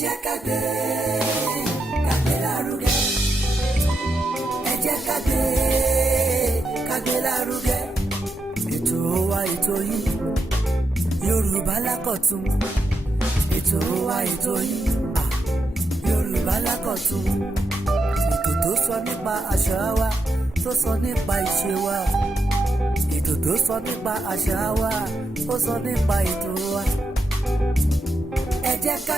jẹ́ ká gbé lárugẹ. Ẹ jẹ́ ká gbé lárugẹ. Ètò wa ètò yìí Yorùbá lákọ̀tun. Ètò wa ètò yìí Yorùbá lákọ̀tun. Ètò tó sọ nípa àṣà wa, tó sọ nípa ìṣe wa. Ètò tó sọ nípa àṣà wa, tó sọ nípa ètò wa. Ẹ jẹ́ ká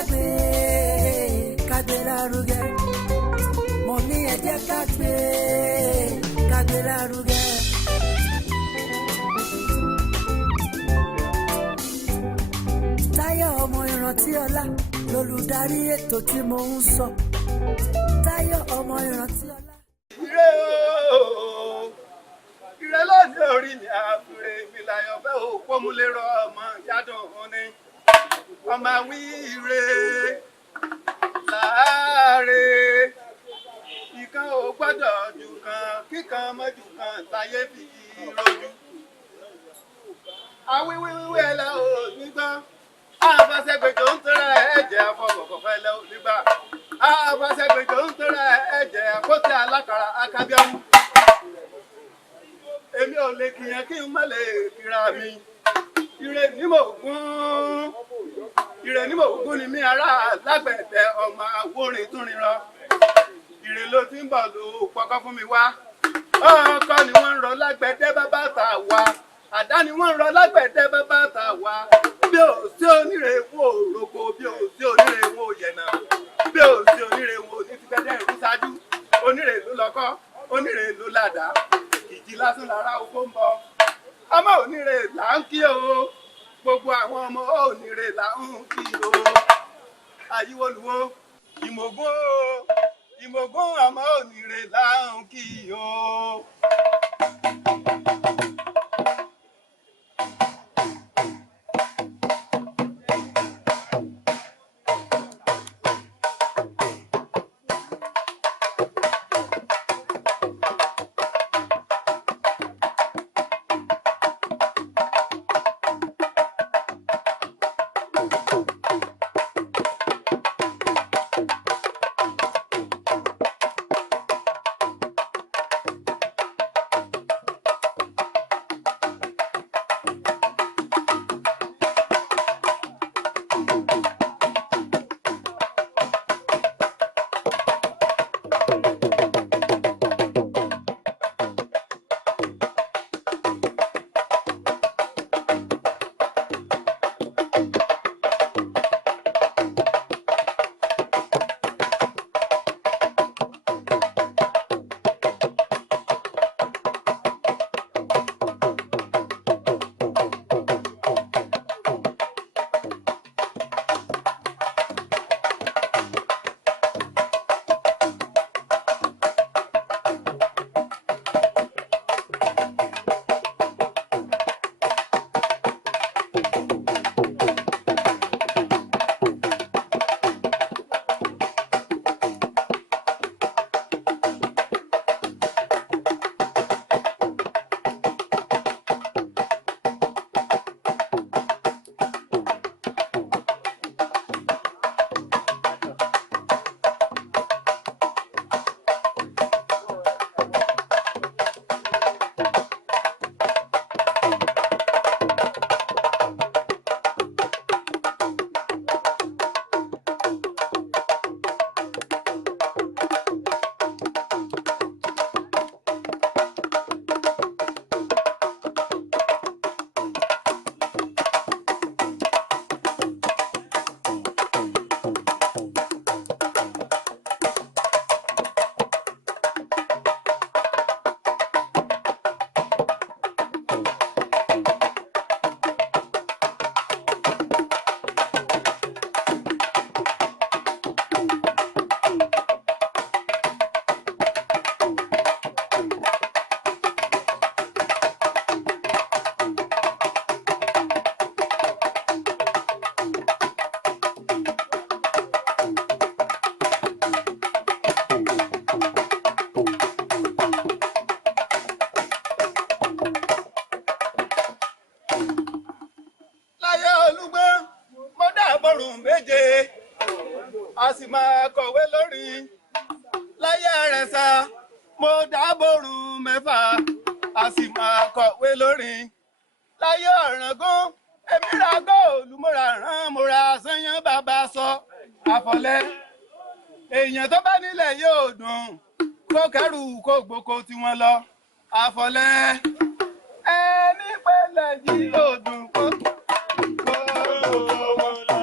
gbé lárugẹ. Mo ní ẹ jẹ́ ká gbé lárugẹ. Táyọ̀ ọmọ Ìrántí Ọlá lolùdarí ètò tí mo ń sọ. Táyọ̀ ọmọ Ìrántí Ọlá. Ire ooo, ire lóde orí ni àbúrò mi láyọ̀ fẹ́ òpó mú lérò ọmọ yádùn òní. Ọmọ wí ire láàárẹ, ìkan ò gbọ́dọ̀ jù kan, kíkan mọ́jú kan táyé fi rojú. Awíwíwí ẹlẹ́ ò nígbà, àfàṣẹ́gbèjò ń tẹ́rẹ̀ ẹ̀jẹ̀ àfọwọ́kọ̀fẹ́ ẹlẹ́ ò nígbà. Àfàṣẹ́gbèjò ń tẹ́rẹ̀ ẹ̀jẹ̀ àkótẹ́ alákàrà akábíàmù. Èmi ò lè kìyàn kí n má lè kíra mi. Ire ní mò gún. Ire ní mò gún ni mí ará lágbẹ̀dẹ ọmọ àwòrán tún ríran. Ire ló ti ń bọ̀ ló pọkọ́ fún mi wá. Ọkọ ni wọ́n ń rọ lágbẹ̀dẹ bàbá tà wá. Àdá ni wọ́n ń rọ lágbẹ̀dẹ bàbá tà wá. Bí ò sí onírè wo òroko, bí ò sí onírè wo yẹ̀nà. Bí ò sí onírè wo ní ti gbẹ́dẹ́ ìlú ṣáájú. Onírè ló lọ́kọ́, onírè ló ládàá. Ìjì lásán lára oko ń bọ̀. Ọmọ onírè là ń kí o. Gbogbo àwọn ọmọ onírè là ń kí o. Àyíwòlúwo ìmọ̀gún o. Ìmọ̀gún ọmọ onírè là ń kí o. a sì máa kọ̀wé lórí láyé Àrẹ̀sà mo dábòrùn mẹ́fà a sì máa kọ̀wé lórí láyé Ọ̀ràngún èmi ra góòlù mo ra rán mo ra sányán bàbá sọ àfọ̀lẹ́ èèyàn tó bá nílẹ̀ yóò dùn kó kẹ́rù kó gboko tiwọn lọ àfọ̀lẹ́ ẹni pẹ́lẹ̀ yìí yóò dùn kó gboko lọ.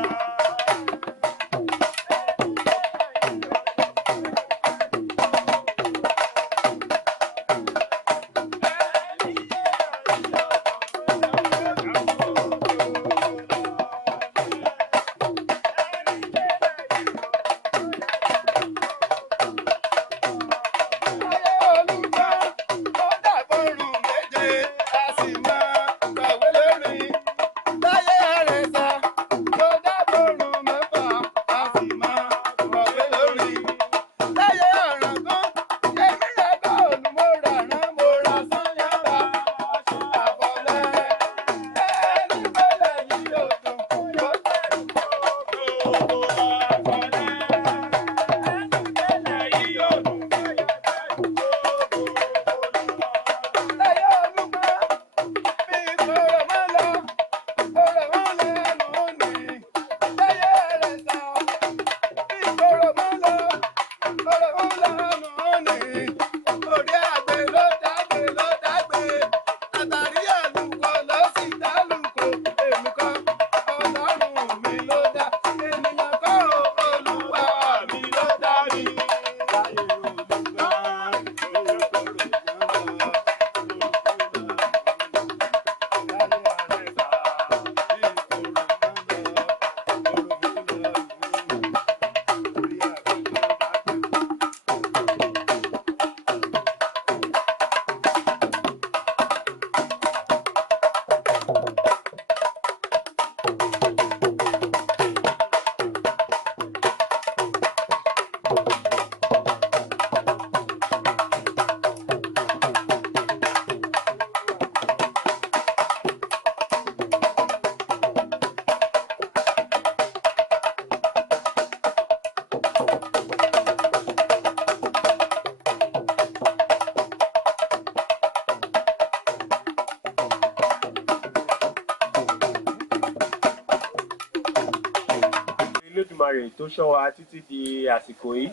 Olódùmarè tó ṣọ́ wa títí di àsìkò yìí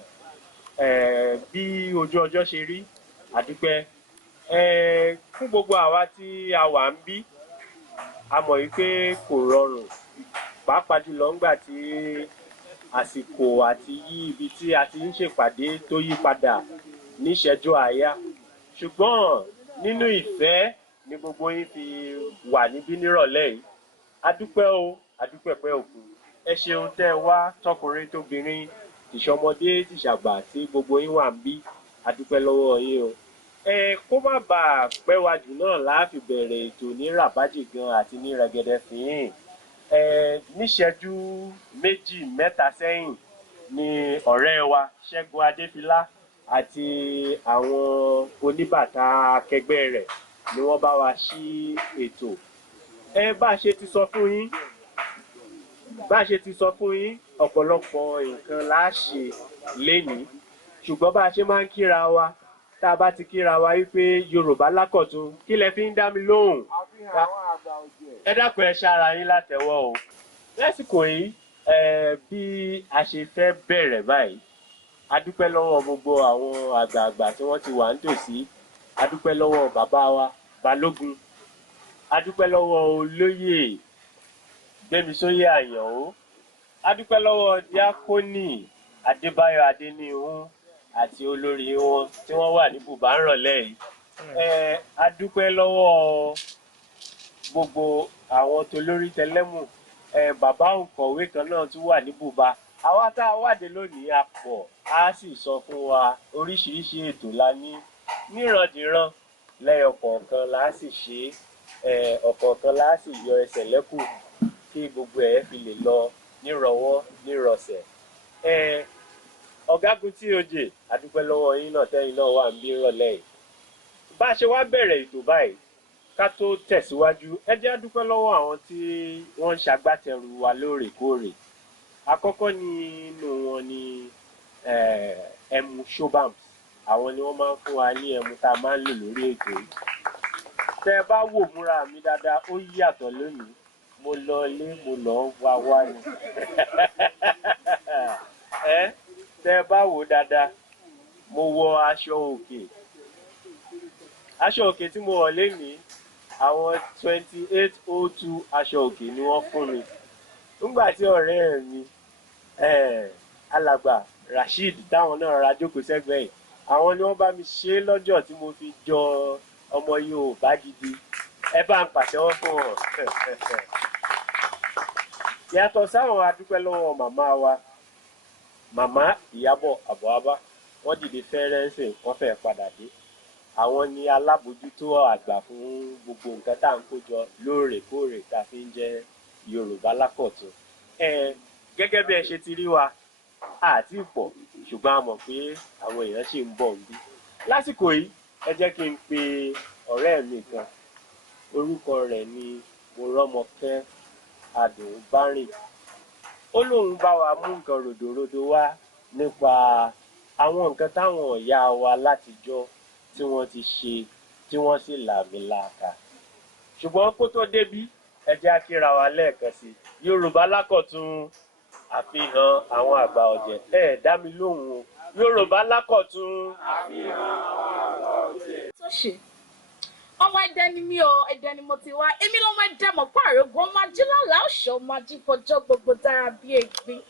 bí ojú ọjọ́ ṣe rí àdúpẹ́ fún gbogbo àwa tí a wà ń bí a mọ̀ wípé kò rọrùn pàápàá jùlọ ńgbà tí àsìkò àti yí ibi tí a ti ń ṣèpàdé tó yí padà níṣẹ́jú àáyá ṣùgbọ́n nínú ìfẹ́ ni gbogbo yín fi wà níbí nírọ̀lẹ́ yìí adúpẹ́ o adúpẹ́ pẹ́ òkú ẹ ṣeun tẹ́ ẹ wá tọkùnrin tóbìnrin tìṣọmọdé tìṣàgbà tí gbogbo yín wà ń bí adúpẹ́ lọ́wọ́ yín o kó má bàa pẹ́ wá jù náà láàfi bẹ̀rẹ̀ ètò ní ràbájì gan àti ní rẹ̀gẹ̀dẹ̀ fìhìn níṣẹ́jú méjì mẹ́ta sẹ́yìn ni ọ̀rẹ́ wa Ṣẹ́gun Adéfilá àti àwọn oníbàtà akẹgbẹ́ rẹ̀ ni wọ́n bá wa ṣí ètò bá a ṣe ti sọ fún yín ọ̀pọ̀lọpọ̀ nǹkan la ṣe lénìí ṣùgbọ́n bá a ṣe máa ń kíra wa tá a bá ti kíra wa wípé Yorùbá lákọ̀tun kí lẹ fi ń dá mi lóhùn ẹ dákun ẹ ṣára yín látẹ̀wọ́ o lásìkò yìí bí a ṣe fẹ́ bẹ̀rẹ̀ báyìí a dúpẹ́ lọ́wọ́ gbogbo àwọn àgbààgbà tí wọ́n ti wà nítòsí a dúpẹ́ lọ́wọ́ bàbá wa Balógun a dúpẹ́ lọ́wọ́ olóyè Gbémisóyè Àyànó a dúpẹ́ lọ́wọ́ Díákónì Adébáyọ̀ Adéníhun àti olórí wọn tí wọ́n wà ní bùbá ńrọ̀lẹ́ yìí a dúpẹ́ lọ́wọ́ gbogbo àwọn tolórí tẹlẹ́mù bàbá òǹkọ̀wé kan náà tún wà ní bùbá àwa tá a wádé lónìí a pọ̀ a sì sọ fún wa oríṣiríṣi ètò la ní níranjìran lẹ́yọ kọ̀ọ̀kan la sì ṣe ọ̀kọ̀ọ̀kan la sì yọ ẹsẹ̀ lẹ́kù kí gbogbo ẹ̀ fi lè lọ nírọ̀wọ́ nírọ̀sẹ̀ ọ̀gágun tí oje àdúpẹ́ lọ́wọ́ yín náà tẹ́yìn náà wà ń bí rọ̀lẹ́ yìí bá a ṣe wá bẹ̀rẹ̀ ètò báyìí ká tó tẹ̀síwájú ẹ jẹ́ àdúpẹ́ lọ́wọ́ àwọn tí wọ́n ń ṣagbátẹrù wa lóòrèkóòrè àkọ́kọ́ nínú wọn ni ẹmu showbams. Àwọn ni wọ́n máa ń fún wa ní ẹmu tá a máa ń lò lórí ètò yìí. Tẹ́ ẹ bá wò múra mi dáadáa, ó yàtọ̀ lónìí. Mo lọ ilé, mo lọ wá ni. Tẹ́ ẹ bá wò dáadáa, mo wọ aṣọ òkè. Aṣọ òkè tí mo wọ̀ lénìí, àwọn 2802 aṣọ òkè ni wọ́n fún mi. Nígbà tí ọ̀rẹ́ mi alàgbà Rasheed táwọn náà ra jókòó sẹ́gbẹ̀ẹ́ yìí, àwọn ni wọ́n bá mi ṣe lọ́jọ́ tí mo fi jọ ọmọ Yorùbá gidi. Ẹ bá ń pàtẹ́wọ́ fún wọn. Yàtọ̀ sáwọn adúpẹ́ lọ́wọ́ màmá wa, màmá Ìyábọ̀ Àbọ̀wábá, wọ́n dìde fẹ́rẹ́ǹsì, wọ́n fẹ́ padà dé. Àwọn ni alábòójútó àgbà fún gbogbo nǹkan tá à ń kó jọ lóòrèkóòrè tá a fi ń jẹ́ Yorùbá Lákọ̀tun. Gẹ́gẹ́ bí ẹ ṣe ti rí wa, àti pọ̀, ṣùgbọ́n a mọ̀ pé àwọn èèyàn ṣì ń bọ̀ níbí. Lásìkò yìí, ẹ jẹ́ kí n pe ọ̀rẹ́ mi kan. Orúkọ rẹ̀ ni Mọ́rọ́mọkẹ́ Adùnbárìn. Ó lóun bá wa mú nǹkan ròdòròdò wá nípa àwọn nǹkan táwọn ìyá wa látijọ́ tí wọ́n ti ṣe tí wọ́n sì làmìlaka. Ṣùgbọ́n kó tó débí, ẹ jẹ́ á kíra wa lẹ́ẹ̀kan sí Yorùbá Lákọ̀tun, àfihàn àwọn àgbà ọ̀jẹ̀. Dá mi lóhùn o. Yorùbá Lákọ̀tun, àfihàn àwọn àgbà ọ̀jẹ̀. Tó ṣe ọmọ Ẹdẹ ni mí o, Ẹdẹ ni mo ti wá. Èmi ló máa dẹ mọ̀ pàrọ̀gùn ọmọ ajílọ́lá ọ̀ṣọ́ máa jí fọjọ́ gbogbo dára bí ègbín.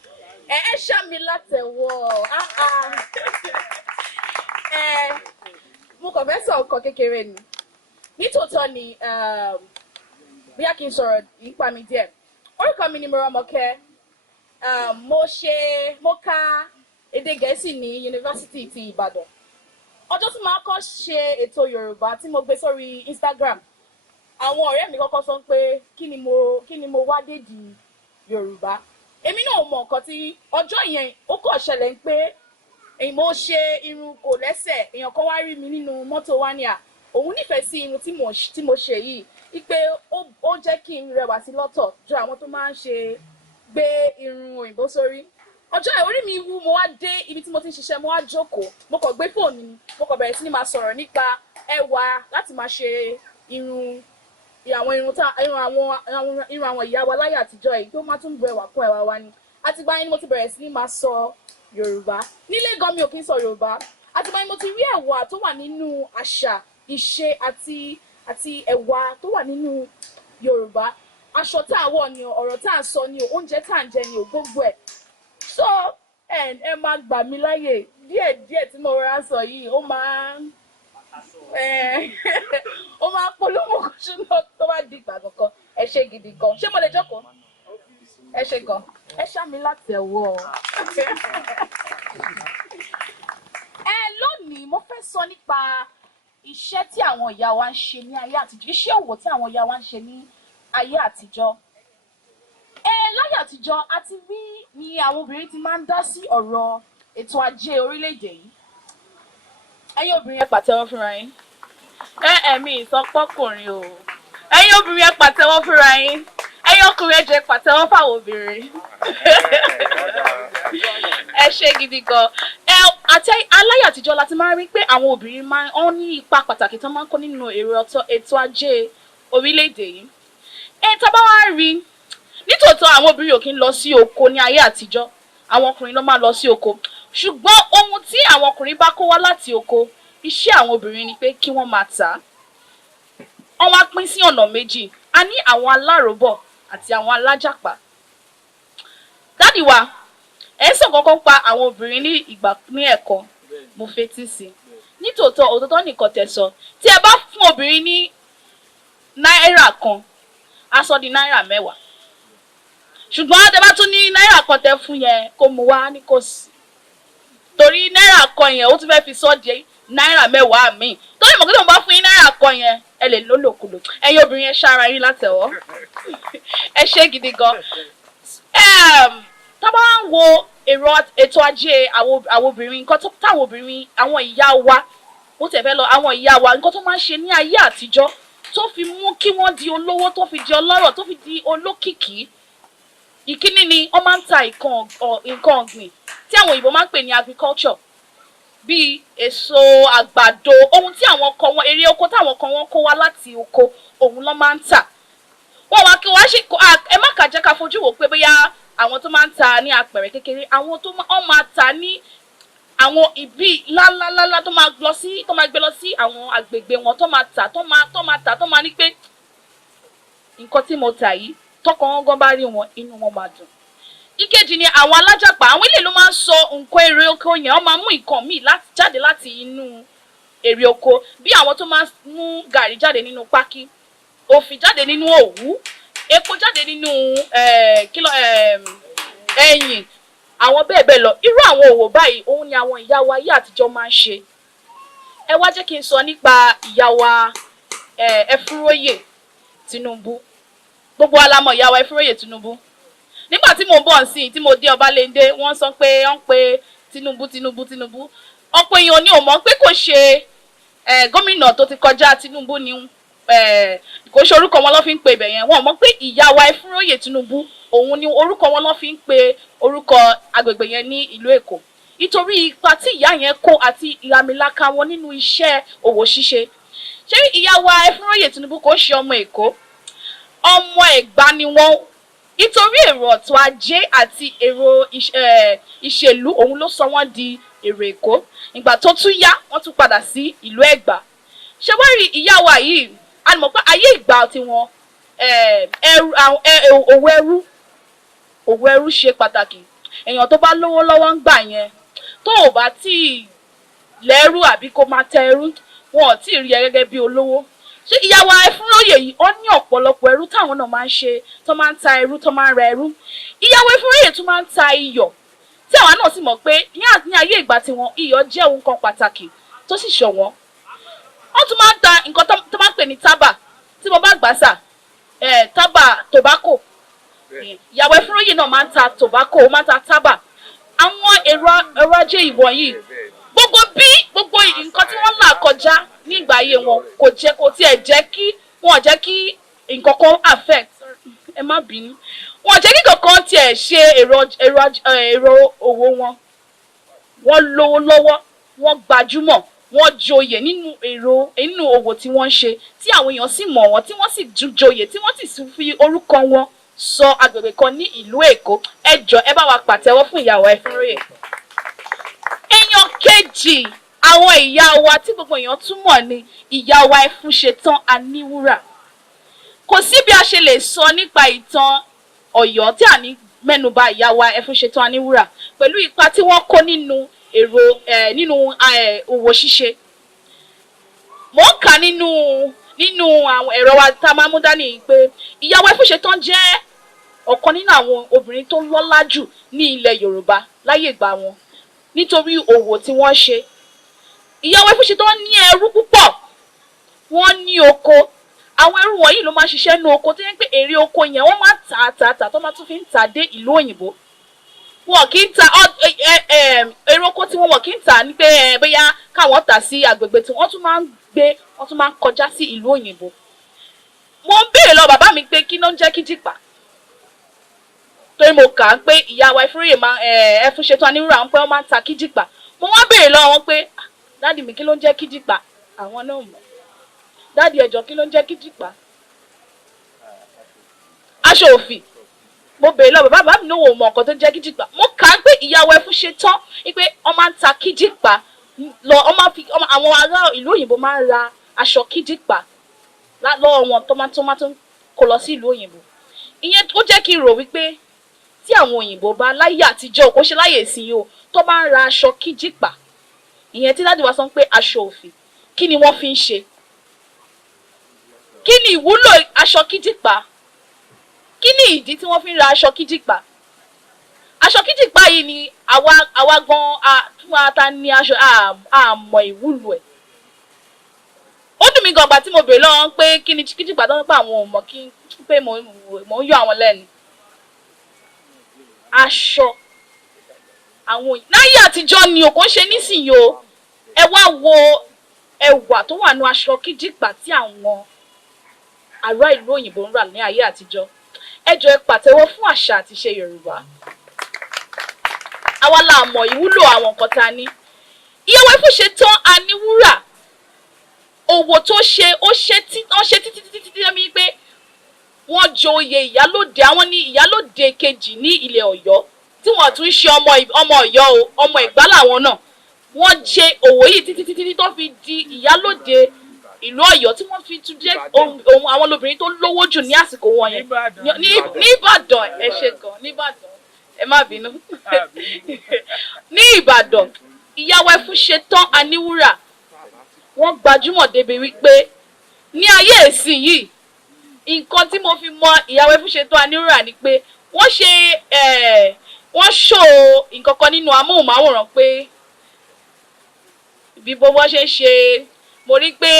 Ẹ ṣá mi látẹ̀wọ̀. Mo kàn fẹ́ sọ ọkọ̀ kékeré ni. Nítòótọ́ ni bí a kì í sọ̀rọ̀ nípa mi díẹ̀. Orúkọ mi ni Mọ́rọ́mọkẹ́. Mo ka èdè Gẹ̀ẹ́sì ní Yunifásítì ti Ìbàdàn. Ọjọ́ tí màá kọ́ ṣe ètò Yorùbá tí mo gbé sórí Instagram, àwọn ọ̀rẹ́ mi kọ́kọ́ sọ pé kí ni mo wá dédìí Yorùbá. Èmi náà mọ̀ nǹkan tí ọjọ́ yẹn ó kọ̀ ṣẹlẹ̀ pé mo ṣe irun kò lẹ́sẹ̀, èèyàn kan wá rí mi nínú mọ́tò wá ní òun nífẹ̀ẹ́ sí irun tí mo ṣe yìí, wípé ó jẹ́ kí n rẹwà sí lọ́tọ̀ ju àwọn tó máa ń ṣe gbé irun òyìnbó sórí. Ọjọ́ ẹ̀ orí mi wú, mo wá dé ibi tí mo ti ń ṣiṣẹ́, mo wá jókòó, mo kàn gbé fóònù mi, mo kàn bẹ̀rẹ̀ sí ní máa sọ̀rọ̀ nípa ẹwà láti máa ṣe irun àwọn ìyá wa láyé àtijọ́ yìí tó máa tún bu ẹwà kún ẹwà wa ni. Àtìgbà yẹn ni mo ti bẹ̀rẹ̀ sí ní máa sọ Yorùbá. Nílé gan mi ò kí ń sọ Yorùbá. Àtìgbà yẹn mo ti rí ẹwà tó wà nínú àṣà, ìṣe àti ẹwà tó wà nínú Yorùbá. Aṣọ tá a wọ̀ ni o, ọ̀rọ̀ tá a sọ ni o, oúnjẹ tá a ń jẹ ni o, gbogbo ẹ̀. So ẹ máa gbà mí láyè díẹ̀ tí mo rọra sọ yìí, ó máa polówó ṣùgbọ́n tó bá di ìgbà kankan. Ẹ ṣé gidi gan. Ṣé mo lè jókòó? Ẹ ṣé gan. Ẹ ṣá mi látẹ̀wọ̀. Lónìí mo fẹ́ sọ nípa iṣẹ́ tí àwọn ìyá wa ń ṣe ní ayé àtijọ́, iṣẹ́ òwò tí àwọn ìyá wa ń ṣe ní ayé àtijọ́. Láyé àtijọ́ àti rí ni àwọn obìnrin ti máa ń dá sí ọ̀rọ̀ ètò ajé orílẹ̀-èdè yìí. Ẹ̀yin obìnrin ẹ pàtẹ́wọ́ fúnra yín. Ẹ̀mí ìsọpọ́kùnrin o. Ẹ̀yin obìnrin ẹ pàtẹ́wọ́ fúnra yín. Ẹ̀yin ọkùnrin ẹ jẹ́ pàtẹ́wọ́ fáwọn obìnrin. Ẹ ṣé gidi gan. Àti aláyé àtijọ́ la ti máa ń rí pé àwọn obìnrin máa ń ní ipa pàtàkì tó máa ń kó nínú ètò ajé orílẹ̀-èdè yìí. Tá bá wá rí nítòótọ́ àwọn obìnrin ò kí ń lọ sí oko ní ayé àtijọ́, àwọn ọkùnrin ló máa lọ sí oko. Ṣùgbọ́n ohun tí àwọn ọkùnrin bá kó wá láti oko, iṣẹ́ àwọn obìnrin ni pé kí wọ́n máa tà á. Wọ́n wá pín sí ọ̀nà méjì. A ní àwọn aláròbọ̀ àti àwọn alájàpá. Dádì wa, sọ kankan pa àwọn obìnrin ní ẹ̀kọ́, mo fetí sí. Nítòótọ́ òtítọ́ nìkan tẹ́ sọ. Tí ẹ bá fún obìnrin ní náírà kan, á sọ di náírà 10. Ṣùgbọ́n tẹ́ bá tún ní náírà kan tẹ́ fún yẹn kó mú wá ní kò sí. Torí náírà kan yẹn ó tún fẹ́ fi sọ di náírà 10 míì. Torí mọ̀ kí tóun bá fún yín náírà kan yẹn, ẹ lè lólòkulò. Ẹ̀yin obìnrin ẹ ṣára yín látẹ̀wọ́. Ẹ ṣé gidi gan. Tá bá ń wo ètò ajé àwọn obìnrin, nǹkan táwọn obìnrin, àwọn ìyá wa, ó tẹ̀ fẹ́ lọ àwọn ìyá wa, nǹkan tó máa ń ṣe ní ayé àtijọ́ tó fi mú kí wọ́n di olówó, tó fi di ọlọ́rọ̀, tó fi di olókìkí. ìkíní ni wọ́n máa ń ta nǹkan ọ̀gbìn tí àwọn òyìnbó máa ń pè ní agriculture bíi èso àgbàdo ohun tí àwọn ọkọ wọn èrè oko táwọn ọkọ wọn kó wá láti oko òun ló máa ń tà wọ́n wá kí wá ṣe ẹ má kà jẹ́ ká fojú wò pé bóyá àwọn tó máa ń ta ní apẹ̀rẹ̀ kékeré àwọn tó máa ta ní àwọn ibi lálálálá tó máa gbé lọ sí àwọn agbègbè wọn tó máa tà tó máa ní pé nǹkan tí mo tà yìí tọkọ wọn gan bá rí wọn inú wọn máa dùn. Ìkejì ni àwọn alájàpá àwọn ilé ló máa ń sọ nǹkan èrè oko yẹn wọ́n máa mú nǹkan míì jáde láti inú èrè oko bí àwọn tó máa mú gàrí jáde nínú pákí òfì jáde nínú òwú epo jáde nínú ẹyìn àwọn bẹ́ẹ̀ bẹ́ẹ̀ lọ irú àwọn òwò báyìí òun ni àwọn ìyá wa ayé àtijọ́ máa ń ṣe. Ẹ wá jẹ́ kí n sọ nípa ìyá wa Ẹfúnróyè Tinubu gbogbo wa la mọ̀ ìyá wa Ẹfúnróyè Tinubu nígbà tí mo bọ̀ sí tí mo dé Ọbalẹ́ndé wọ́n sọ pé wọ́n pe Tinubu ọ̀pọ̀ èèyàn ni ò mọ̀ pé kò ṣe gómìnà tó ti kọjá Tinubu ni kò ṣe orúkọ wọn ló fi ń pe ibẹ̀ yẹn wọ́n mọ̀ pé ìyá wa Ẹfúnróyè Tinubu òun ni orúkọ wọn ló fi ń pe orúkọ agbègbè yẹn ní ìlú Èkó nítorí ipa tí ìyá yẹn kó àti ìlàmìlaka wọn nínú iṣẹ́ òwò ṣíṣe. Ṣé ìyá wa Ẹfúnróyè Tinubu kò ṣe ọmọ Èkó ọmọ Ẹ̀gbá ni wọ́n nítorí èrò ọ̀tọ̀ ajé àti èrò ìṣèlú òun ló sọ wọ́n di èrò Èkó ìgbà tó tún yá wọ́n tún padà sí ìlú Ẹ̀gbá. Ṣé wọ́n rí ìyá wa yìí a mọ̀ pé ayé ìgbà tiwọn òwò ẹrú ṣe pàtàkì èèyàn tó bá lówó lọ́wọ́ ń gbà yẹn tó ò bá tí lẹ́rú àbí kó máa tẹ ẹrú wọn ò tí ì rí ẹ gẹ́gẹ́ bí olówó. Ṣé ìyá wa Ẹfúnróyè yìí ó ní ọ̀pọ̀lọpọ̀ ẹrú táwọn náà máa ń ṣe tó máa ń ta ẹrú tó máa ń ra ẹrú ìyá wa Ẹfúnróyè tún máa ń ta iyọ̀ tí àwọn náà sì mọ̀ pé ní ayé ìgbà tiwọn iyọ̀ jẹ́ ohun kan pàtàkì tó sì ṣọ̀wọ́n. Wọ́n tún máa ń ta nǹkan tó máa ń pè ní tábà tí mo bá gbà sà tábà tobacco ìyá wa Ẹfúnróyè náà máa ń ta tobacco ó máa ń ta tábà àwọn ẹ̀rọ ajé ìwọ̀nyí gbogbo nǹkan tí wọ́n là kọjá nígbà ayé wọn kò tiẹ̀ jẹ́ kí wọ́n jẹ́ kí nǹkan kan affect ẹ má bínú wọ́n jẹ́ kí kankan tiẹ̀ ṣe èrò òwò wọn. Wọ́n lówó lọ́wọ́ wọ́n gbajúmọ̀ wọ́n joyè nínú òwò tí wọ́n ń ṣe tí àwọn èèyàn sì mọ̀ wọ́n tí wọ́n sì joyè tí wọ́n sì fi orúkọ wọn sọ agbègbè kan ní ìlú Èkó. Ẹ jọ̀ọ́ ẹ bá wa pàtẹ́wọ́ fún ìyá wa Ẹfúnróyè. Èèyàn kejì àwọn ìyá wa tí gbogbo èèyàn túmọ̀ ní ìyá wa Ẹfúnṣetán Aníwúrà. Kò sí bí a ṣe lè sọ nípa ìtàn Ọ̀yọ́ tí a ní mẹ́nuba ìyá wa Ẹfúnṣetán Aníwúrà pẹ̀lú ipa tí wọ́n kó nínú òwò ṣíṣe. Mo ń kà nínú àwọn ẹ̀rọ wa tá a máa mú dání pé ìyá wa Ẹfúnṣetán jẹ́ ọ̀kan nínú àwọn obìnrin tó lọ́lá jù ní ilẹ̀ Yorùbá láyé ìgbà wọn nítorí òwò tí wọ́n ṣe. Ìyá wa Ẹfúnṣetán ní ẹrú púpọ̀ wọ́n ní oko àwọn ẹrú wọ̀nyí ló máa ṣiṣẹ́ nínú oko tó yẹ pé èrè oko yẹn wọ́n máa tà tó máa tún fi ń tà dé ìlú òyìnbó. Wọn kì í ta èrè oko tí wọ́n kì í tà ní pé bóyá káwọn tà sí agbègbè tí wọ́n tún máa ń kọjá sí ìlú òyìnbó. Mo ń béèrè lọ bàbá mi pé kí ló ń jẹ́ kíjìpá torí mo kà á pé ìyá wa Ẹfúnṣetán Aníwúrà ń pẹ́ wọ́n máa ń ta kíjìpá. Mo wá béèrè lọ wọn pé dáàdì mi kí ló ń jẹ́ kíjìpá àwọn náà mọ̀ dáàdì ẹ̀jọ̀ kí ló ń jẹ́ kíjìpá aṣọ òfì. Mo béèrè lọ bàbá mi náà wò mọ̀ nǹkan tó ń jẹ́ kíjìpá. Mo kà á pé ìyá wa Ẹfúnṣetán pé wọ́n máa ń ta kíjìpá lọ àwọn ará ìlú òyìnbó máa ń ra aṣọ kíjìpá lọ́wọ́ wọn tó máa tún kó lọ sí ìlú òyìnbó. Ìyẹn ó jẹ́ kí n rò wípé tí àwọn òyìnbó bá láyé àtijọ́ kò ṣe láyé ìsìn o tó bá ń ra aṣọ kíjìpá ìyẹn tí dáàdì wa sọ pé aṣọ òfì kí ni wọ́n fi ń ṣe? Kí ni ìwúlò aṣọ kíjìpá? Kí ni ìdí tí wọ́n fi ń ra aṣọ kíjìpá? Aṣọ kíjìpá yìí ni àwa gan fún ata ní aṣọ àmọ́ ìwúlò ẹ̀. Ó dùn mí gan gbà tí mo béèrè lọ́wọ́ pé kí ni kíjìpá tó ń pa àwọn ọmọ kí pé mò ń yọ àwọn lẹ́nu. Aṣọ àwọn láyé àtijọ́ ni òkò ń ṣe nísìnyí o. Ẹ wá wo ẹwà tó wà ní aṣọ kíjìpá tí àwọn ará ìlú òyìnbó ń rà ní ayé àtijọ́. ẹ jọ̀ọ́ ẹ pàtẹ́wọ́ fún àṣà àti ìṣe Yorùbá. Àwa la mọ̀ ìwúlò àwọn nǹkan tá a ní. Ìyàwó Ẹfúnṣetán Aníwúrà, òwò tó ṣe ó ṣe títí mi pé wọ́n joyè ìyálóde, àwọn ní ìyálóde kejì ní ilẹ̀ Ọ̀yọ́ tí wọ́n tún ṣe ọmọ Ọ̀yọ́ o, ọmọ Ẹ̀gbá làwọn náà. Wọ́n ṣe òwò yìí títí tó fi di ìyálóde ìlú Ọ̀yọ́ tí wọ́n fi tún jẹ́ ohun àwọn lóbìnrin tó lówó jù ní àsìkò wọn yẹn ní Ìbàdàn. Ẹ ṣe gan ní Ìbàdàn, ẹ má bínú. Ní Ìbàdàn, ìyàwó Ẹfúnṣetán Aníwúrà wọ́n gbajúmọ̀ débi wípé ní ayé ìsìn yìí nǹkan tí mo fi mọ ìyàwó Ẹfúnṣetán Aníwúrà ni pé wọ́n ṣó nǹkan kan nínú amóhùnmáwòrán pé bí bó wọ́n ṣe ń ṣe, mo rí pé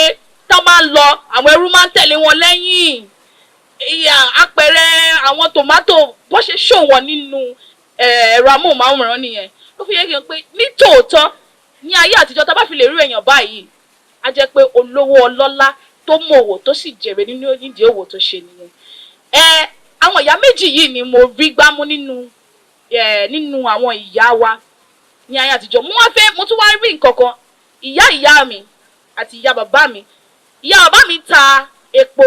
tán máa ń lọ àwọn ẹrú máa ń tẹ̀lé wọn lẹ́yìn, àpẹẹrẹ àwọn tòmátò bó ṣe ṣó wọn nínú ẹ̀rọ amóhùnmáwòrán nìyẹn. Ó fi yé kí n pé ní tòótọ́ ní ayé àtijọ́ tá bá fi lè rí èèyàn báyìí a jẹ́ pé olówó ọlọ́lá tó mọ òwò tó sì jèrè nídìí òwò tó ṣe nìyẹn. Àwọn ìyá méjì yìí ni mo rí gbámú nínú àwọn ìyá wa ní ayé àtijọ́. Mo tún wá rí nǹkan kan, ìyá mi àti ìyá bàbá mi. Ìyá bàbá mi ta epo.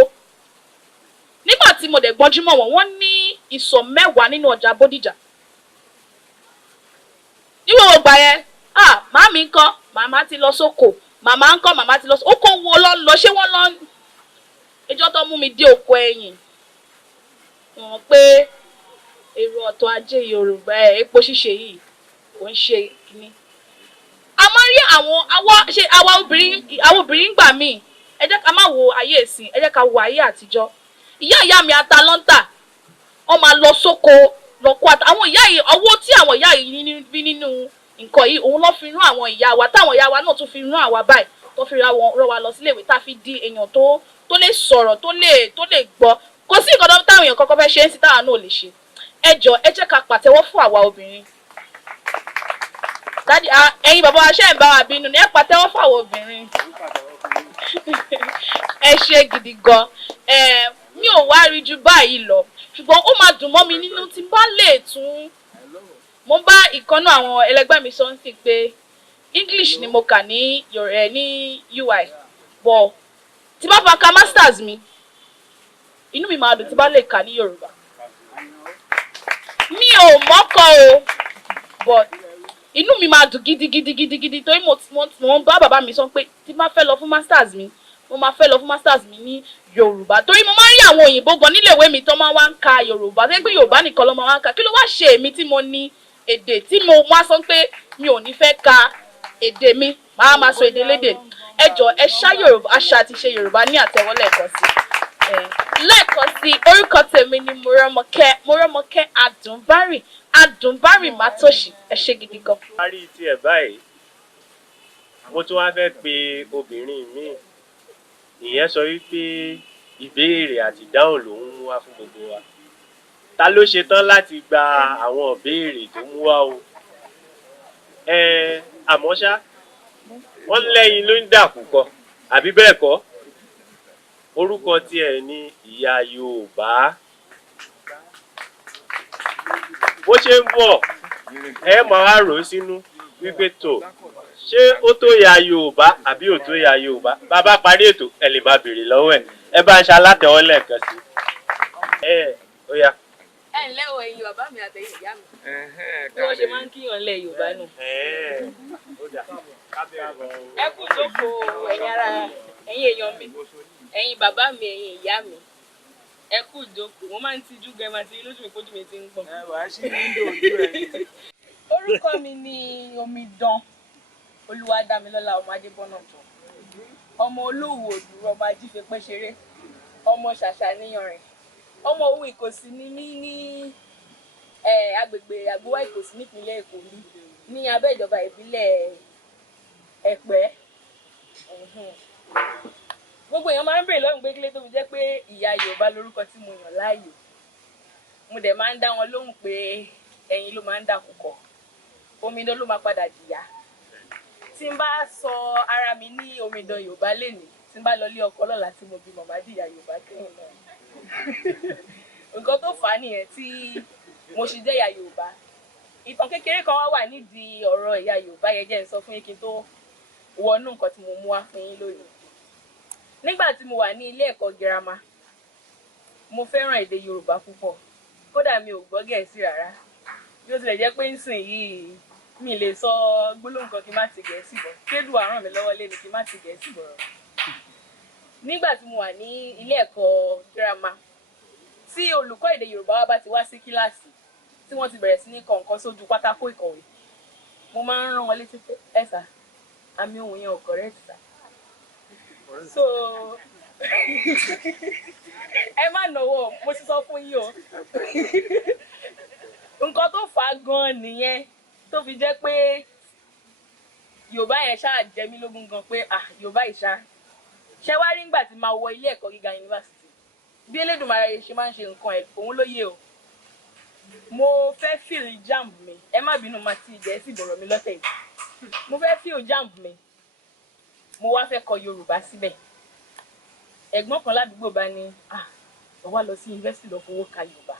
Nígbà tí mo dẹ̀ gbọ́njú mọ́ wọn, wọ́n ní ìsọ̀ 10 nínú ọjà Bódìjà. Níwọ̀n ògbà yẹn, màmí ń kọ́, màmá ti lọ sóko, màmá ń kọ́, màmá ti lọ sóko. Oko wo lọ ṣé wọ́n lọ ẹjọ́ tó mú mi dé oko ẹ̀yìn. Wọ́n pé èrò ọ̀tọ̀ ajé Yorùbá epo ṣíṣe yìí kò ń ṣe kíní. A máa rí àwa obìnrin gbà míì, ẹ jẹ́ ká má wo ayé ìsìn, ẹ jẹ́ ká wo ayé àtijọ́. Ìyá mi ata lọ́ńtà, wọ́n máa lọ sóko lọ kó ata. Àwọn ìyá yìí, owó tí àwọn ìyá yìí rí nínú nǹkan yìí òun ló fi rán àwọn ìyá wa, táwọn ìyá wa náà tún fi rán àwa báyìí, tó fi rán wa lọ síléèwé, tá fi di èèyàn tó lè sọ̀rọ̀, tó lè gbọ́. Kò sí nǹkan táwọn èèyàn kọ́kọ́ fẹ́ ṣe é sí táwa náà lè ṣe. Ẹ jọ̀ọ́ ẹ jẹ́ ká pàtẹ́wọ́ fún àwa obìnrin. Dádì, ẹ̀yin bàbá wa ṣe ń bá wa bínú ni, ẹ pàtẹ́wọ́ fún àwa obìnrin. Ẹ ṣe gidi gan. Mi ò wá rí ju báyìí lọ, ṣùgbọ́n ó máa dùn mọ́ mi nínú tí bá lè tún. Mo bá ìkànnà àwọn ẹlẹgbẹ́ mi sọ sí pé English ni mo kà ní UI, but tí bá fa ka masters mi, inú mi máa dùn tí bá lè kà ní Yorùbá. Mi ò mọ́kọ o, but inú mi máa dùn gidigidi torí mo bá bàbá mi sọ pé tí bá fẹ́ lọ fún masters mi, mo máa fẹ́ lọ fún masters mi ní Yorùbá, torí mo máa ń rí àwọn òyìnbó gan níléèwé mi tó máa wá ń ka Yorùbá, tó ń gbé Yorùbá nìkan ló máa wá ń ka. Kí ló wá ṣe èmi tí mo ní èdè tí mo wá sọ pé mi ò ní fẹ́ ka èdè mi, máa sọ èdè lédè. Ẹ jọ̀ọ́ ẹ ṣá Yorùbá, àṣà àti ìṣe Yorùbá ní àtẹ́wọ́ lẹ́ẹ̀kan sí. Lẹ́ẹ̀kan sí, orúkọ tèmi ni Mọ́rọ́mọkẹ́ Adùnbárìn Mátòṣì. Ẹ ṣé gidi gan. A rí tiẹ̀ báyìí, mo tún wá fẹ́ pe obìnrin míì. Ìyẹn sọ wípé ìbéèrè àti ìdáhùn lòun mú wá fún gbogbo wa. Ta ló ṣe tán láti gba àwọn ìbéèrè tó mú wá o? Àmọ́ ṣá, wọ́n lẹ́yìn ló ń dàkúkọ, àbí bẹ́ẹ̀ kọ́? Orúkọ tiẹ̀ ni Ìyá Yorùbá. Bó ṣe ń bọ̀, ẹ máa wá rò ó sínú wípé tó ṣé ó tó Ìyá Yorùbá àbí ò tó Ìyá Yorùbá. Bàbá parí ètò ẹ lè máa béèrè lọ́wọ́ ẹ̀. Ẹ bá ń ṣe alátẹ̀wọ́ lẹ́ẹ̀kan sí. Ó yá. Ẹ ǹlẹ́ o ẹ̀yin bàbá mi àtẹ̀yin ìyá mi. Bí wọ́n ṣe máa ń kíyàn lẹ̀ Yorùbá nù. Ẹ kú jókòó ẹ̀yin èèyàn mi, ẹ̀yin bàbá mi, ẹ̀yin ìyá mi. Ẹ kú jókòó, wọ́n máa ń tijú gan máa ti lójú mi kójú mi ti ń pọ̀. Orúkọ mi ni Omidan Olúwadámilọ́lá ọmọ Adébọ́nà jọ. Ọmọ Olówó Òdùrọ̀ ọmọ Ajífẹ́pẹ́ ṣeré, ọmọ Ṣàṣà níyanrìn. Ọmọ Òwu Ìkòsí ni mí ní agbègbè Àgbówá Ìkòsí nípínlẹ̀ Èkó ní abẹ́ ìjọba ìbílẹ̀ Ẹ̀pẹ́. Gbogbo èèyàn máa ń bèèrè lọ́rùn pé kílé tó fi jẹ́ pé Ìyá Yorùbá lórúkọ tí mo yàn láàyò. Mo dẹ̀ máa ń dá wọn lóhùn pé ẹ̀yin ló máa ń dàkúkọ, omidan ló máa padà jìyà. Tí n bá sọ ara mi ní omidan Yorùbá lénìí, tí n bá lọ lé ọkọ lọ́la tí mo bímọ, má dìyà Yorùbá kẹ́yìn náà. nǹkan tó fà á nìyẹn tí mo ṣe jẹ́ ìyá Yorùbá. Ìtàn kékeré kan wá wà nídìí ọ̀rọ̀ ìyá Yorùbá yẹn, jẹ́ n sọ fún yín kí n tó wọnú nǹkan tí mo mú wá fún yín lónìí. Nígbà tí mo wà ní ilé ẹ̀kọ́ girama, mo fẹ́ràn èdè Yorùbá púpọ̀. Kódà mi ò gbọ́ Gẹ̀ẹ́sì rárá. Bí ó tilẹ̀ jẹ́ pé nísìnyí mi lè sọ gbólóhùn kan kí n má ti Gẹ̀ẹ́sì bọ̀. Kédùà ràn mí lọ́wọ́ lé mi kí n má ti Gẹ̀ẹ́sì bọ̀rọ̀. Nígbà tí mo wà ní ilé ẹ̀kọ́ girama, tí olùkọ́ èdè Yorùbá wa bá ti wá sí kíláàsì, tí wọ́n ti bẹ̀rẹ̀ sí ní kọ nǹkan sójú pátákó ìkọ̀wé, mo máa ń rán wọn létí pé ẹ sà, àmì ohùn yẹn ò correct sà. So ẹ má náwó, mo ti sọ fún yín o. Nǹkan tó fà á gan nìyẹn tó fi jẹ́ pé Yorùbá yẹn ṣáà jẹ mí lógún gan pé Yorùbá ìṣá. Ṣé wá rí nígbà tí máa wọ ilé ẹ̀kọ́ gíga yunifásitì, bí Elédùmarè ṣe máa ń ṣe nǹkan ẹ̀ òun ló yé o. Mo fẹ́ feel jamb mi, ẹ má bínú máa ti Gẹ̀ẹ́sì bọ̀rọ̀ mi lọ́tẹ̀ yìí. Mo fẹ́ feel jamb mi, mo wá fẹ́ kọ Yorùbá síbẹ̀. Ẹ̀gbọ́n kan ládùúgbò bá ní ó wá lọ sí yunifásitì lọ fowó ka Yorùbá,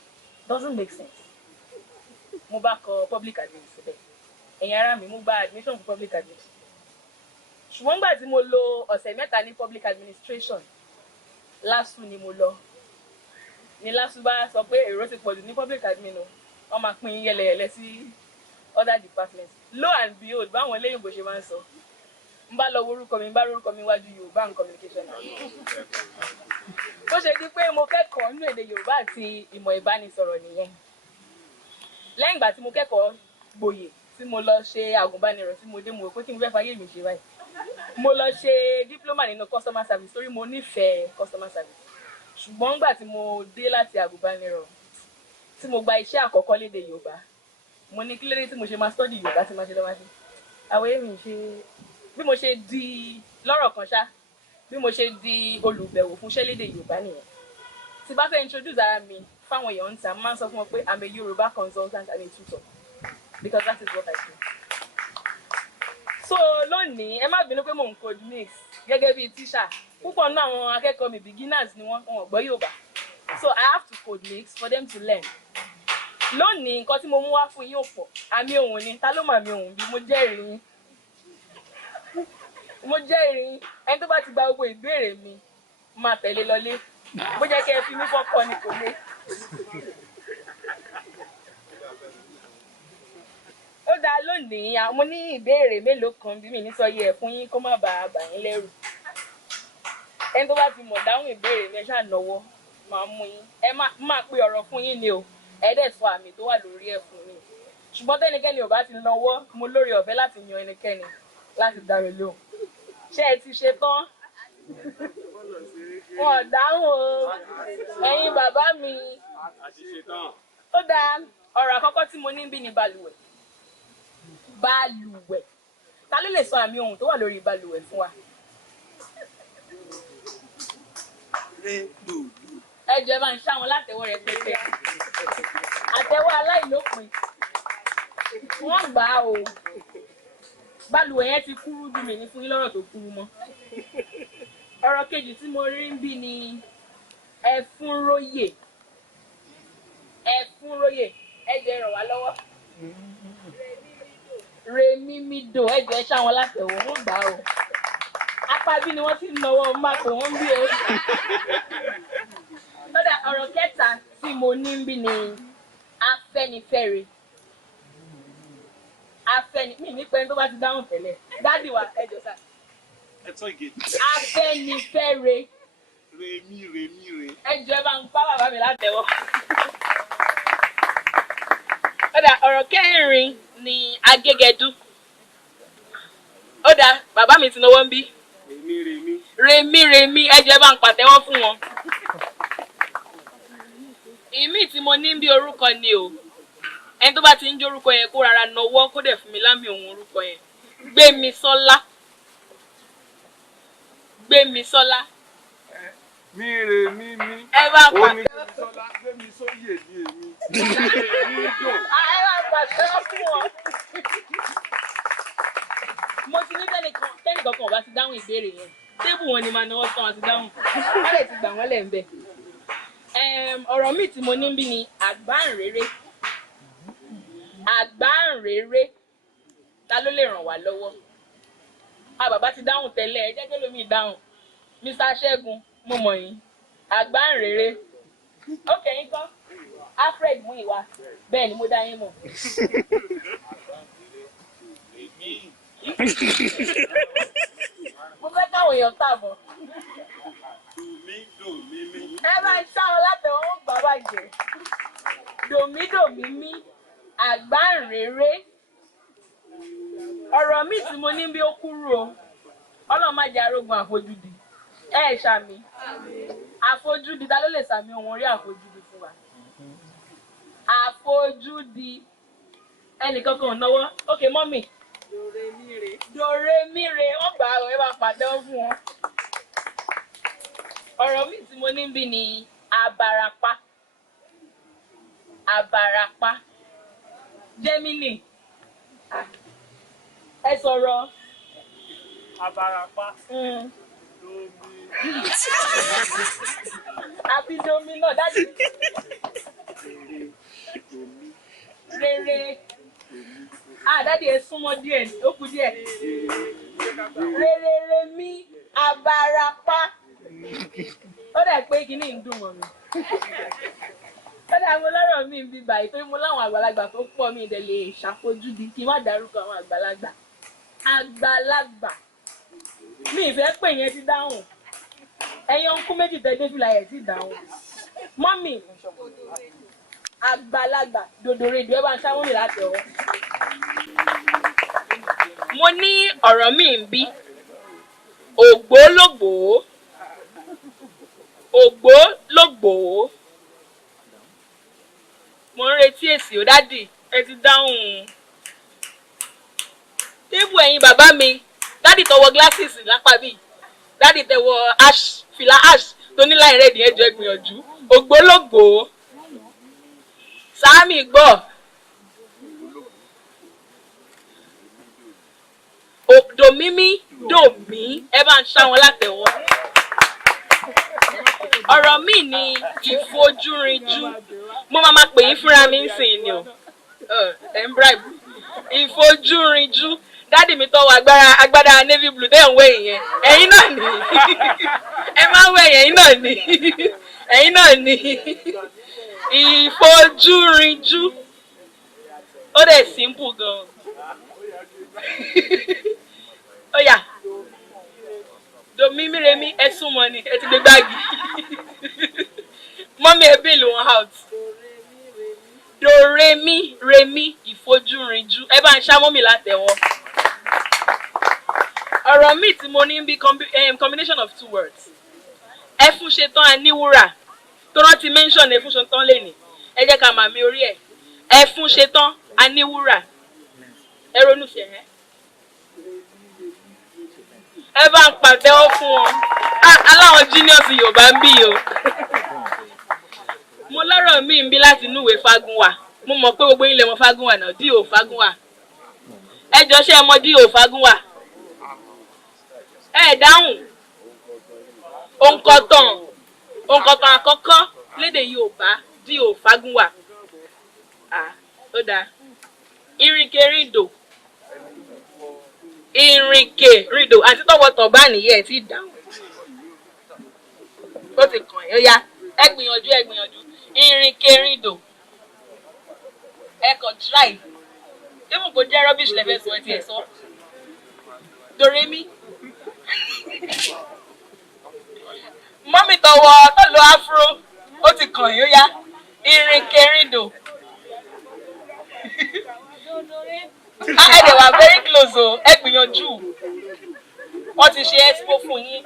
doesn't make sense. Mo bá kọ public admin síbẹ̀. Ẹ̀yin ará mi, mo gba admission fún public admin. Ṣùgbọ́n nígbà tí mo lò ọ̀sẹ̀ mẹ́ta ní public administration, LASU ni mo lọ. Ní LASU bá sọ pé èrò ti pọ̀jù ní public admin o, wọ́n máa pín yẹlẹyẹlẹ sí other departments. Lo and behold, báwọn eléyìnbó ṣe máa ń sọ. N bá lọ wo orúkọ mi, n bá orúkọ mi wájú Yorùbá and communication. Bó ṣe di pé mo kẹ́kọ̀ọ́ nínú èdè Yorùbá àti ìmọ̀ ìbánisọ̀rọ̀ nìyẹn. Lẹ́yìn ìgbà tí mo kẹ́kọ̀ọ́ gboyè, tí mo lọ ṣe àgùnbánirọ̀, tí mo dé, mo rò pé kí n fẹ́ fayé mi ṣe báyìí. Mo lọ ṣe diploma nínú customer service torí mo nífẹ̀ẹ́ customer service. Ṣùgbọ́n nígbà tí mo dé láti àgùnbánirọ̀, tí mo gba iṣẹ́ àkọ́kọ́ lédè Yorùbá, mo ní kí lóde tí mo ṣe máa study Yorùbá tí máa ṣe lọ́wọ́ sí. Àwọn èmi ṣe bí mo ṣe di lọ́rọ̀ kan ṣá, bí mo ṣe di olùbẹ̀wò fún iṣẹ́ lédè Yorùbá nìyẹn. Tí bá fẹ́ introduce ara mi fáwọn èèyàn ń ta, máa ń sọ fún wọn pé I'm a Yorùbá consultant and a tutor because that is what I do. So lónìí, ẹ má bínú pé mò ń code mix gẹ́gẹ́ bí tíṣà. Púpọ̀ nínú àwọn akẹ́kọ̀ọ́ mi beginners ni wọ́n gbọ́ Yorùbá. So I have to code mix for them to learn. Lónìí, nǹkan tí mo mú wá fún yín ò pọ̀. Àmì ohùn ni, ta ló mọ̀ àmì ohùn bí? Mo jẹ́rìí yín. Mo jẹ́rìí yín. Ẹni tó bá ti gba gbogbo ìbéèrè mi, máa tẹ̀lé lọlé. Bó jẹ́ kí ẹ fi mí fọ́kọ ni kò lé. Ó dáa lónìí, mo ní ìbéèrè mélòó kan bí mi ní sọ yẹ fún yín kó má bàa bà yín lẹ́rù. Ẹni tó bá ti mọ̀ dáhùn ìbéèrè mi ẹ ṣáà náwó, máa mú yín. Ẹ máa pe ọ̀rọ̀ fún yín ni o. Ẹ dẹ̀ sọ àmì tó wà lórí ẹ̀ fún yín. Ṣùgbọ́n tẹ́nikẹ́ni ò bá ti náwó, mo lórí ọ̀fẹ́ láti yan ẹnikẹ́ni láti dá mi lóhùn. Ṣé ẹ ti ṣe tán? Wọn ò dáhùn o. Ẹ̀yin bàbá mi. Ó dáa, ọ̀rọ̀ àkọ́kọ́ tí mo ní bí ni balùwẹ̀. Balùwẹ̀. Ta ló lè sọ àmì ohùn tó wà lórí balùwẹ̀ fún wa? Ẹ jẹ́ bá ń ṣá wọn látẹ̀wọ́ rẹ̀ pépé. Àtẹ̀wọ́ aláìlópin. Wọ́n gbà á o. Balùwẹ̀ yẹn ti kúrú jù mí ní fún yín lọ́rọ̀ tó kúrú mọ́. Ọ̀rọ̀ kejì tí mo rí ń bí ni ẹ̀fúnróyè. Ẹ̀fúnróyè. Ẹ jẹ́ ràn wá lọ́wọ́. Rèmímídò. Ẹ jẹ́ ṣá wọn látẹ̀wọ́. Wọ́n gbà á o. Apá bí ni wọ́n ti ń náwó máa pè wọ́n bí o. Lọ́dà ọ̀rọ̀ kẹta tí mo ní ń bí ni Afẹ́nifẹ́re. Mi ní pé tó bá ti dáhùn tẹ́lẹ̀. Dádì wa ẹ jọ sá. Afẹ́nifẹ́re. Rèmí. Ẹ jọ ẹ bá ń pa bàbá mi látẹ̀wọ́. Lọ́dà ọ̀rọ̀ kẹrin ni Agégẹdú. Ó dáa, bàbá mi ti náwó ń bí. Rèmí. Ẹ jọ ẹ bá ń pàtẹ́wọ́ fún wọn. Ìmí tí mo ní bí orúkọ ni o. Ẹni tó bá ti ń jẹ́ orúkọ yẹn kó rárá nawọ́ kó dẹ̀ fún mi lámì ohùn orúkọ yẹn. Gbémisọ́lá. Mí. Ẹ bá ń pàtẹ́wọ́. Gbémisóyè ni èmi. Ẹ bá ń pàtẹ́wọ́ fún wọn. Mo ti ní tẹ́nìkan kan bá ti dáhùn ìbéèrè yẹn. Tébù wọn ni máa náwó tán àti dáhùn. Wọ́n lè ti gbà wọ́n lẹ̀ ń bẹ̀. ọ̀rọ̀ míì tí mo ní bí ni àgbáǹréré. Àgbáǹréré ta ló lè ràn wá lọ́wọ́? Bàbá ti dáhùn tẹ́lẹ̀ ẹ jẹ́ kí lómi dáhùn. Mr. Ṣẹ́gun mo mọ̀ yín. Àgbáǹréré. Ókè yín kọ́. Alfred Múyìwá bẹ́ẹ̀ ni mo dá yín mọ̀. Mo fẹ́ káwọn èèyàn tàbọ̀. Ẹ bá ń ṣáwọn látẹ̀wọ́n wọn gbà bàjẹ́. Dòmídòmímí àgbáǹréré. Ọ̀rọ̀ míì tí mo ní bí ó kúrú o. Ọlọ́run má jẹ́ arógun àfojúdi. Ẹ ṣàmì. Àfojúdi ta ló lè ṣàmì ohun orí àfojúdi fún wa? Àfojúdi. Ẹnìkan kan ò náwó. Ókè mọ́mì. Dòrèmíre. Wọ́n gbà á ẹ bá pàtẹ́wọ́ fún wọn. Ọ̀rọ̀ míì tí mo ní bí ni abarapá. Abarapá. Jẹ́mínì. Ẹ sọ̀rọ̀. Abarapá. Àbí domi náà dájú. Rere. Dájú ẹ súnmọ́ díẹ̀, ó kù díẹ̀. Rere mi abarapá. Ó dà pé kíní ń dùn mọ́ mi. Ó dà mo lọ́rọ̀ mi bí báyìí pé mo láwọn àgbàlagbà tó pọ̀ mi ìdẹ̀ lè ṣàfojúdi kí n má dárúkọ àwọn àgbàlagbà. Àgbàlagbà. Mi ìfẹ́ pè yẹn ti dáhùn. Ẹ̀yin ọ̀nkú méjì tẹ́ dé fìlà ẹ̀ ti dáhùn. Mọ́mì àgbàlagbà dòdòrè ìdúró bá ń ṣáwó mi láti ọwọ́. Mo ní ọ̀rọ̀ mi ń bí ògbólógbòó. Ògbólógbòó. Mo ń retí èsì ó dádì ẹ ti dáhùn. Tébù ẹ̀yin bàbá mi dádì tọwọ́ glasses lápá bíi dádì tẹwọ́ ash fìlà ash tó ní láì rẹ̀ ní ẹjọ́ ìgbìyànjú ògbólógbòó. Sáàmì gbọ́. Dòmímí dòmí ẹ bá ń ṣá wọn látẹ̀wọ́. Ọ̀rọ̀ mi ni ìfojúrinjú. Mo máa pè yín fúnra mi ń sìn ni o. Ẹ̀ ń bribe. Ìfojúrinjú. Dádì mi tọwọ́ agbádá navy blue tẹ́ ẹ̀ ń wé ìyẹn. Ẹ̀yin náà ni. Ẹ máa ń wé ẹ̀yin náà ni. Ẹ̀yin náà ni. Ìfojúrinjú. Ó dẹ̀ simple gan. Ó yá. Dòmímí remi ẹ súnmọ́ ni ẹ ti gbé gbági. Mọ́mí ẹ bíìlì wọn out. Dòrèmí remi ìfojúrinjú. Ẹ bá ń ṣá mọ́mí látẹ̀wọ́. Ọ̀rọ̀ mi tí mo ní bí combination of two words. Ẹfun ṣetán aníwúrà. Tó rántí mention ẹfun ṣetán lẹ́nìí. Ẹ jẹ́ ká màmí orí ẹ̀. Ẹfun ṣetán aníwúrà. Ẹ ronú sí ẹ̀. Ẹ bá ń pàtẹ́wọ́ fún wọn. Aláwọn genius Yorùbá ń bí o. Mo lọ́rọ̀ mi ń bí láti inú ìwé Fágúnwà. Mo mọ̀ pé gbogbo ilẹ̀ wọn Fágúnwà náà D.O. Fágúnwà. Ẹ jọ ṣé ẹ mọ̀ D.O. Fágúnwà? Ẹ dáhùn. Òǹkọ̀tàn àkọ́kọ́ lédè Yorùbá D.O. Fágúnwà. Ó dáa. Ìrìnkèrindò. Ìrìnkèrindò àti tọwọ́tọ̀ bá nìyẹn ti dáhùn. Ó ti kàn yín ó yá. Ẹ gbìyànjú. Ìrìnkèrindò. Ẹ kàn try. Even kò jẹ́ rubbish lẹ́fẹ̀ẹ́ sọ ẹ ti ẹ̀ sọ. Dòrèmí. Mọ́mì tọwọ́ tó lo afro. Ó ti kàn yín ó yá. Ìrìnkèrindò. Ẹ dẹ̀ wà very close o. Ẹ gbìyànjú. Wọ́n ti ṣe expo fún yín.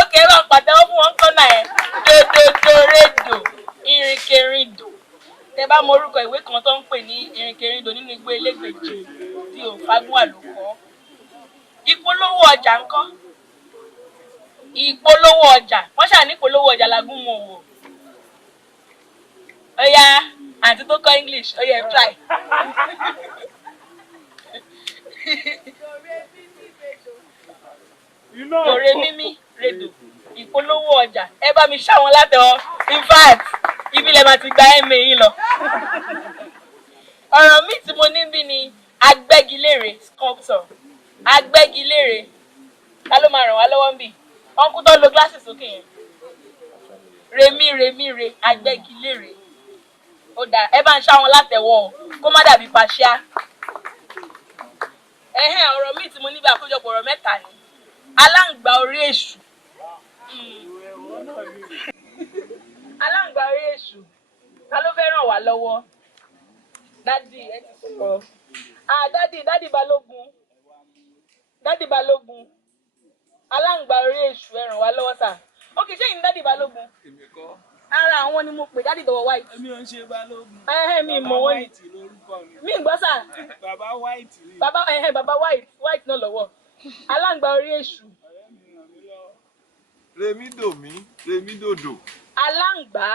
Ókè bá pàtẹ́wọ́ fún wọn kọ́nà ẹ̀. Dòdòdòrèdò. Ìrìnkèrindò. Tẹ bá mọ orúkọ ìwé kan tó ń pè ní Ìrìnkèrindò nínú igbó elégbèje D.O. Fágúnwà ló kọ. Ìpolówó ọjà ńkọ́? Ìpolówó ọjà. Wọ́n ṣà ní ìpolówó ọjà lágún mọ́ òwò. Ó yá, àǹtí tó kọ́ English, ó yẹ try. Dòrèmímí rèdò. ìpolówó ọjà ẹ bá mi ṣáwọn látẹ̀wọ́ in fact ibi lẹ máa ti gba ẹ̀mí yín lọ. ọ̀rọ̀ míì tí mo ní bí ni agbẹ́gilére sculptor agbẹ́gilére ta ló máa ràn wá lọ́wọ́ ń bì ọ̀nkú tó lo glasses sókè yẹn Remi agbẹ́gilére ó dà ẹ bá ń ṣáwọn látẹ̀wọ́ kó má dàbí pàṣẹ. ọ̀rọ̀ míì tí mo ní bí àkójọpọ̀ ọ̀rọ̀ mẹ́ta ni aláǹgbá orí èṣù. aláǹgbá orí èṣù ta ló fẹ́ ràn wá lọ́wọ́? dádì ẹ ti sọ̀rọ̀. dádì balógun aláǹgbá orí èṣù ẹ ràn wá lọ́wọ́ sà. ókè ṣé ìní dádì balógun? èmi kọ́. ara àwọn ni mo pè dádì tọwọ́ white. èmi ò ń ṣe balógun. mi mọ̀ wọ́n ni. white lórúkọ mi. mi gbọ́ sà. bàbá white ni. bàbá white náà lọ́wọ́ aláǹgbá orí èṣù. Remi-dòdò. aláǹgbá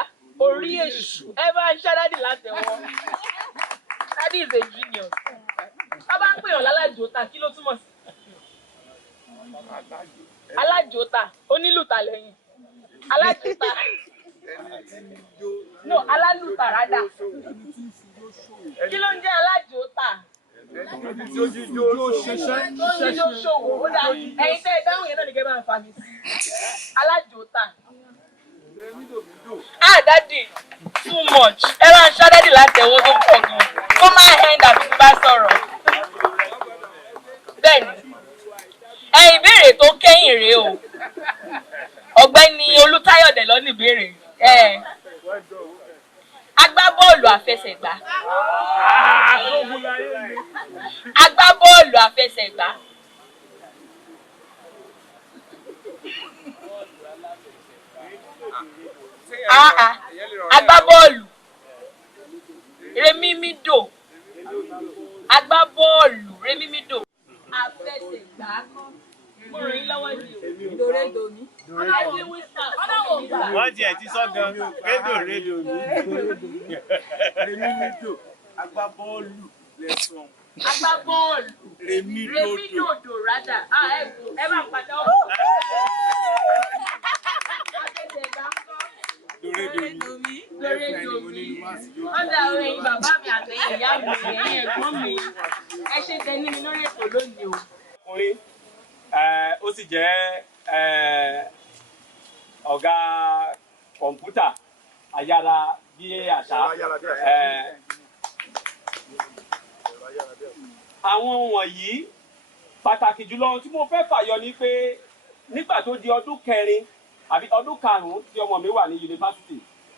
orí èṣù ẹ bá ń ṣá dádì látẹ̀wọ́. dádì is a genius. tá bá ń pè yàn lálàjòta kí ló túmọ̀ sí? alájòta onílùtà lẹ́yìn alájòta no alálùtà rádà kí ló ń jẹ́ alájòta? tó jíjó ṣòwò ó dà ẹ̀yin tẹ́ ẹ dáhùn yẹn náà nìkẹ́ bá ń fa mi sí alájòta. dádì too much ẹ máa ń ṣá dádì látẹ̀wọ́ tó pọ̀ gan kó má end àfi tí bá sọ̀rọ̀. bẹ́ẹ̀ni ìbéèrè tó kẹ́yìn rèé o ọ̀gbẹ́ni Olútáyọ̀dé ló ní ìbéèrè agbábọ́ọ̀lù àfẹsẹ̀gbá agbábọ́ọ̀lù àfẹsẹ̀gbá agbábọ́ọ̀lù Remi-dòdò agbábọ́ọ̀lù Remi-dòdò àfẹsẹ̀gbá. Mo ràn yín lọ́wọ́ ni o. Dòrédò mi. Wọ́n tiẹ̀ ti sọ gan rédò ní. Remi-dòdò agbábọ́ọ̀lù lẹ́sàn. Agbábọ́ọ̀lù Remi-dòdò rádà. Ẹ bá ń padà ọ̀. Dòrédò mi. Ọ̀dà ọ̀rẹ́ yín bàbá mi àtẹ̀yìn ìyá mi ẹ̀yìn ẹ̀gbọ́n mi. Ẹ ṣe tẹ ní mi lórí ètò lónìí o. Ọkùnrin ó sì jẹ́ ọ̀gá kọ̀ǹpútà ayára bí àṣá. Àwọn wọ̀nyí pàtàkì jùlọ tí mo fẹ́ fàyọ ni pé nígbà tó di ọdún kẹrin àbí ọdún karùn-ún tí ọmọ mi wà ní yunifásitì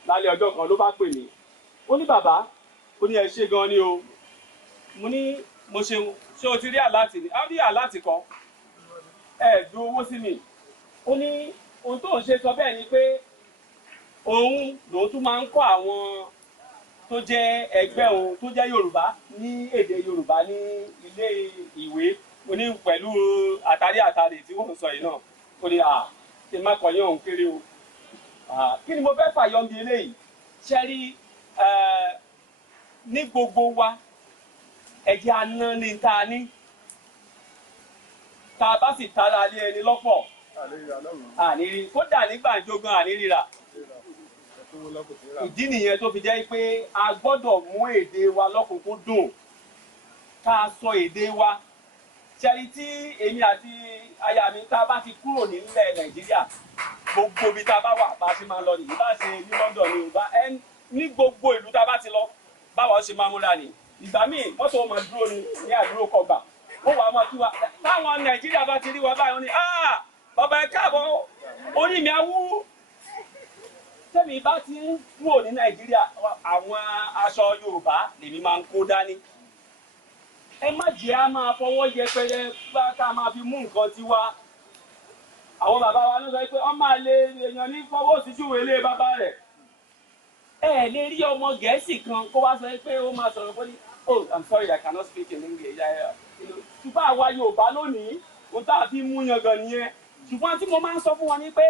lálẹ́ ọjọ́ kan ló bá pè mí. Ó ní bàbá ó ní ẹ ṣé gan ni o. Mo ní mo ṣeun ṣé o ti rí àláàtì ni? Á rí àláàtì kan ju owó sí mi. Ó ní ohun tó ń ṣe sọ bẹ́ẹ̀ ni pé òun lòun tún máa ń kọ́ àwọn tó jẹ́ ẹgbẹ́ òun tó jẹ́ Yorùbá ní èdè Yorùbá ní ilé ìwé. Ó ní pẹ̀lú àtàrí tí wọ́n sọ yìí náà. Ó ní kí n má kọ́ yín òun kéré o. Kí ni mo fẹ́ fàyọ bí eléyìí? Ṣé rí ní gbogbo wa ẹ̀jẹ̀ aná ní ta ní. Tá a bá sì tara lé ẹni lọ́pọ̀ àníri kódà nígbà jógan ànírira. Ìdí nìyẹn tó fi jẹ́ pé a gbọ́dọ̀ mú èdè wa lọ́kùnkúndùn ká sọ èdè wa. Ṣẹ́rí tí èmi àti aya mi tá a bá ti kúrò nílẹ̀ Nàìjíríà gbogbo ibi tá a bá wà bá a ṣe máa lọ nìyí bá ṣe ní London ní Yorùbá ní gbogbo ìlú tá a bá ti lọ báwa ṣe máa múra ní. Ìgbà míì mọ́tò máa dúró ní àdúró kọgbà. Ó wàá máa kí wa táwọn Nàìjíríà bá ti rí wa báyìí wọ́n ní bàbá ẹ káàbọ̀ orí mi á wú. Tẹ́mi bá ti ń kúrò ní Nàìjíríà àwọn aṣọ Yorùbá lèmi máa ń kó dání. Ẹ má jẹ́ á máa fọwọ́ yẹpẹrẹ bá ká máa fi mú nǹkan tiwa. Àwọn bàbá wa ló sọ pé wọ́n máa lè èèyàn ní fọwọ́ sí júwe ilé bàbá rẹ̀. Ẹ lè rí ọmọ Gẹ̀ẹ́sì kan kó wá sọ pé ó máa sọ̀rọ̀ fún ní I'm sorry I cannot speak in English. Ṣùgbọ́n àwa Yorùbá lónìí ohun tá a fi mú yangàn nìyẹn. Ṣùgbọ́n tí mo máa ń sọ fún wọn ni pé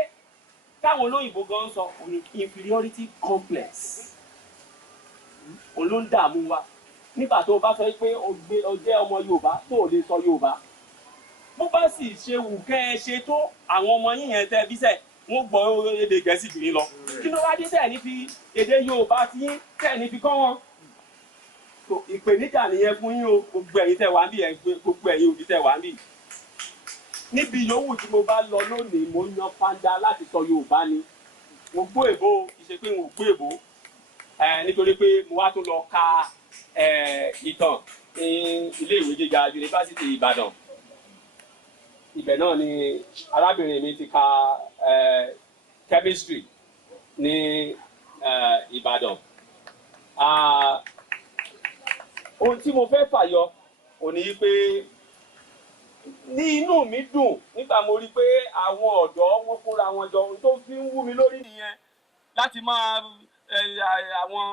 táwọn olóyìnbó gan sọ òní inferiority complex òun ló ń dààmú wa nígbà tó o bá sọ pé o jẹ́ ọmọ Yorùbá tó o lè sọ Yorùbá bó bá sì ṣe wù kẹ́ ẹ ṣe tó àwọn ọmọ yín yẹn tẹ́ bí sẹ́ wọ́n gbọ́ èdè Gẹ̀ẹ́sì jù yín lọ kí ló wá dé tẹ̀ ní fi èdè Yorùbá tí yín tẹ̀ ní fi kọ́ wọn. ìpèníjà nìyẹn fún yín o gbogbo ẹ̀yin tẹ̀ wá ń bì gbogbo ẹ̀yin òbí tẹ̀ wá ń bì. níbi yòówù tí mo bá lọ lónìí mo yan fanda láti sọ Yorùbá ni mo gbọ́ èbó ìṣe pé mo gbọ́ èbó nítorí pé mo wá tún lọ ka ìtàn ilé ìwé gíga yunifásitì Ìbàdàn ibẹ̀ náà ni arábìnrin mi ti ka chemistry ní Ìbàdàn. ohun tí mo fẹ́ fàyọ ò ní pé ní inú mi dùn nígbà mo rí pé àwọn ọ̀dọ́ wọn kóra wọn jọ ohun tó fi ń wú mi lórí nìyẹn láti máa àwọn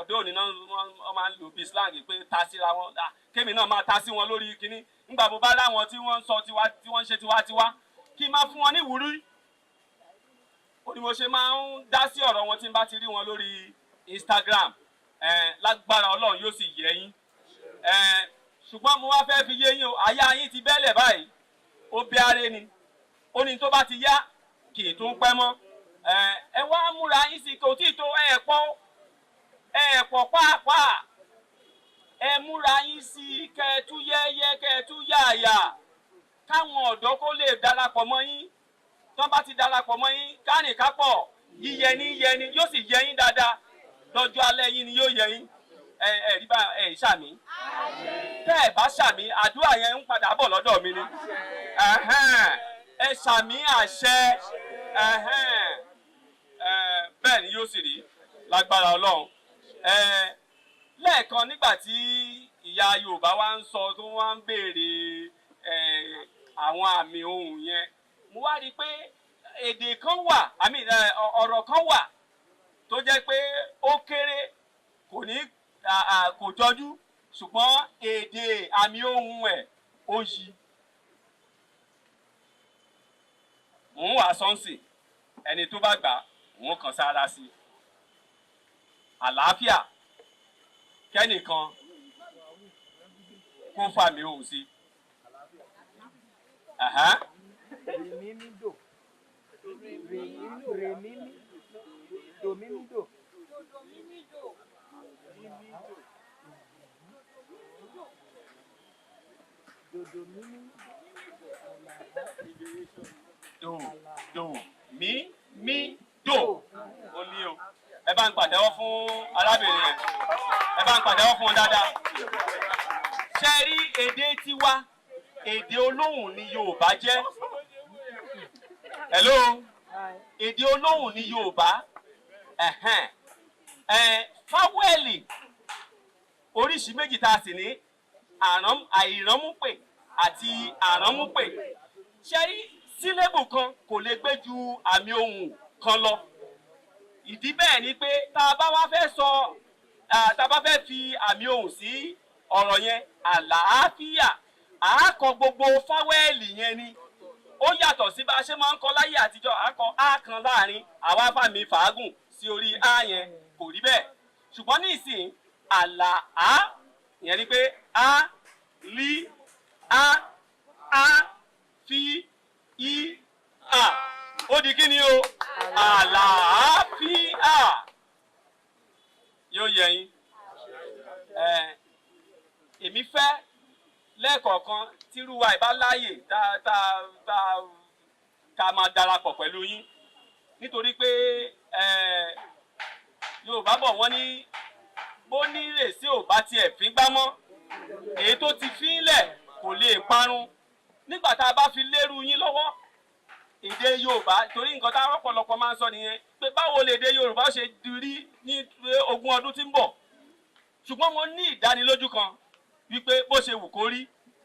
ọ̀dọ́ òní náà wọ́n máa ń lò bí slang pé ta síra wọn kémi náà máa ta sí wọn lórí kínní nígbà mo bá láwọn tí wọ́n ń sọ tiwa tí wọ́n ń ṣe tiwa kí n máa fún wọn ní ìwúrí ó ní mo ṣe máa ń dá sí ọ̀rọ̀ wọn tí n bá ti rí wọn lórí Instagram lágbára Ọlọ́run yóò sì yé yín ṣùgbọ́n mo wá fẹ́ fi yé yín o àyà yín ti bẹ́lẹ̀ báyìí ó bí aré ni ó ní tó bá ti yá kì í tún pẹ́ mọ́ ẹ wá múra yín sí kò tí ì tó ẹ̀ẹ̀pọ̀ pàápàá ẹ múra yín sí kẹ́ẹ̀tú yẹ́yẹ́ kẹ́ẹ̀tú yáàyà káwọn ọ̀dọ́ kó lè darapọ̀ mọ́ yín tó bá ti darapọ̀ mọ́ yín kárìn kápọ̀ yíyẹni yóò sì yẹ yín dáadáa lọ́jọ́ alẹ́ yín ni yóò yẹ yín rí bá ṣàmì tẹ́ ẹ bá ṣàmì àdúrà yẹn ń padà bọ̀ lọ́dọ̀ mi ni ẹ ṣàmì àṣẹ bẹ́ẹ̀ ni yóò sì rí lágbára Ọlọ́run. Lẹ́ẹ̀kan nígbà tí ìyá Yorùbá wa ń sọ tó wá ń béèrè àwọn àmì ohùn yẹn mo wá rí i pé èdè kan wà ọ̀rọ̀ kan wà tó jẹ́ pé ó kéré kò jọjú ṣùgbọ́n èdè àmì ohùn ẹ̀ ó yí. mò ń wà sọ́nsì ẹni tó bá gbà wọ́n kàn sára sí àlàáfíà kẹ́nìkan kó fàmì ohùn sí. Do mi do ó ní o ẹ bá ń pàtẹ́wọ́ fún arábìnrin yẹn ẹ bá ń pàtẹ́wọ́ fún wọn dáadáa. ṣe rí èdè tiwa èdè olóhùn ni Yorùbá jẹ́. hello èdè olóhùn ni Yorùbá fáwẹ́lì oríṣìí méjì tá a sì ní àìránmúpè àti àránmúpè. ṣe rí sílébù kan kò lè gbé ju àmì ohùn kan lọ. ìdí bẹ́ẹ̀ ni pé tá a bá wá fẹ́ sọ tá a bá fẹ́ fi àmì ohùn sí ọ̀rọ̀ yẹn àlàáfíà àákọ gbogbo fáwẹ́ẹ̀lì yẹn ni ó yàtọ̀ sí bá a ṣe máa ń kọ láyé àtijọ́ àákọ á kan láàrin àwa fàmì fàágùn sí orí á yẹn kò rí bẹ́ẹ̀ ṣùgbọ́n ní ìsìn àlàá yẹn ni pé á lí á fi i à ó di kí ni o àlàáfíà yóò yẹ yín. èmi fẹ́ lẹ́ẹ̀kọ̀ọ̀kan tírúwa ìbáláyè ká máa darapọ̀ pẹ̀lú yín nítorí pé Yorùbá bọ̀ wọ́n ní bó ní rèsí ò bá tiẹ̀ fín gbámọ́ èyí tó ti fínlẹ̀ kò lè parun nígbà tá a bá fi lérú yín lọ́wọ́ èdè Yorùbá torí nǹkan tá a rọ́pọ̀lọpọ̀ máa ń sọ nìyẹn pé báwo lè èdè Yorùbá ṣe rí ní 20 ọdún tí ń bọ̀ ṣùgbọ́n mo ní ìdánilójú kan wípé bó ṣe wù kó rí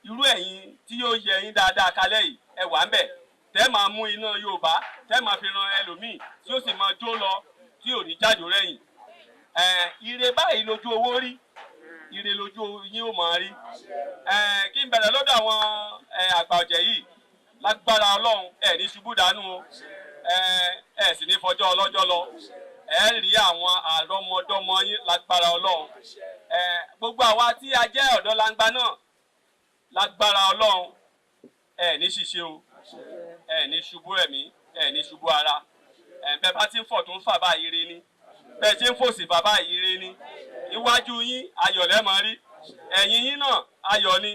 irú ẹ̀yin tí yóò yẹ yín dáadáa kalẹ̀ yìí ẹ wà ń bẹ̀ tẹ́ máa mú iná Yorùbá tẹ́ máa fi ran ẹlòmíì tí ó sì máa jó lọ tí ò ní jájò rẹ̀yìn. Ire báyìí lójú owó rí ire lójú yín ó máa rí. Kí n bẹ̀rẹ̀ lọ́dọ̀ àwọn àgbà ọ̀jẹ̀ yìí lágbára Ọlọ́run ẹ ní ṣubú dànù o ẹ sì ní fọjọ́ ọlọ́jọ́ lọ ẹ rí àwọn àrọ́mọdọ́mọ yín lágbára Ọlọ́run. Gbogbo àwa tí a jẹ́ ọ̀dọ́ langba náà lágbára Ọlọ́run ẹ ní ṣìṣe o ẹ ní ṣubú ẹ̀mí ẹ ní ṣubú ara bẹ́ẹ̀ bá ti ń fọ̀ tó ń fà báyìí ire ni bẹ́ẹ̀ ti ń fòsì fà báyìí ire ni iwájú yín ayọ̀ lẹ́mọ̀ rí ẹ̀yìn yín náà ayọ̀ ni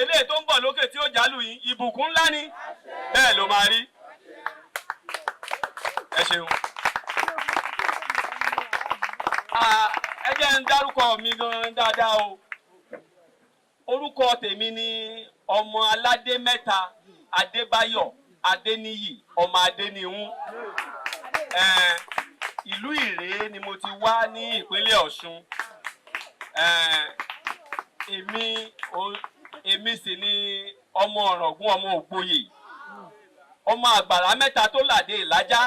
eléyìí tó ń bọ̀ lókè tí ó jálù yín ìbùkún ńlá ni bẹ́ẹ̀ ló máa rí ẹ ṣeun. ẹ jẹ́ ń dárúkọ mi gan dáadáa o orúkọ tèmi ni ọmọ aládé mẹ́ta Adébáyọ̀ Adéníyì ọmọ Adéníhún ìlú Ìré ni mo ti wá ní ìpínlẹ̀ Ọ̀ṣun èmi sì ni ọmọ Ọ̀ràngún ọmọ Ògboyè ọmọ àgbàrá mẹ́ta tó làdé ìlájá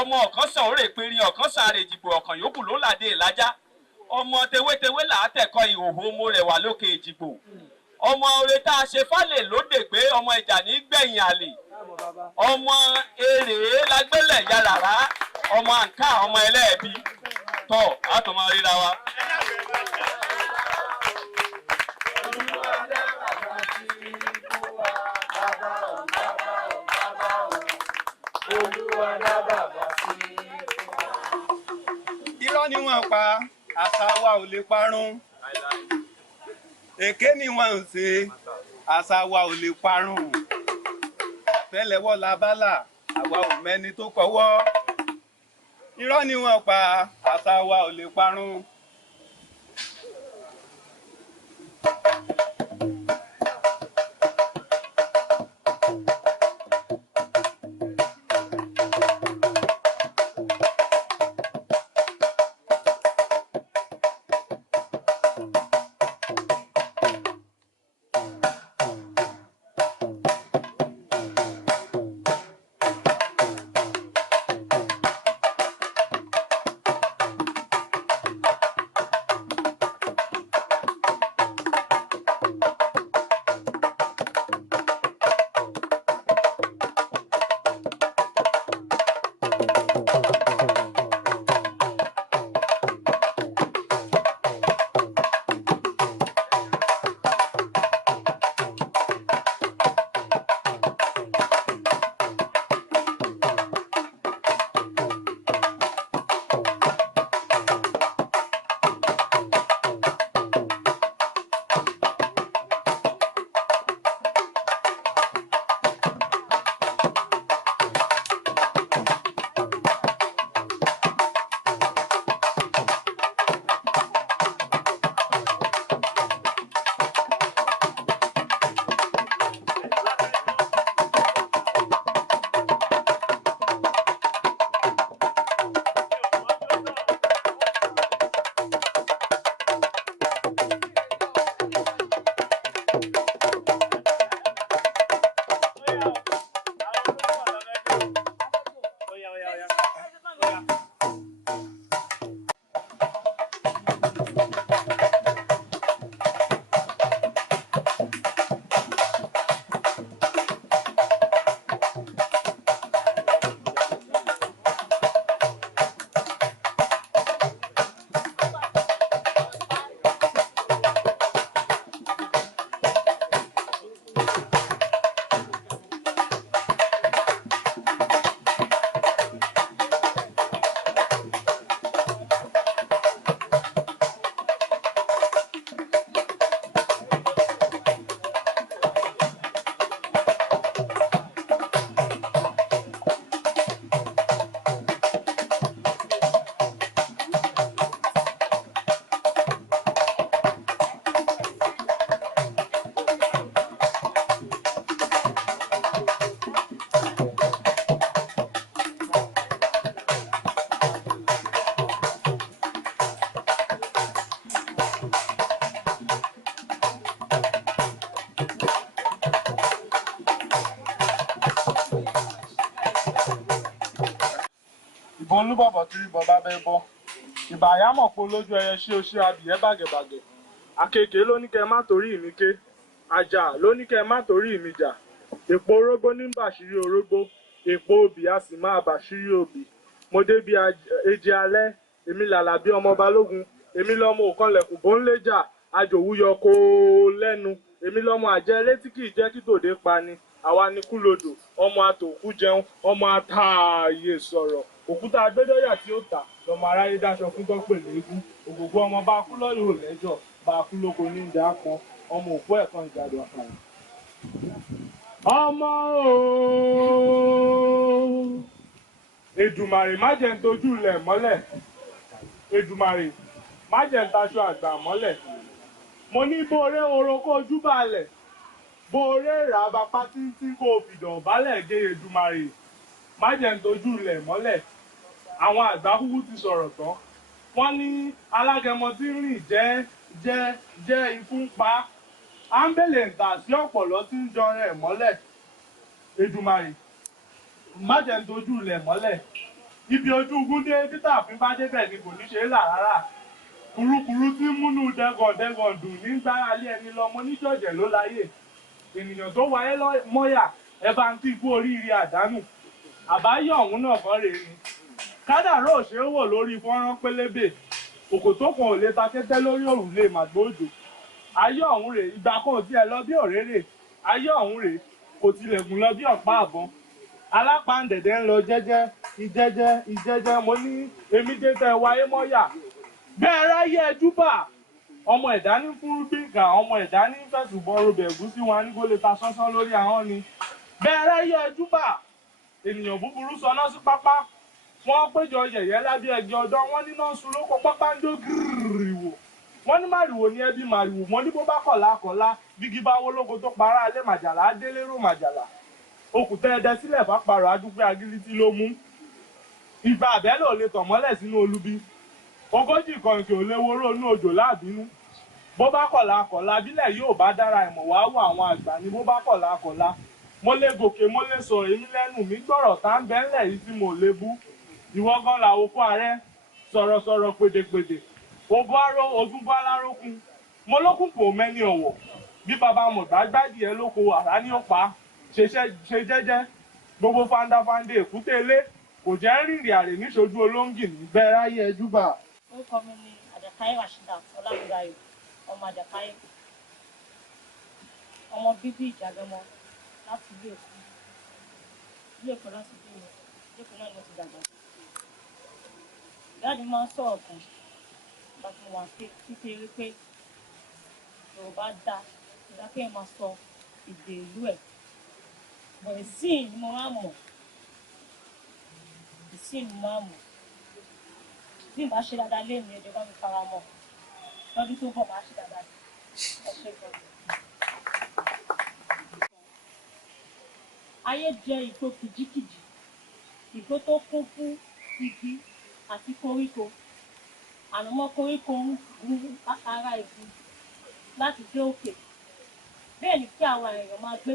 ọmọ ọ̀kan sàn ó rè péré ọ̀kan sàn àrè ìdìbò ọ̀kan yòókù ló làdé ìlájá ọmọ tewétewé là á tẹ̀kọ́ ìhòòhò mo rẹ̀ wà lókè ìdìbò ọmọ oore tá a ṣe fálè lóde pé ọmọ ìjà ní gbẹ̀yìn àlè ọmọ èrè lágbélẹ̀ yàrá ọmọ àǹká ọmọ ẹlẹ́ẹ̀bí tọ́ àtọmọ ríra wa. irọ́ ni wọ́n pa àṣà wa ò lè parun èké ni wọ́n ń ṣe àṣà wa ò lè parun tẹ́lẹ̀wọ́ la bálà àwa ò mẹ́ni tó kọ́wọ́ irọ́ ni wọ́n pa àṣà wa ò lè parun. ìbọn olúbọ̀bọ̀ tí bọ̀bá bẹ́ bọ́ ìbàyámọ̀ pọ̀ lójú ẹyẹ ṣé o ṣe adìyẹ bàgẹ̀bàgẹ̀ àkekè ló ní kẹ́ má torí mi ké àjà ló ní kẹ́ má torí mi jà èpo orógbó ní bàṣírí orógbó èpo obì a sì máa bàṣírí obì mo dé bí èjì alẹ́ èmi làlà bí ọmọ balógun èmi lọ́mọ òkànlẹ̀kùn bó ń lé jà àjòwú yọ kó lẹ́nu èmi lọ́mọ àjẹ́ létí kì í jẹ́ kí tòde pa ni àwa ni kúlodò ọmọ àtòkú jẹun ọmọ àtààyè sọ̀rọ̀ òkúta agbẹ́dọ́yà tí ó tà lọ́mọ aráyé dáṣọ fún tọ́pẹ̀ lẹ́gùn ògògbó ọmọ bá kú lọ́yọ̀ ò lẹ́jọ́ bá kú lóko ní ìjà pọn ọmọ òkú ẹ̀kan ìjàdù àkàrà. ọmọ ooo Èdùmàrè má jẹ́ ń tojú ilẹ̀ mọ́lẹ̀ Èdùmàrè má jẹ́ ń taṣọ àgbà mọ́lẹ̀ mo ní bóore oro kó ojú balẹ̀ bóore ràbà pátítí kó fìdàn balẹ̀ gé Èdùmàrè má jẹ́ ń tojú ilẹ̀ mọ́lẹ̀. àwọn àgbà kúkú ti sọ̀rọ̀ tán wọ́n ní alágẹmọ tí ń rìn jẹ́ ikú ń pa áńbẹ̀lẹ̀ ń tà sí ọ̀pọ̀lọ́ tí ń jọ rẹ̀ mọ́lẹ̀ Èdùmàrè má jẹ́ ń tojú ilẹ̀ mọ́lẹ̀ ibi ojú gúndé títà fún bá débẹ̀ ni kò ní ṣe é là rárá kùrukùru tí ń múnú dẹ́gọ̀dẹ́gọ̀ dùn ní gbára lé ẹni lọ́mọ níjọ̀jẹ̀ ló láyè ènìyàn tó wáyé mọ́yà ẹ bá ń kí ikú oríire àdánù àbáyọ̀ ọ̀hún náà kọ́ rèé ni kádàrá ò ṣe é wò lórí fọ́nrán pélébè òkòtó kan ò lè ta kété lórí òrùlé màgbóòjò ayé ọ̀hún rèé ìgbà kan ò tiẹ̀ lọ bí òréré ayé ọ̀hún rèé kò tilẹ̀kùn lọ bí ọ̀pá àbọn alápàǹdẹ̀dẹ̀ ń lọ ìjẹ́jẹ́ mo ní èmi dé tẹ wáyé mọ́yà bẹ́ẹ̀ ráyé ẹjúbà ọmọ ẹ̀dá ní fúrúgbìnkà ọmọ ẹ̀dá ní fẹ̀sùnbọ̀n robẹ̀ ẹ̀gúsí wọn ní kó lè ta sánsán lórí ahọ́n ni bẹ́ẹ̀ ráyé ẹjúbà ènìyàn búburú sọná sí pápá wọ́n péjọ yẹ̀yẹ́ lábẹ́ ẹgbẹ́ ọdọ́ wọ́n níná sun lóko pápá ń dó gírìwò wọ́n ní màrìwò ní ẹbí màrìwò wọ́n ní bó bá kọ̀lá bígi bá wó lóko tó para alẹ́ màjàlá délérò màjàlá òkùtẹ́ ẹdẹ sílẹ̀ fàpàrọ̀ adúpẹ́ agilítí ló mú ìgbà àbẹ́lẹ̀ ò lè tàn mọ́lẹ̀ sínú olubi ogójì kọ̀ǹkì ò lè woró inú òjò láàbínú bó bá kọ̀lá bílẹ̀ yóò bá dára ìmọ̀ wá wọ àwọn àgbà ni bó bá kọ̀lá mo lè gòkè mo lè sọ èmi lẹ́nu mi gbọ́rọ̀ tá ń bẹ́ńlẹ̀ yìí tí mo lè bú ìwọ gan làwọn kó ààrẹ sọ̀rọ̀sọ̀rọ̀ pèdèpèdè òbó aró ogún bá lárókun mo lókùn kò mẹ́ni ọ̀wọ̀ bí baba mọ̀gbá gbádìí ẹ lóko àrá ní ọ̀pá ṣe jẹ́jẹ́ gbogbo fandafande èkúté ilé kò jẹ́ rìnrìn àrè níṣojú olóńgì ní bẹ́ẹ̀ ráyé ẹjúbà. orúkọ mi ni Àjàkáyé Rasheedat Ọlámídayọ̀ ọmọ Àjàkáyé ọmọ bíbí Ìjàgẹmọ láti ilé Èkó láti bí mi ilé Èkó náà ni mo ti dàgbà. Ìyáàdì máa ń sọ̀rọ̀ kan nígbà tí mo wà kékeré pé Yorùbá dá kéèyàn máa sọ èdè ìlú ẹ̀ bọ̀ ìsìn ni mo máa mọ̀ bí n bá ṣe dáadáa lé mi ẹjọ́ bá mi fara mọ́ lọ́dún tó bọ̀ máa ṣe dáadáa ẹ ṣe gan. ayé jẹ́ igbó kìjikìji igbó tó kún fún igi àti koríko ànàmọ́ koríko ń gun ara igi láti dé òkè bẹ́ẹ̀ ni kí àwọn èèyàn máa gbé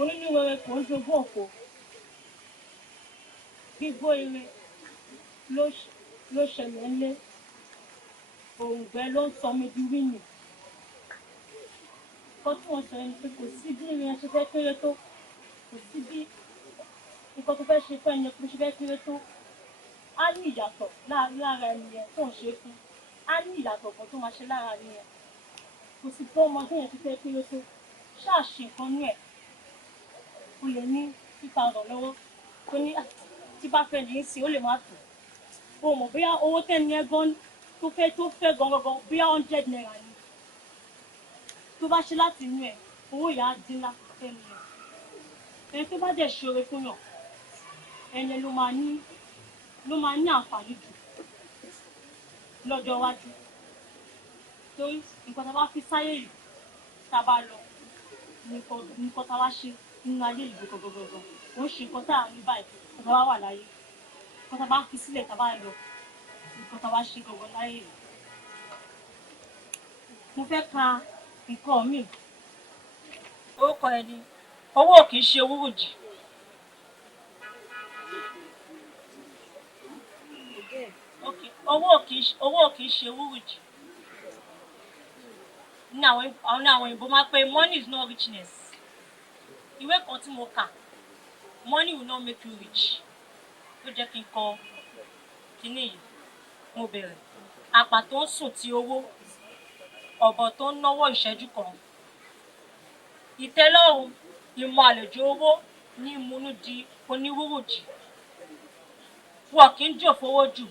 onínúwere kò ń jogún òfo gbígbó ire ló ṣẹlẹ̀ ńlé òǹgbẹ ló ń sọ mi di wíìnì nǹkan tí wọ́n sọ ẹni pé kò sí bí irin ṣe fẹ́ kéré tó kò sí bí nǹkan tó fẹ́ ṣe fún ẹni pé ṣe fẹ́ kéré tó á ní ìyàtọ̀ lára ẹni yẹn tó ń ṣe fún á ní ìyàtọ̀ kan tó máa ṣe lára ẹni yẹn kò sí bó ọmọ tó yẹn ti fẹ́ kéré tó ṣáà ṣe nǹkan nú ẹ̀ o lè ní 2,000 lọ́wọ́ tó ní tí bá fẹ́ ní sí ó lè má tó o mọ̀ bóyá owó tẹ́ni ẹ gan tó fẹ́ gangan bóyá 100 naira ni tó bá ṣe láti inú ẹ̀ owó ìyá dín láfẹ́ni ẹ̀ ẹni tó bá dẹ̀ ṣoore fún yàn ẹni ló máa ní àǹfààní jù lọ́jọ́ iwájú torí nǹkan tá a bá fi sáyé yìí tá a bá lọ nǹkan tá a wá ṣe nínú ayé ìlú gọgọgọgọ ó ń ṣe nǹkan tá a rí báyìí nǹkan tá a bá wà láyé nǹkan tá a bá fi sílẹ̀ tá a bá lọ nǹkan tá a bá ṣe gọgọ láyé yìí. mo fẹ́ ka nǹkan míì orúkọ ẹni owó kì í ṣe wúrùjì. owó kì í ṣe wúrùjì ní àwọn òyìnbó máa pé money is not richness. Ìwé kan tí mo kà money will not make you rich ló jẹ́ kí n kọ kíní yìí mo bẹ̀rẹ̀ àpà tó ń sùn ti owó ọ̀bọ tó ń náwó ìṣẹ́jú kan ìtẹ́lọ́rùn ìmọ̀ àlejò owó ní ìmúnú di oníwúrù jì wọn kì í jò fowó jù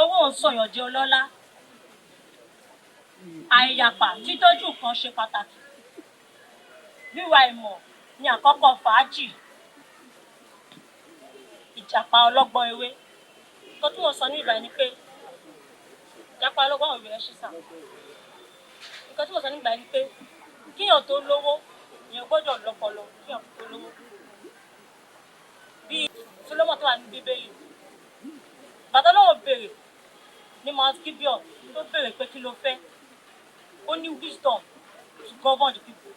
owó ń sọ̀yàn di ọlọ́lá àìyàpá títọ́jú kan ṣe pàtàkì wíwá ìmọ̀ ní àkọ́kọ́ fàájì ìjàpá ọlọ́gbọ́n ewé tó tí wọ́n sọ ní ìgbà ni pé ìjàpá ọlọ́gbọ́n ewé ẹ ṣíṣà nǹkan tí wọ́n sọ ní ìgbà ni pé kíyàn tó lówó èèyàn gbọ́dọ̀ lọ́pọlọ kíyàn tó lówó bí Solomon tó wà ní Bíbélì bàtà lọ́wọ́ béèrè ní Mount Gibeon tó béèrè pé kí ló fẹ́ ó ní wisdom to govern the people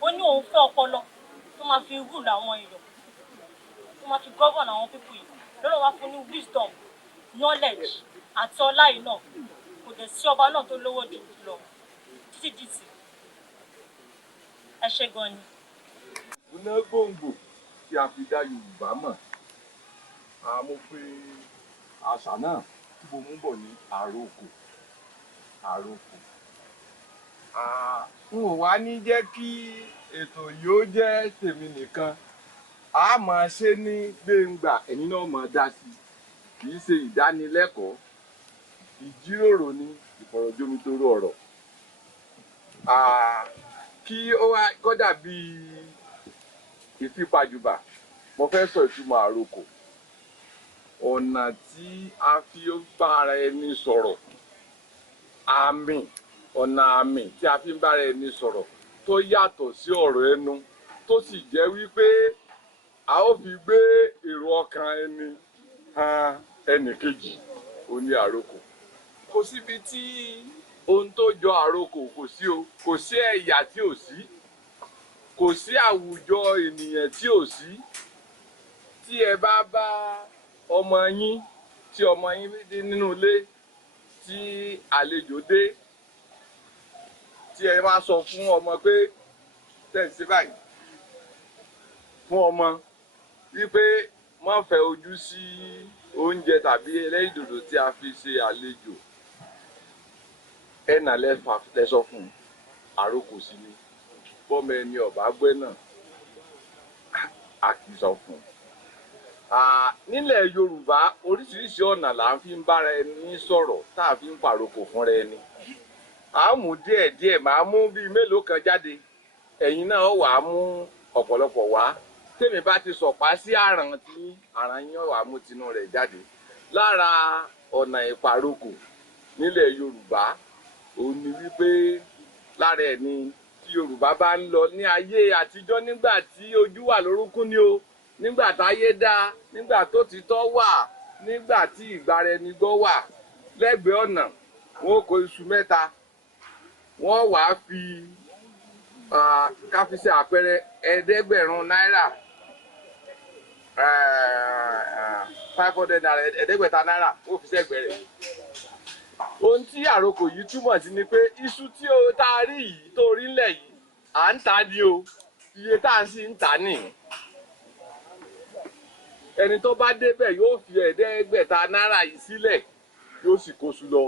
ó ní òun fẹ́ ọpọlọ tó máa fi rule àwọn èèyàn tó máa fi govern àwọn people yìí lọ́dọ̀ wá fún ní wisdom knowledge àti ọlá yìí náà kò dẹ̀ sí ọba náà tó lówó jù lọ títí dìtì ẹ ṣé gan ni. Iná gbòǹgbò tí a fi dá Yorùbá mọ̀ mo pe àṣà náà tí mo mú bọ̀ ní àrokò àrokò. N ò wá ní jẹ́ kí ètò yìí ó jẹ́ tèmi nìkan a máa ṣe ní gbẹ̀ngbà ẹ̀yin náà máa dá sí kì í ṣe ìdánilẹ́kọ̀ọ́ ìjíròrò ní ìfọ̀rọ̀jomitoro ọ̀rọ̀ kí ó wá kọ́dà bíi ìfipájùbà mo fẹ́ sọ ìtumọ̀ àrokò ọ̀nà tí a fi bá ara ẹni sọ̀rọ̀ àmì ọ̀nà àmì tí a fi ń bára ẹni sọ̀rọ̀ tó yàtọ̀ sí ọ̀rọ̀ ẹnu tó sì jẹ́ wípé a ó fi gbé èrò ọkàn ẹni hàn ẹnì kejì ó ní àrokò. Kò síbi tí ohun tó jọ àrokò kò sí o kò sí ẹ̀yà tí ò sí kò sí àwùjọ ènìyàn tí ò sí tí ẹ bá bá ọmọ yín tí ọmọ yín dé nínú ilé tí àlejò dé tí ẹ bá sọ fún ọmọ pé tẹ̀sí báyìí fún ọmọ wípé má fẹ́ ojú sí oúnjẹ tàbí ẹlẹ́rìndòdò tí a fi ṣe àlejò ẹ̀nà lẹ́sọ fún àrokò sí ni bọ́mọ ẹni ọ̀bá gbẹ́ náà a kì í sọ fún nílẹ̀ Yorùbá oríṣiríṣi ọ̀nà là ń fi ń bára ẹni sọ̀rọ̀ tá a fi ń pàrokò fúnra ẹni a mú díẹ̀ máa mú bíi mélòó kan jáde ẹ̀yin náà wà á mú ọ̀pọ̀lọpọ̀ wá tèmi bá ti sọ̀pá sí àràn tí àràn yín wà á mú tinú rẹ̀ jáde lára ọ̀nà ìpàrokò nílẹ̀ Yorùbá òun ni wípé lára ẹ̀ ni tí Yorùbá bá ń lọ ní ayé àtijọ́ nígbà tí ojú wà lórúnkún ni o nígbà táyé dá nígbà tó ti tọ́ wà nígbà tí ìgbaraẹnigbọ́ wà lẹ́gbẹ̀ẹ́ ọ̀nà wọn kó iṣu mẹ́ta wọ́n wàá fi ká fi ṣe àpẹẹrẹ ẹ̀ẹ́dẹ́gbẹ̀rún náírà 500 naira ẹ̀ẹ́dẹ́gbẹ̀ta náírà ó fi ṣẹ́gbẹ̀ẹ́ rẹ̀. Ohun tí àrokò yìí túmọ̀ sí ni pé iṣu tí o tá a rí yìí tó rí ńlẹ̀ yìí à ń tà ní o iye tá à ń sì ń tà ní. Ẹni tó bá débẹ̀ yóò fi ẹ̀ẹ́dẹ́gbẹ̀ta náírà yìí sílẹ̀ yóò sì kóṣù lọ.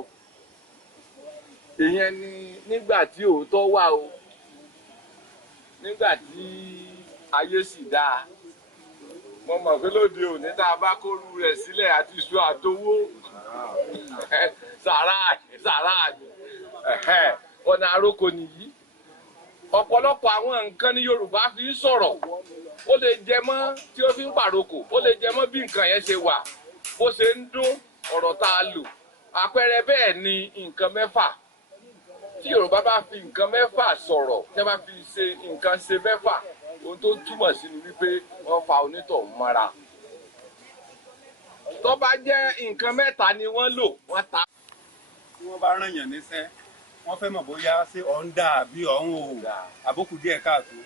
Ìyẹn ni nígbà tí òótọ́ wà o nígbà tí ayé sì dáa mo mọ̀ pé lóde òní tá a bá kóru rẹ̀ sílẹ̀ àti iṣu àtowó sàrà ọ̀nà àrokò nìyí ọ̀pọ̀lọpọ̀ àwọn nǹkan ní Yorùbá fi ń sọ̀rọ̀ ó lè jẹ mọ́ tí ó fi ń pàrokò ó lè jẹ mọ́ bí nǹkan yẹn ṣe wà bó ṣe ń dún ọ̀rọ̀ tá a lò àpẹẹrẹ bẹ́ẹ̀ ni nǹkan mẹ́fà tí Yorùbá bá fi nǹkan mẹ́fà sọ̀rọ̀ tí wọ́n bá fi ṣe nǹkan ṣe mẹ́fà ohun tó túmọ̀ sí ni wípé wọ́n fa onítọ̀hún mọ́ra tó bá jẹ́ nǹkan mẹ́ta ni wọ́n lò wọ́n ta. tí wọ́n bá rán yàn níṣẹ́ wọ́n fẹ́ mọ̀ bóyá ṣé ọ̀hún dà bí ọ̀hún ò àbókù díẹ̀ káàtó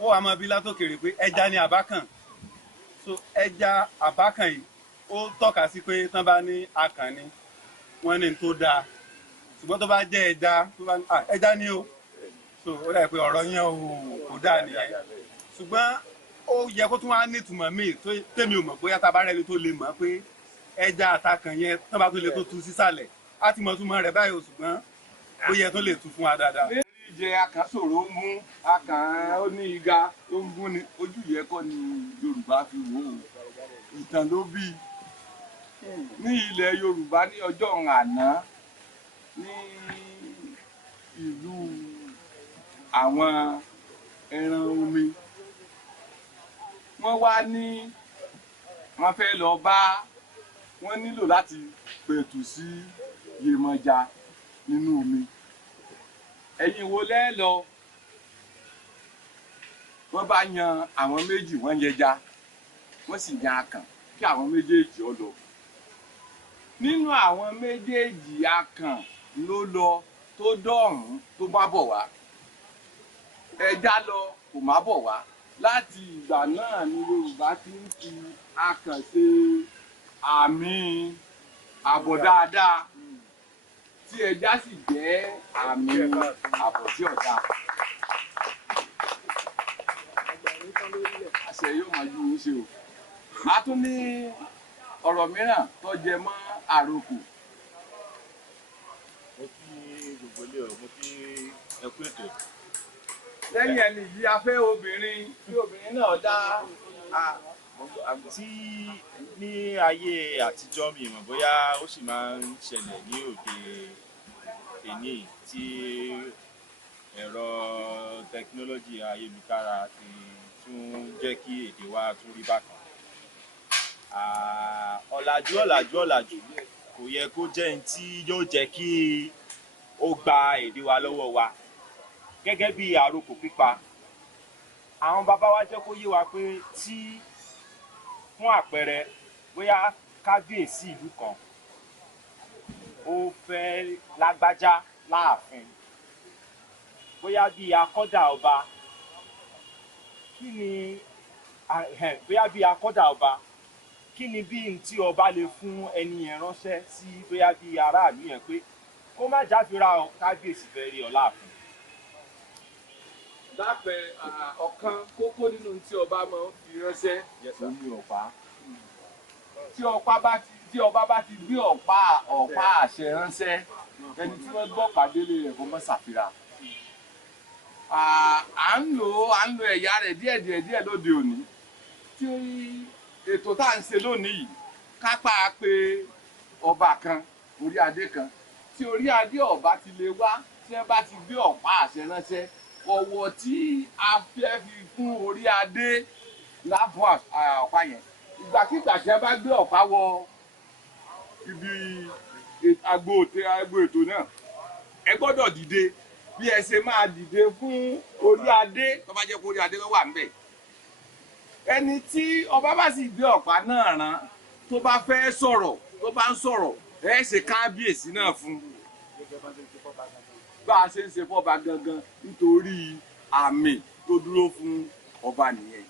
ó wàá máa bí látòkèrè pé ẹja ní abákàn so ẹja abákàn yìí ó tọ́ka sí pé tán bá ní akàn ni wọ́n ní tó dáa ṣùgbọ́n tó bá jẹ́ ẹja tó bá ní ẹja ní o so ó dà pé ọ̀rọ̀ yẹn kò dáa nìyẹn ṣùgbọ́n ó yẹ kó tún wá ní ìtumọ̀ míì tó tèmi ò mọ̀ bóyá tá a bá rẹ́ni tó lè mọ̀ pé ẹja àtakàn yẹn tán bá tó lè tó tu sísàlẹ̀ á ti mọ̀ túmọ̀ rẹ̀ báyìí o ṣùgbọ́n ó yẹ tó lè tu fún wa dáadáa. jíjẹ akàn ṣòro mú akàn ó ní iga ó ń gún ni ojú yẹ kọ́ ni Yorùbá fi wò ó ìtàn ló bí ní ilẹ̀ Yorùbá ní ọjọ́ àná ní ìlú àwọn ẹran omi wọ́n wá ní wọ́n fẹ́ lọ bá wọ́n nílò láti pẹ̀tù sí Yemọja nínú omi ẹ̀yin wo lẹ́ lọ wọ́n bá yan àwọn méjì wọ́n yẹja wọ́n sì yan akàn kí àwọn méjèèjì ó lọ nínú àwọn méjèèjì akàn ló lọ tó dọ̀hún tó bá bọ̀ wá ẹja lọ kò má bọ̀ wá láti ìgbà náà ni Yorùbá ti ń fi akàn ṣe àmì àbọ̀ dáadáa tí ẹja sì jẹ́ àmì àbọ̀ sí ọ̀dà. Àṣẹ yóò máa ju yín ṣe o. A tún ní ọ̀rọ̀ mìíràn tó jẹ mọ́ àròkò. Mo kí gbogbo ilé ọ̀rọ̀, mo kí ẹ kú ètò. Lẹ́yìn ẹni yìí a fẹ́ obìnrin tí obìnrin náà dá tí ní ayé àtijọ́ mi mọ̀ bóyá ó sì máa ń ṣẹlẹ̀ ní òde èní tí ẹ̀rọ̀ tẹkinọ́lọ́jì ayélujára ti tún jẹ́ kí èdè wa tún rí bákan. Ọ̀làjú kò yẹ kó jẹ́ ní tí yóò jẹ́ kí ó gba èdè wa lọ́wọ́ wa gẹ́gẹ́ bí àrokò pípa. Àwọn bàbá wa jẹ́ kó yé wa pé tí fún àpẹẹrẹ bóyá kábíyèsí ìlú kan ó fẹ́ lágbájá láàfin bóyá bí akọ́dà ọba kí ni bí n tí ọba lè fún ẹni yẹn ránṣẹ́ sí bóyá bí aráàlú yẹn pé kó má jáfira kábíyèsí fẹ́ rí ọ láàfin. Lápẹ ọ̀kan kókó nínú tí ọba máa ń fi ránṣẹ́ omi ọ̀pá. Tí ọba bá ti gbé ọ̀pá àṣẹ ránṣẹ́ ẹni tí wọ́n gbọ́ pàdélé rẹ̀ kó má ṣàfihàn. À ń lo ẹ̀yà rẹ̀ díẹ̀ lóde òní tí ètò tá à ń ṣe lónìí yìí kápá pé ọba kan orí adé kan tí orí adé ọba ti lè wá tí wọ́n bá ti gbé ọ̀pá àṣẹ ránṣẹ́ ọ̀wọ̀ tí a fẹ́ fi fún orí adé lábọ̀ ọ̀pá yẹn ìgbàkigbà tí a bá gbé ọ̀pá wọ ibi agbo ètò náà ẹ gbọ́dọ̀ dìde bí ẹ ṣe máa dìde fún orí adé tó bá jẹ́ kó orí adé ló wà ńbẹ̀ ẹni tí ọba bá sì gbé ọ̀pá náà rán tó bá fẹ́ sọ̀rọ̀ tó bá ń sọ̀rọ̀ ẹ ṣe kábíyèsí náà fún bá a ṣe ń ṣe fọ́ba gangan nítorí àmì tó dúró fún ọba nìyẹn.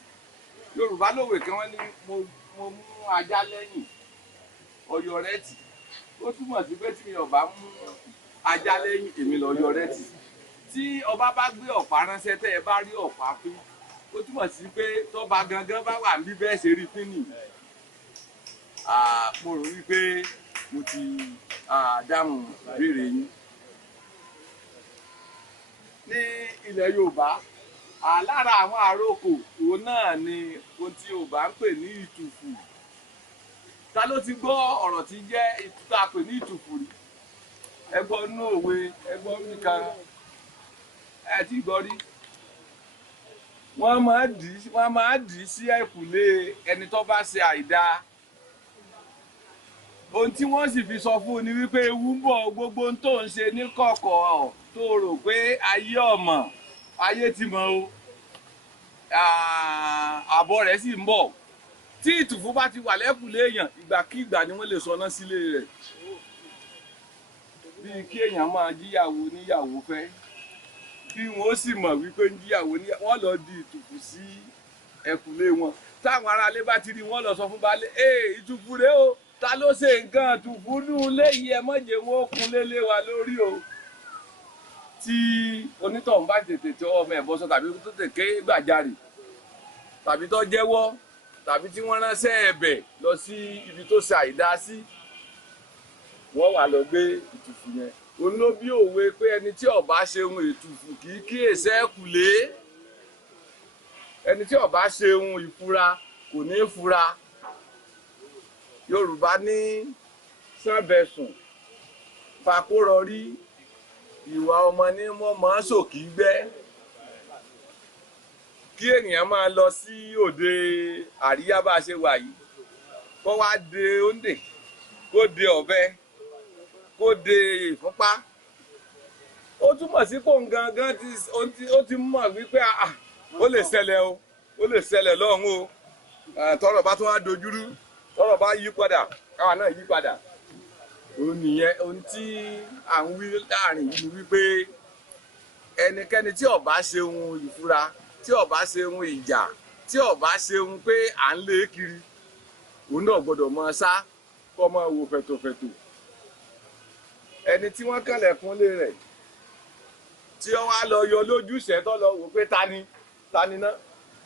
Yorùbá lówe kan wọ́n ní mo mú ajá lẹ́yìn ọ̀yọ́ rẹ̀ tì ó túmọ̀ sí pé tí mi ò bá mú ajá lẹ́yìn èmi lọ yọ rẹ̀ tì tí ọba bá gbé ọ̀pá ránṣẹ́ tẹ́ ẹ bá rí ọ̀pá pín ó túmọ̀ sí pé tọ́ba gangan bá wà níbí bẹ́ẹ̀ ṣe rí pín nìyí. Mo rò wípé mo ti dáhùn ìbéèrè yín. Ní ilẹ̀ Yorùbá lára àwọn àròkò òun náà ni ohun tí Yorùbá ń pè ní ìtùfù. Ta ló ti gbọ́ ọ̀rọ̀ tí jẹ́ tá a pè ní ìtùfù rí? Ẹ gbọ́ nínú òwe, ẹ gbọ́ nìkan ẹ ti gbọ́ rí. Wọ́n máa dì í sí ẹ̀kùlé ẹni tó bá ṣe àìdáa. Ohun tí wọ́n sì fi sọ fún un ni wípé ewu ń bọ̀ gbogbo ohun tó ń ṣe ní kọ̀kọ̀ tó rò pé ayé ọ̀mọ̀ ayé ti mọ̀ o àbọ̀ rẹ̀ sì ń bọ̀ tí ìtùfú bá ti wà lẹ́kùlé èèyàn ìgbàkígbà ni wọ́n lè sọná sílé rẹ̀ bíi kí èèyàn máa jíyàwó níyàwó fẹ́ kí wọ́n sì mọ̀ wípé ń jíyàwó wọ́n lọ di ìtùfú sí ẹ̀kùlé wọn táwọn aráalé bá ti rí wọ́n lọ sọ fún baálé ìtùfú rèé o ta ló ṣe nǹkan ìtùfú nù léyìí ẹ mọ̀jẹ̀ wọn ó kun lélé wa lórí o tí onítọ̀hún bá tètè tẹ ọmọ ẹ̀ bọ́sọ tàbí tó tètè ké gbàjarè tàbí tó jẹ́wọ́ tàbí tí wọ́n ránṣẹ́ ẹ̀bẹ̀ lọ sí ibi tó ṣe àìdá sí wọ́n wà lọ gbé ìtùfù yẹn òun ló bí òwe pé ẹni tí ó bá ṣe ohun ètùfù kì í kíyèsí ẹ̀kùlé, ẹni tí ó bá ṣe ohun ìfura kò ní fura. Yorùbá ní sànbẹ̀sùn fakórọrí, ìwà ọmọ ní mọ́mọ́ sòkì gbẹ́. Kí ènìyàn máa lọ sí òde àríyá bá ṣe wà yìí, kó wá de òǹdè, kó de ọ̀bẹ, kó de ìfúnpá, ó túmọ̀ sí pòun gangan ó ti mọ̀ wípé ó lè ṣẹlẹ̀ o, ó lè ṣẹlẹ̀ lọ́hùn o, tọ́rọ̀ bá tún wá dojúrú, tọ́rọ̀ bá yí padà káwa náà yí padà. Òun nìyẹn ohun tí à ń wí láàrin yìí wípé ẹnikẹ́ni tí ó bá ṣe ohun ìfura, tí ó bá ṣe ohun ìjà, tí ó bá ṣe ohun pé à ń lé kiri, òun náà gbọ́dọ̀ máa sá kó máa wo fẹ̀tòfẹ̀tò. Ẹni tí wọ́n kànlẹ̀kùn lé rẹ̀ tí ó wá lọ yọ lójúṣẹ́ tó lọ wò pé ta ni ná,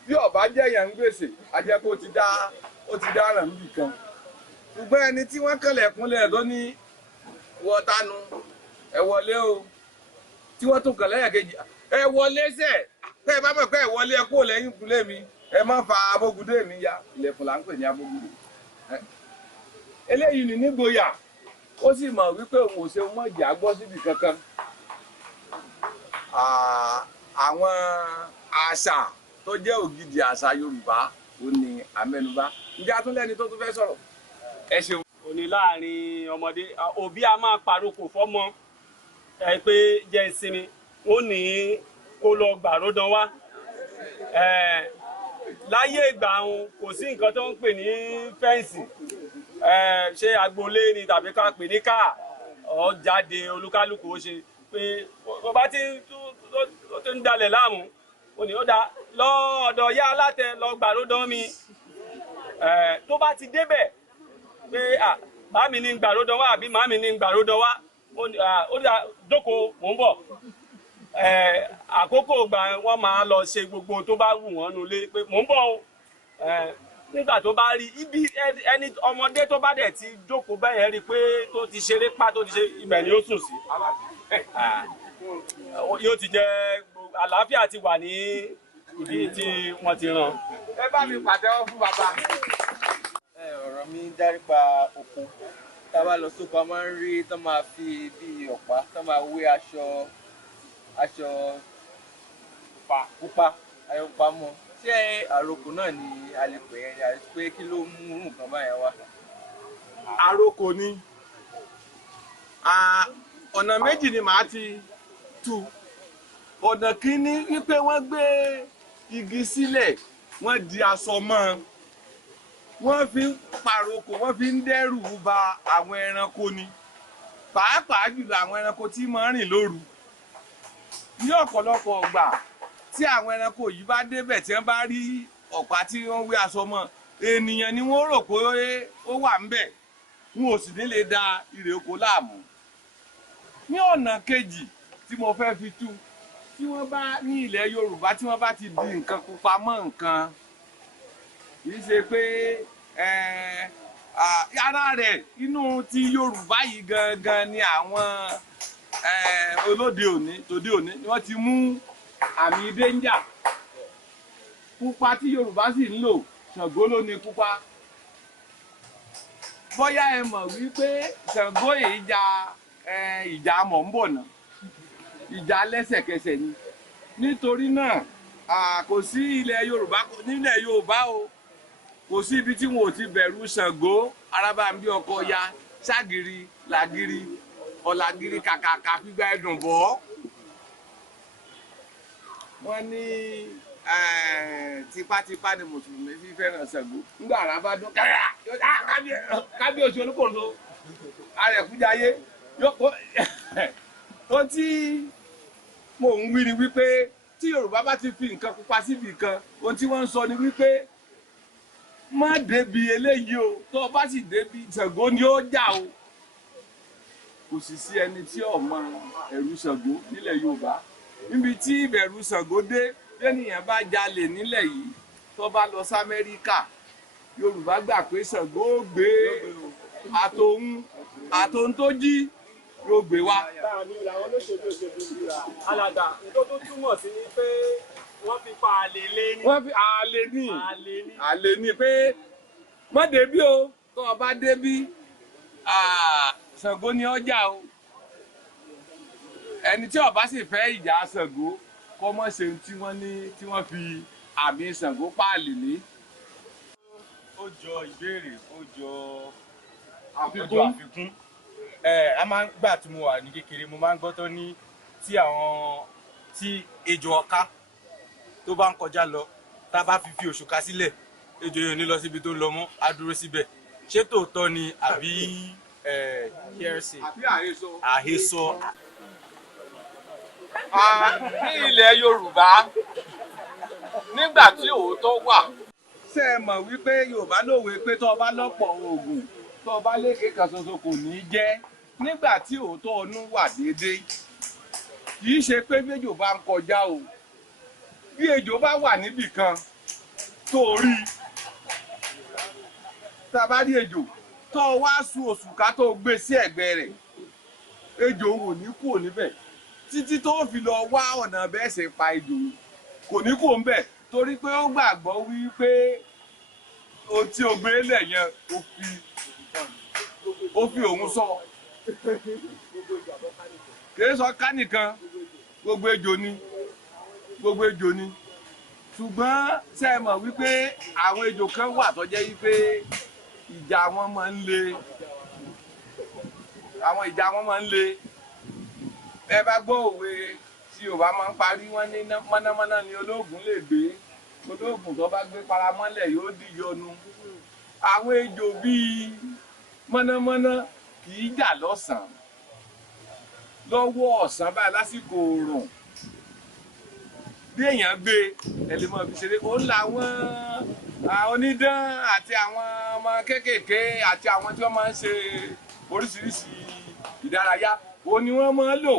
bí ó bá jẹ̀yàn ń gbèsè a jẹ́ kó ti dáràn níbì kan. Ṣùgbọ́n ẹni tí wọ́n kànlẹ̀kùn lé rẹ̀ tó ní wọ tánu ẹ wọlé o, tí wọ́n tún kàn lẹ́yìn kejì ẹ wọlé sẹ̀, tẹ́ ẹ bá mọ̀ pé ẹ wọlé ẹ kúrò lẹ́yìn ìkúlé mi, ẹ má fa abógudé mi ya. Ilẹ̀kùn là ń pè ní abógudé. Eléyìí ní nígboyà, ó sì mọ̀ wípé òun ò ṣe mọ̀jì àgbọ́ síbi kankan. Àwọn àṣà tó jẹ́ ògidì àṣà Yorùbá ó ní àmẹ́nubà. Ǹjẹ́ a tún lẹ́ni tó tún fẹ́ sọ̀rọ̀? Ẹ ṣeun. Òní láàrin ọmọdé, òbí a máa paroko fọ́mọ ẹ pé jẹ́ ìsinmi, ó ní kó lọ gbàródán wá. Láyé ìgbà òun kò sí nǹkan tó ń pè ní fẹ́ǹsì, ṣé agboolé ni tàbí ká pè ní káà ọ jáde olúkálùkù ó ṣe pé bó bá ti ń dalẹ̀ láàmú ó ní ó dá lọ́ọ̀dọ̀ yá alátẹ lọ gbàródán mi. Tó bá ti débẹ̀ pé màmí ní gbàródán wá àbí màmí ní gbàródán wá, ó dá jókòó mò ń bọ̀. Àkókò ìgbà wọ́n máa lọ ṣe gbogbo tó bá wù wọ́n nulẹ̀ pé mò ń bọ̀ o. Nígbà tó bá rí ibi ẹni ọmọdé tó bá dẹ̀ ti jókòó bẹ́ẹ̀ rí pé tó ti ṣeré pa tó ti ṣe ibẹ̀ ni ó sùn sí. Yóò ti jẹ́ àlàáfíà ti wà ní ibi tí wọ́n ti rán. Ẹ bá mi pàtẹ́wọ́ fún bàbá. Ọ̀rọ̀ mi dárí pa oko. Tá a bá lọ sóko a máa ń rí tó máa fi bí ọ̀pá tó máa wé aṣọ pupa ayọ̀pamọ́. Ṣé àrokò náà ni a lè pè é àti pé kí ló mú nǹkan báyẹn wá? Àrokò ni ọ̀nà méjì ni màá ti tú. Ọ̀nà kínní wípé wọ́n gbé igi sílẹ̀, wọ́n di aṣọ mọ́, wọ́n fi ń pàrokò, wọ́n fi ń dẹ́rù ba àwọn ẹranko ni, pàápàá jùlọ àwọn ẹranko tí máa ń rìn lóru. Ní ọ̀pọ̀lọpọ̀ ọgbà tí àwọn ẹranko yìí bá débẹ̀ tí wọ́n bá rí ọ̀pá tí wọ́n wé aṣọ mọ́, ènìyàn ni wọ́n rò pé ó wà ńbẹ̀, wọn ò sì ní lè da ìrè oko láàmú. Ní ọ̀nà kejì tí mo fẹ́ fi tú, tí wọ́n bá ní ilẹ̀ Yorùbá tí wọ́n bá ti di nǹkan pupa mọ́ nǹkan, kì í ṣe pé ara rẹ̀ inú ti Yorùbá yìí gangan ni àwọn olóde òní tòde òní ni wọ́n ti mú àmì dénjà. Pupa tí Yorùbá sì ń lò, Ṣàngó ló ní pupa. Bóyá ẹ mọ̀ wípé Ṣàngó yìí ìjà mọ̀ ń bọ̀ náà, ìjà lẹ́sẹ̀kẹsẹ̀ ni. Nítorí náà kò sí ilẹ̀ Yorùbá, nílẹ̀ Yorùbá o, kò sí ibi tí wọn ò ti bẹ̀rù Ṣàngó. Arábàmbí ọkọ ya ságìrì làgìrì ọ̀làgìrì kàkàkà fígbà ẹ̀dùn bọ́. Wọ́n ní tipátipá ni mùsùlùmí fi fẹ́ràn Ṣàngó. Nígbà ara bá dún kábíyèsí Olúkòso arẹ̀kújayé ó tí mò ń wí ni wípé tí Yorùbá bá ti fi nǹkan pupa síbi kan, ohun tí wọ́n ń sọ ni wípé má débi eléyìí o, tó o bá sì débi Ṣàngó ni ó jà o. Kò sì sí ẹni tí ò mọ ẹ̀rù Ṣàngó nílẹ̀ Yorùbá. Níbi tí ìbẹ̀rù Ṣàngó dé, lẹ́nìyàn bá jalè nílẹ̀ yìí tó bá lọ sí Amẹ́ríkà, Yorùbá gbà pé Ṣàngó gbé àtòun tó jí yóò gbé wá. Báàmí làwọn olóṣèlú òṣèlú ìlera. Alàgbà, nǹkan tó túmọ̀ sí ni pé wọ́n fi pa àlè lé ní. Wọ́n fi àlè ní pé má débí o, tó o bá débí, Ṣàngó ni ọjà o. Ẹni tí ó bá sì fẹ́ ìjà Ṣàngó kọ́ mọ́ ṣe tí wọ́n fi àmì Ṣàngó páàlì lé. Ó jọ ìbéèrè, ó jọ àfikún. A máa ń gbà tí mo wà ní kékeré mo máa ń gbọ́ tó ní tí ejò ọká tó bá ń kọjá lọ tá a bá fi òṣùká sílẹ̀ ejò yẹn ò ní lọ síbi tó ń lọ mọ́ á dúró síbẹ̀. Ṣé tòótọ́ ni àbí àhesọ? Ní ilẹ̀ Yorùbá nígbà tí òótọ́ wà. Ṣé ẹ mọ̀ wípé Yorùbá lówe pé tó bá lọ́pọ̀ oògùn tó bá lékè kan ṣoṣo kò ní jẹ́ nígbà tí òótọ́ ọnú wà déédéé kì í ṣe pé méjò bá ń kọjá o bí ejò bá wà níbì kan tó rí tá a bá rí ejò tó wá sun òṣùká tó gbé sí ẹ̀gbẹ́ rẹ̀ ejò wò ní kúrò níbẹ̀ títí tó fi lọ wá ọ̀nà bẹ́ẹ̀ ṣe pa ejò kò ní kúrò níbẹ̀ torí pé ó gbàgbọ́ wípé ohun tí o gbé lẹ̀ yẹn ó fi òun sọ kìí sọ ká nìkan gbogbo ejò ni ṣùgbọ́n ṣé ẹ mọ̀ wípé àwọn ejò kan wà tó jẹ́ wípé ìjà wọn máa ń le ẹ bá gbọ́ òwe tí Yorùbá máa ń parí wọn ní mọ́nàmọ́ná ni olóògùn lè gbé olóògùn tó bá gbé paramọ́lẹ̀ yóò dìyọnu àwọn ejò bíi mọ́nàmọ́ná kì í jà lọ́sàn-án lọ́wọ́ ọ̀sán báyìí lásìkò oòrùn bí èèyàn gbé ẹlẹ́mọ̀ fi ṣeré ó làwọn onídán àti àwọn ọmọ kéékèèké àti àwọn tí wọ́n máa ń ṣe oríṣiríṣi ìdárayá òun ni wọ́n máa ń lò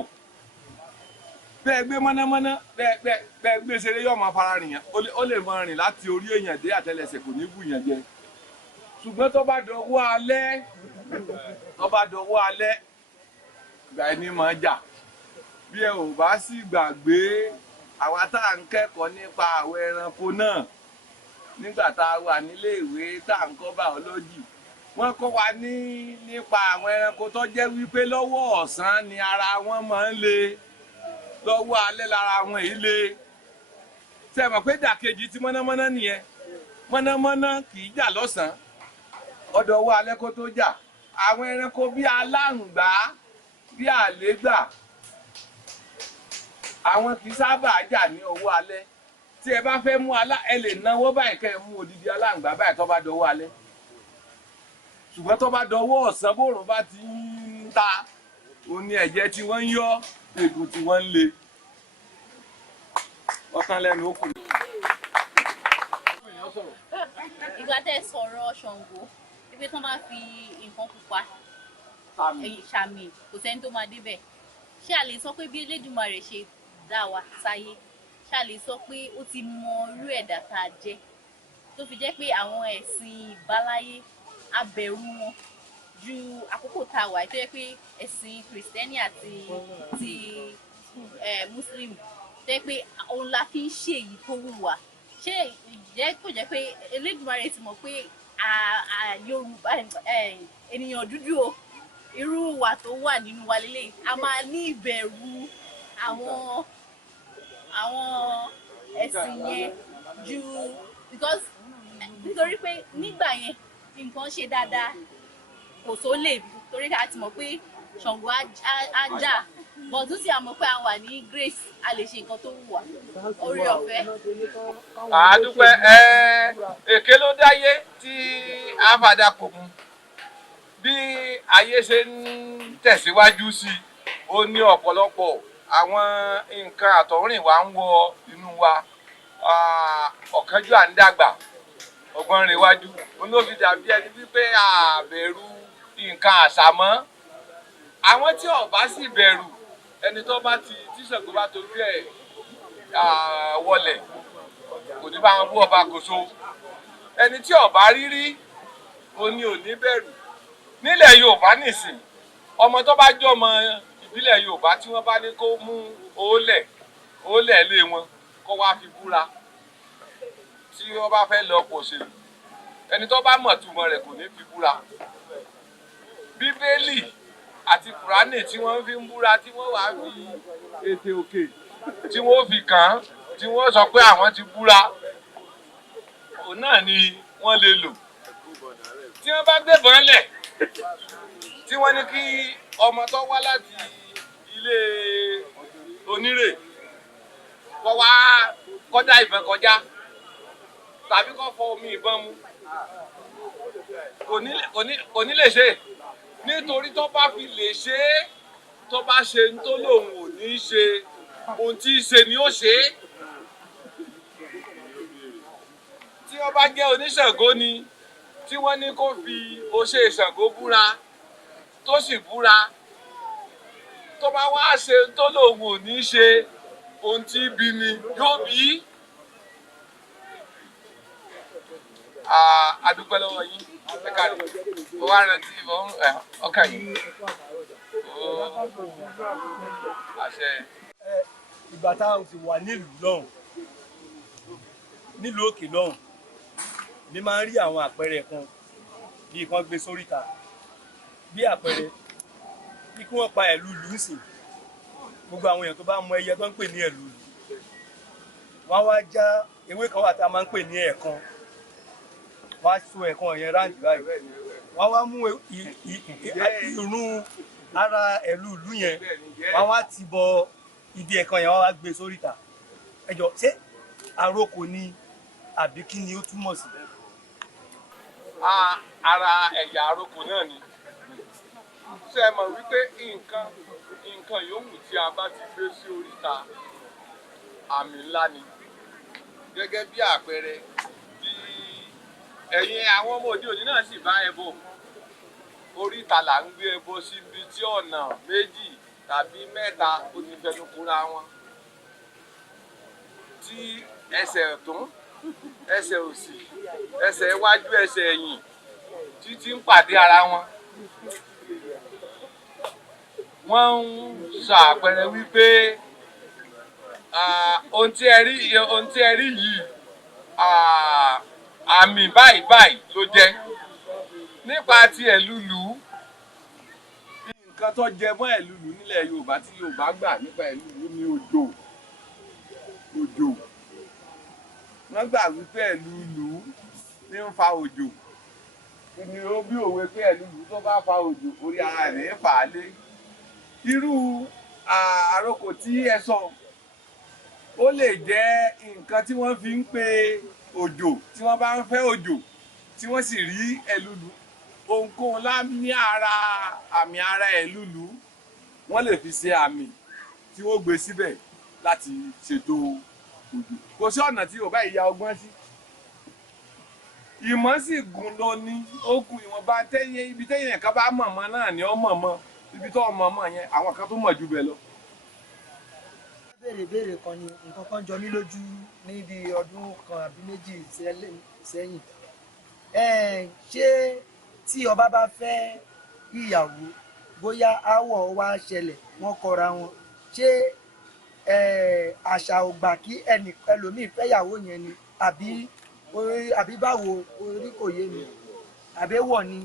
bẹ́ẹ̀ gbé mọ́nàmọ́ná bẹ́ẹ̀ gbé ṣeré yóò máa fara rìn yàn ó lè máa rìn láti orí èèyàn dé àtẹlẹsẹ̀ kò ní bù yàn jẹ ṣùgbọ́n tó bá dọwọ́ alẹ́ ìgbà ẹni máa jà bí ẹ ò bá sì gbàgbé àwa tá à ń kẹ́kọ̀ọ́ nípa àwọn ẹranko náà nígbà tá a wà nílé ìwé tá à ń kọ́ bàọ́lọ́jì wọ́n kọ́ wa nípa àwọn ẹranko tó jẹ́ wípé lọ́wọ́ ọ̀sán ni ara wọn máa ń le lọ́wọ́ alẹ́ lára wọn èyí le ṣe mọ̀ pé dàkejì tí mọ́nàmọ́ná nìyẹn mọ́nàmọ́ná kì í jà lọ́sàn-án ọ̀dọ̀ ọwọ́ alẹ́ kó tó jà àwọn ẹranko bí aláǹgbá bí àlégbà àwọn kì í sábà jà ní ọwọ́ alẹ́ tí ẹ bá fẹ́ mú ẹ lè náwó báyìí kẹ́ ẹ mú odidi aláǹgbá báyìí tó bá dọwọ́ alẹ́ ṣùgbọ́n tó bá dọwọ́ ọ̀sán bóòrùn bá ti ń ta òun ni ẹ̀jẹ̀ tí wọ́n ń yọ egun tí wọ́n ń le ọ̀tán lẹ́nu ó kù. ìgbà tẹ́ sọ̀rọ̀ Ṣàngó ibi tó máa fi nǹkan pupa ṣàmì kò sẹ́ni tó máa débẹ̀ ṣé a lè sọ pé bí Elédùmarè ṣe dá wa sáyé ṣé a lè sọ pé ó ti mọ irú ẹ̀dá tá a jẹ́ tó fi jẹ́ pé àwọn ẹ̀sìn ìbáláyé á bẹ̀rù wọn ju àkókò tá a wà tó yẹ pé ẹ̀sìn kìrìsìtẹ́nì àti ti Muslim tó yẹ pé òun la fi ń ṣe èyí tó wù wá ṣé ìjẹ́ kò jẹ́ pé Elédùmarè ti mọ̀ pé Yorùbá ènìyàn dúdú o irú wa tó wà nínú wa lélẹ̀ a máa ní ìbẹ̀rù àwọn ẹ̀sìn yẹn ju because nítorí pé nígbà yẹn nǹkan ṣe dáadáa kò sólè torí ká ti mọ̀ pé Ṣàngó á jà bọ̀dún tí a mọ̀ pé a wà ní grace a lè ṣe nǹkan tó wù wá orí ọ̀fẹ́. àdúpẹ́ èké ló dáyé tí a fàdà kò mú bí ayé ṣe ń tẹ̀síwájú sí ó ní ọ̀pọ̀lọpọ̀ àwọn nǹkan àtọ̀rìnwá ń wọ inú wa ọ̀kánjú à ń dàgbà ọgbọ́n rìn wájú olóbi dàbí ẹni wípé àbẹ̀rù nǹkan àṣà mọ́ àwọn tí ó bá sì bẹ̀rù ẹni tó bá ti tíṣẹ̀kọ́ bá torí ẹ̀ wọlẹ̀ kò ní bá wọn bú ọba kòso ẹni tí ó bá rírí ó ní ò ní bẹ̀rù nílẹ̀ Yorùbá nìsín ọmọ tó bá jẹ́ ọmọ ìbílẹ̀ Yorùbá tí wọ́n bá ní kó mú òólẹ̀ lé wọn kó wá fi búra tí wọ́n bá fẹ́ lọ pòṣèlú ẹni tó bá mọ̀ túmọ̀ rẹ̀ kò ní fi búra. Bíbélì àti Kùránì tí wọ́n fi ń búra tí wọ́n wá fi ètè òkè tí wọ́n fi kàn án tí wọ́n sọ pé àwọn ti búra òun náà ni wọ́n lè lò. Tí wọ́n bá gbébọn lẹ̀ tí wọ́n ní kí ọmọ tó wá láti ilé onírè kó wá kọjá ìbọn kọjá tàbí kó fọ omi ìbọn mu kò ní lè ṣe nítorí tó bá fi lè ṣe é tó bá ṣe ń tó lòun ò ní ṣe ohun tí í ṣe ni ó ṣe é. Tí wọ́n bá jẹ́ oníṣàngó ni tí wọ́n ní kó fi oṣé Ṣàngó búra tó sì búra tó bá wá ṣe ń tó lòun ò ní ṣe ohun tí bí ni yóò bí. A dúpẹ́ lọ́wọ́ yín ẹ káàdì ó wá rántí ọkàn yìí àṣẹ. Ìgbà táwọn ti wà nílùú lọ́hùn nílùú òkè lọ́hùn ní máa ń rí àwọn àpẹẹrẹ kan bí kan gbé sóríta bí àpẹẹrẹ bí kí wọ́n pa ẹ̀lúùlù ńsìn gbogbo àwọn èèyàn tó bá mọ ẹyẹ tó ń pè ní ẹ̀lúùlù wọ́n wá já ewé kan wà tá a máa ń pè ní ẹ̀kan wọ́n á so ẹ̀kan yẹn ráǹdì báyìí wọ́n wá mú irun ara ẹ̀lúùlù yẹn wọ́n wá ti bọ ìdí ẹ̀kan yẹn wọ́n wá gbé sóríta ẹ jọ̀ọ́ ṣé àrokò ni àbí kí ni ó túmọ̀ sí? Ara ẹ̀yà àrokò náà ni ṣé ẹ mọ̀ wípé nǹkan yòówù tí a bá ti gbé sí oríta àmì ńlá ni gẹ́gẹ́ bí àpẹẹrẹ bí ẹ̀yin àwọn ọmọ òde òní náà sì bá ẹbọ oríta là ń gbé ẹbọ síbi tí ọ̀nà méjì tàbí mẹ́ta ó ti fẹnu kúra wọn tí ẹsẹ̀ ọ̀tún ẹsẹ̀ òsì ẹsẹ̀ iwájú ẹsẹ̀ ẹ̀yìn títí ń pàdé ara wọn. Wọ́n ń ṣàpẹẹrẹ wípé ohun tí ẹ rí yìí àmì báyìí ló jẹ́ nípa ti ẹ̀lúùlù. Nǹkan tó jẹ mọ́ ẹ̀lúùlù nílẹ̀ Yorùbá tí Yorùbá gbà nípa ẹ̀lúùlù ni òjò. Wọ́n gbà wípé ẹ̀lúùlù ní ń fa òjò ni ó bí òwe pé ẹ̀lúùlù tó bá fa òjò orí ara rẹ̀ fà á lé. Irú àrokò tí ẹ sọ ó lè jẹ́ nǹkan tí wọ́n fi ń pe òjò tí wọ́n bá ń fẹ́ òjò tí wọ́n sì rí ẹ̀lúùlù ohunkóhun lá ní àmì ara ẹ̀lúùlù wọ́n lè fi ṣe àmì tí wọ́n gbé síbẹ̀ láti ṣètò òjò. Kò sí ọ̀nà tí Yorùbá ìyá ọgbọ́n sí. Ìmọ̀ sì gùn lọ ní ogun ìwọ̀nba ibi tẹ́yìn ẹ̀ka bá mọ̀mọ́ náà ni ó mọ̀mọ́ ibi tó mọ̀mọ́ yẹn àwọn kan tó mọ̀ jù bẹ́ẹ̀ lọ. Béèrè kan ni nǹkan kan jọ mí lójú níbi ọdún kan àbí méjì sẹ́yìn. Ṣé tí ọba bá fẹ́ ìyàwó bóyá áwọ̀ wá ṣẹlẹ̀ wọ́n kọra wọn ṣé àṣà ò gbà kí ẹlòmíì fẹ́yàwó yẹn ni àbí báwo orí kò yé mi àbẹ́wọ̀ ni.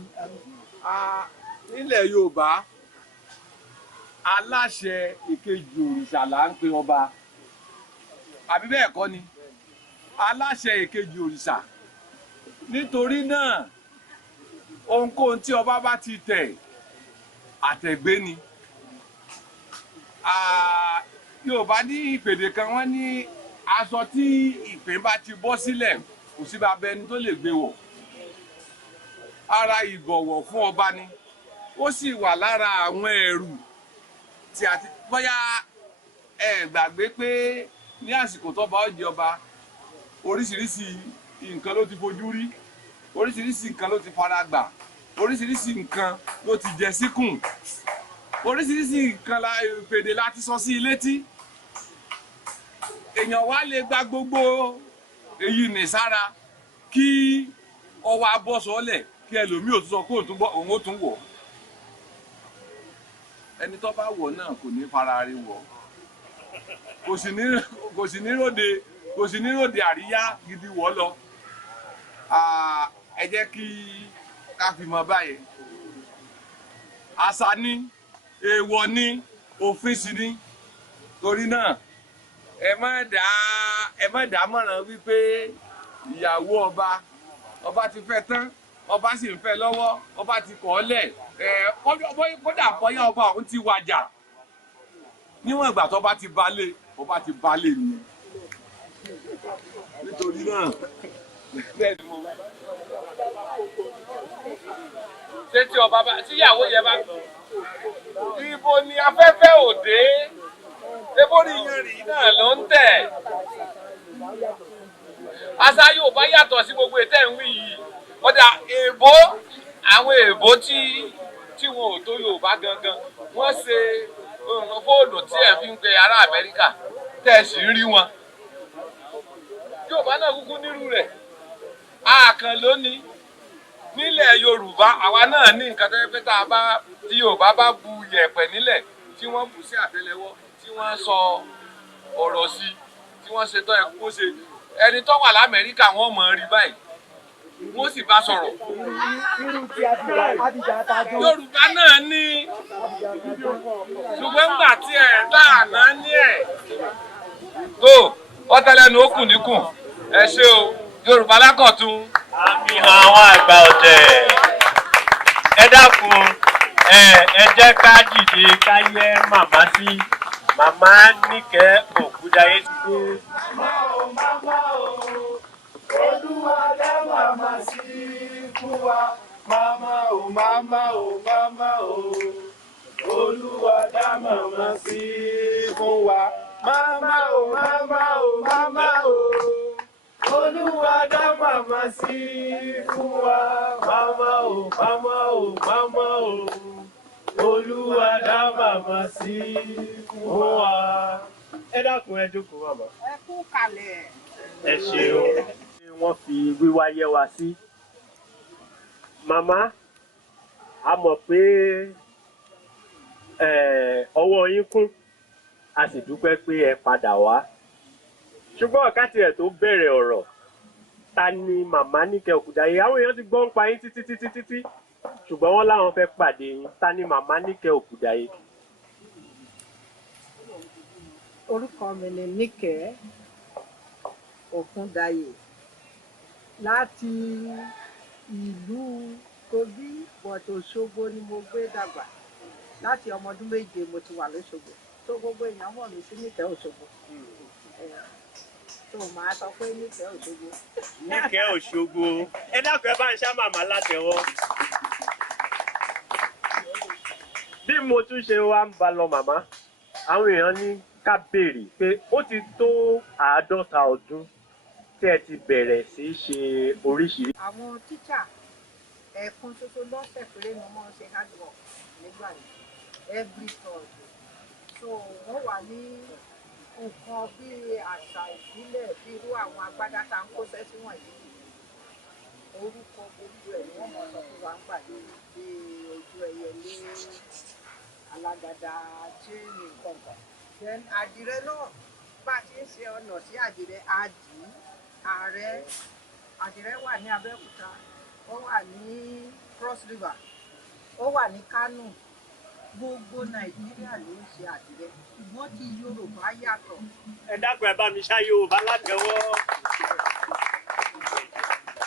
Nílẹ̀ Yorùbá aláṣẹ ìkejì òrìṣà là ń pe ọba àbí bẹ́ẹ̀ kọ́ ni aláṣẹ ìkejì òrìṣà nítorí náà ohunkóhun tí ọba bá ti tẹ̀ àtẹ̀gbé ni. Yorùbá ní ìpèdè kan wọ́n ní aṣọ tí ìpín bá ti bọ́ sílẹ̀ kò sí bàbá ẹni tó lè gbé wọ̀. Ara ìbọ̀wọ̀ fún ọba ni ó sì wà lára àwọn ẹ̀rù tí a ti bóyá ẹ gbàgbé pé ní àsìkò tọ́ba ó jẹ ọba oríṣiríṣi nǹkan ló ti fojú rí oríṣiríṣi nǹkan ló ti fara gbà oríṣiríṣi nǹkan ló ti jẹ síkùn oríṣiríṣi nǹkan ìpèdè láti sọ sí ilé tí èèyàn wá lè gba gbogbo èyí nì sára kí ọwọ́ abọ́sọ̀ọ́lẹ̀ kí ẹlòmíì ò tún sọ kó òun ó tún wọ̀ ẹni tó bá wọ̀ náà kò ní fara rí wọ̀ kò sì ní ròde àríyá gidi wọ̀ lọ ẹ jẹ́ kí ká fi mọ̀ báyìí àṣà ni èèwọ̀ ni òfin sì ni torí náà ẹ má dá mọ̀ràn wípé ìyàwó ọba ti fẹ́ tán ọba sì ń fẹ́ lọ́wọ́ ọba ti kọ̀ ọ́ lẹ̀ kódà bọ́yá ọba òun ti wàjà níwọ̀n ìgbà tó ọba ti balẹ̀ ni nítorí náà bẹ́ẹ̀ ni mo. ṣé tí ọba bá tíyàwó yẹn bá ibo ni afẹ́fẹ́ òde ebórí yanrìn náà ló ń tẹ̀ àṣà Yorùbá yàtọ̀ sí gbogbo ètò ẹ̀ ń wí yìí ọ̀dà èèbó àwọn èèbó tí wọn ò tó Yorùbá gangan wọ́n ṣe fóònù tí ẹ̀ fi ń pe ará Amẹ́ríkà tẹ̀ sí rí wọn Yorùbá náà kúkú nírú rẹ̀ àkàn lónìí nílẹ̀ Yorùbá àwa náà ní nǹkan tó yẹ pé tí Yorùbá bá bu yẹ̀pẹ̀ nílẹ̀ tí wọ́n bù sí àtẹ́lẹwọ́ tí wọ́n sọ ọ̀rọ̀ sí tí wọ́n ṣe tán ẹ̀ kó ṣe ẹni tó wà l'Amẹ́ríkà wọ́n mọ̀ rí báyìí wọ́n sì bá sọ̀rọ̀. Yorùbá náà ní ṣùgbọ́n nígbà tí ẹ̀ dáàná ní ẹ̀ tó ọ̀tẹlẹ́nu ó kù níkùn ẹ ṣé o Yorùbá lákọ̀tún. àfihàn àwọn àgbà ọ̀tẹ̀ ẹ dákun ẹ jẹ́ ká dìde ká yẹ màmá sí màmá Níkẹ́ Ògúndáyé ti dé. Olúwa dá màmá sí fún wa màmá o màmá o màmá o Olúwa dá màmá sí fún wa màmá o màmá o màmá o Olúwa dá màmá sí fún wa màmá o màmá o màmá o Olúwa dá màmá sí fún wa. ẹ dákun ẹ jókòó màmá. ẹ kú kalẹ̀. ẹ ṣeun wọ́n fi wíwá yẹ wa sí. Màmá a mọ̀ pé ọwọ́ yín kún a sì dúpẹ́ pé ẹ padà wá. Ṣùgbọ́n ọ̀ká tiẹ̀ tó bẹ̀rẹ̀ ọ̀rọ̀ ta ni màmá Níkẹ́ Ògúndáyé àwọn èèyàn ti gbọ́ ń pa yín títí ṣùgbọ́n wọ́n láwọn fẹ́ pàdé yín ta ni màmá Níkẹ́ Ògúndáyé. Orúkọ mi ni Níkẹ́ Ògúndáyé láti ìlú Kogi bọ̀t Òṣogbo ni mo gbé dàgbà láti ọmọ ọdún 7 mo ti wà lóṣogbo tó gbogbo èèyàn mọ̀ mí sí Níkẹ́ Òṣogbo tó máa sọ pé Níkẹ́ Òṣogbo. Níkẹ́ Òṣogbo ẹ dákun ẹ bá ń ṣá màmá látẹ̀wọ́. Bí mo tún ṣe wá ń ba lọ màmá àwọn èèyàn ní ká béèrè pé ó ti tó 50 ọdún tí ẹ ti bẹ̀rẹ̀ sí ṣe oríṣiríṣi. Àwọn tíṣà ẹ̀ẹ̀kan ṣoṣo lọ́sẹ̀ péré ni wọ́n ṣe hard work nígbà yìí every Thursday so wọ́n wà ní nǹkan bíi àṣà ìbílẹ̀ bí irú àwọn agbádá tá ń kó sẹ́sí wọ̀nyí orúkọ gbogbo ẹ̀ ni wọ́n mọ̀ sọ fún wa ń pàdé bí ojú ẹyẹlé alágàdá chéènì kọ̀ọ̀kan then àdìrẹ náà bá a ti ń ṣe ọ̀nà sí àdìrẹ àdìrẹ wà ní Abẹ́òkúta ó wà ní Cross River ó wà ní Kánò gbogbo Nàìjíríà ló ń ṣe àdìrẹ ṣùgbọ́n ti Yorùbá yàtọ̀. Ẹ dákun ẹ bá mi ṣá Yorùbá látẹ̀wọ́.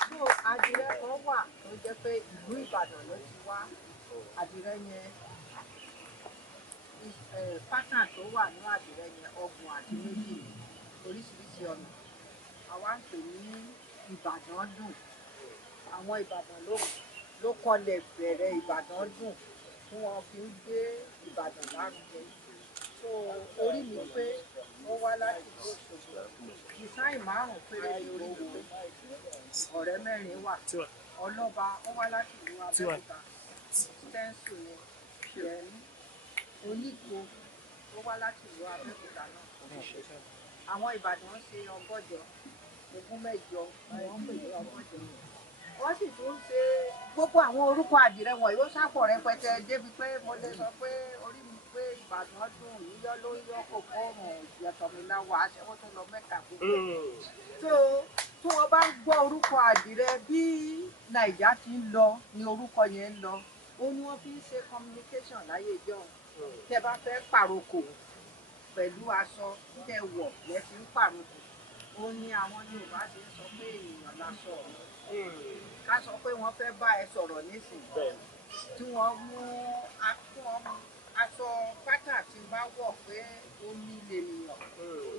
So àdìrẹ kan wà tó jẹ́ pé ìlú Ìbàdàn ló ti wá àdìrẹ yẹn pátá tó wà ní àdìrẹ yẹn ọgbọ̀n àti méjì oríṣiríṣi ọ̀nà àwa ń pè ní Ìbàdàn dùn àwọn Ìbàdàn ló kọlẹ̀ bẹ̀rẹ̀ Ìbàdàn dùn tí wọ́n fi ń gbé Ìbàdàn lárugẹ so orí mi pé ó wá láti ìlú Òṣogbo ìsáyìn 5 péré ní orí mi ọ̀rẹ́ 4 wà ọlọ́ba ó wá láti ìlú Abẹ́òkúta stẹ́ńsù ni ṣẹ́ni oníko ó wá láti ìlú Abẹ́òkúta náà àwọn Ìbàdàn ṣe 100 ogún 8 ni wọ́n pè ní 100 wọ́n sì tún ṣe gbogbo àwọn orúkọ àdìrẹ wọ̀nyí ó sápọ̀ rẹpẹtẹ débi pé mo lè sọ pé orí mi dùn yíyọ́ ló yọ́ kò kọ́ ọ̀rùn ìyàtọ̀ mi láwọ̀ aṣẹ́wó tó lọ mẹ́ka gbogbo. tó tí wọ́n bá ń gbọ́ orúkọ àdìrẹ bí nàìjà ti ń lọ ni orúkọ yẹn ń lọ ó ní wọ́n fi ń ṣe communication láyé ìjọ tẹ́ bá fẹ́ pàrokò pẹ̀lú aṣọ tẹ́ wọ̀ lẹ́ fi ń pàrokò ó ní àwọn Yorùbá ṣe ń sọ pé èèyàn lásọ ká sọ pé wọ́n fẹ́ bá ẹ sọ̀rọ̀ nísìnyí tí wọ́n mú aṣọ pátá tí bá wọ̀ pé omi lè nìyàn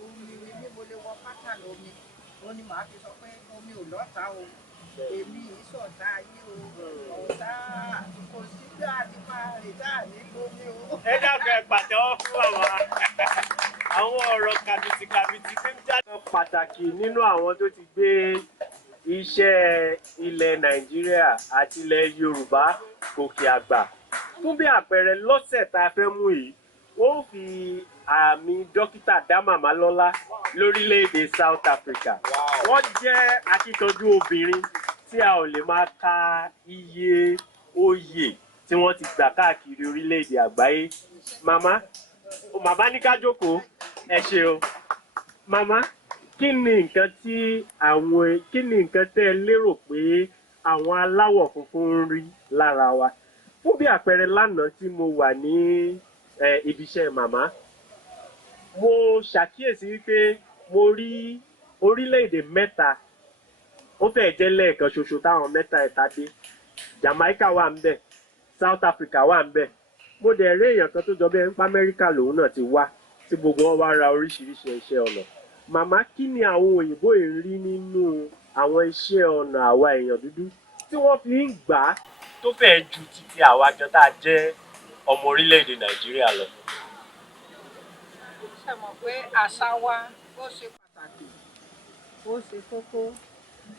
omi ni níbo lè wọ pátá lómi ó ní màá fi sọ pé omi ò lọ́ta o èmi ìṣọ̀tá ayé o ọ̀tá kò sí bí a ti máa rìn dáa ní lómi o. ẹ dákẹ́ pàtẹ́wọ́ fún àwọn ọ̀rọ̀ kàbìtìkàbìtì tó ń jáde. pàtàkì nínú àwọn tó ti gbé iṣẹ́ ilẹ̀ Nàìjíríà àti ilẹ̀ Yorùbá gòkè àgbà fún bí àpẹẹrẹ lọ́sẹ̀ tá a fẹ́ mú yìí wọ́n fi àmì dókítà dá màmá lọ́lá lórílẹ̀‐èdè South Africa. Wọ́n jẹ́ akíkanjú obìnrin tí a ò lè máa ka iye oyè tí wọ́n ti gbà káàkiri orílẹ̀‐èdè àgbáyé. Màmá ní ká jókòó, ẹ ṣé o. Màmá, kí ni nǹkan tẹ́ ẹ lérò pé àwọn aláwọ̀ funfun ń rí lára wa? Fún bí àpẹẹrẹ lánàá tí mo wà ní ibiṣẹ́ màmá, mo ṣàkíyèsí wípé mo rí orílẹ̀-èdè mẹ́ta ó fẹ́ jẹ́ lẹ́ẹ̀kan ṣoṣo táwọn mẹ́ta ẹ̀ta dé. Jamaica wà ń bẹ̀, South Africa wà ń bẹ̀. Mo dẹ̀ rí èèyàn kan tó jọ bẹ́ẹ̀ nípa Amẹ́ríkà lòun náà ti wá tí gbogbo wọn wá ra oríṣiríṣi iṣẹ́ ọnà. Màmá, kí ni àwọn òyìnbó yìí rí nínú àwọn iṣẹ́ ọnà àwa èèyàn dúdú tí wọ́n fi ń gbà á tó fẹ́ ju títí àwa jọ tá a jẹ́ ọmọ orílẹ̀-èdè Nàìjíríà lọ? Ṣé mọ̀ pé àṣà wa ó ṣe pàtàkì ó ṣe kókó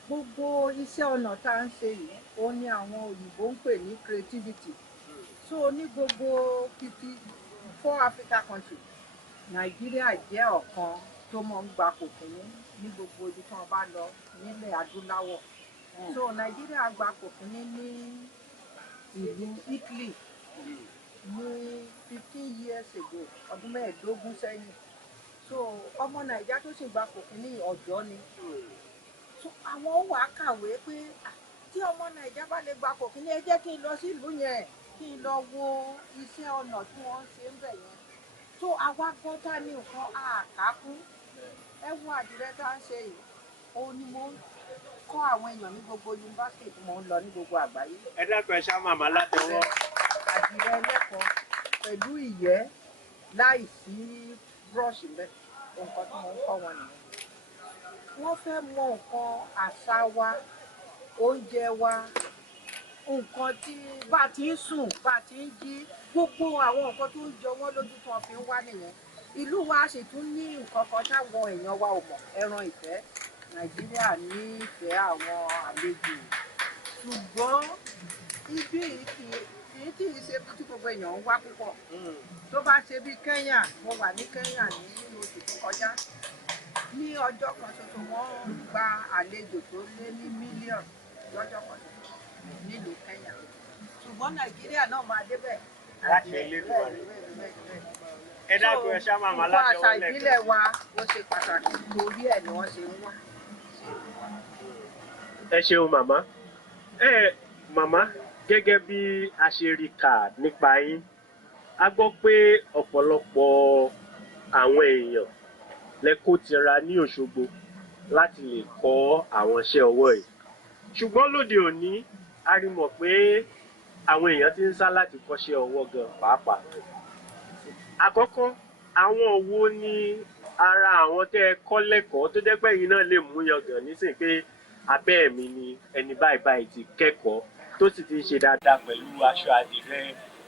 gbogbo iṣẹ́ ọnà tá à ń ṣe yìí ó ní àwọn òyìnbó ń pè ní creativity so ní gbogbo 54 Africa country Nàìjíríà jẹ́ ọ̀kan tó mọ̀ ń gba kò kìíní ní gbogbo ibi tí wọ́n bá lọ nílẹ̀ adúláwọ̀ so Nàìjíríà gba kò kìíní ní ìlú Italy ní 15 years ago ọdún 15 sẹ́yìn so ọmọ Nàìjíríà tó sì gba kò kìíní Ọ̀yọ́ ni so àwọn ó wàá kàwé pé tí ọmọ Nàìjíríà bá lè gba kò kìíní ẹ jẹ́ kí n lọ sí ìlú yẹn kí n lọ wo iṣẹ́ ọnà tí wọ́n ń ṣe ń bẹ̀ yẹn so àwa gbọ́ tá ní nǹkan àkákún ẹ wo àdìrẹ tá ń ṣe yìí òun ni mo ń kọ́ àwọn èèyàn ní gbogbo yunifásitì tí mo ń lọ ní gbogbo àgbáyé. Ẹ dákun ẹ ṣá màmá látọwọ́. Àdìrẹ ẹlẹ́kọ̀ọ́ pẹ̀lú ìyẹ́ láì sí búrọ́ọ̀ṣì bẹ́ẹ̀ nǹkan tí mo ń kọ́ wọn nìyẹn. Wọ́n fẹ́ mọ nǹkan àṣà wa oúnjẹ wa nǹkan tí bá ti ń sùn bá ti ń jí gbogbo àwọn nǹkan tó ń jọ wọ́n lójú tí wọ́n fi ń wá nìyẹn. Ìlú wa sì tún ní nǹkan kan táwọn èèyàn wa ò mọ̀ ẹran ìfẹ́ Nàìjíríà ní ìfẹ́ àwọn àlejò ṣùgbọ́n ibi yìí kì í ṣe tí gbogbo èèyàn ń wá púpọ̀ tó bá ṣe bí Kenya mo wà ní Kenya ní oṣù tó kọjá ní ọjọ́ kan ṣoṣo wọ́n gba àlejò tó lé ní mílíọ̀nù lọ́jọ́ kan ṣoṣo nílùú Kenya ṣùgbọ́n Nàìjíríà náà máa débẹ̀ láti ilé ìwà rẹ̀. Ẹ dákun ẹ ṣá màmá láti ọwọ́ lẹ́kọ̀ọ́. Àṣà ìbílẹ̀ wa ó ṣe pàtàkì torí ẹ̀ ni wọ́n ṣe ń wá. Ẹ ṣeun màmá. Màmá, gẹ́gẹ́ bí a ṣe rí kà nípa yín, a gbọ́ pé ọ̀pọ̀lọpọ̀ àwọn èèyàn lẹ kó tira ní Òṣogbo láti lè kọ́ àwọn iṣẹ́ ọwọ́ yìí. Ṣùgbọ́n lóde òní, a rí mọ̀ pé àwọn èèyàn ti ń sá láti kọ́ṣẹ́ ọwọ́ gan pàápàá. Àkọ́kọ́, àwọn wo ni ara àwọn tẹ́ ẹ kọ́ lẹ́kọ̀ọ́ tó jẹ́ pé ẹ̀yin náà lè mú yangàn nísìnyí pé abẹ́ mi ni ẹni báyìí báyìí ti kẹ́kọ̀ọ́ tó sì ti ń ṣe dáadáa pẹ̀lú aṣọ àdìrẹ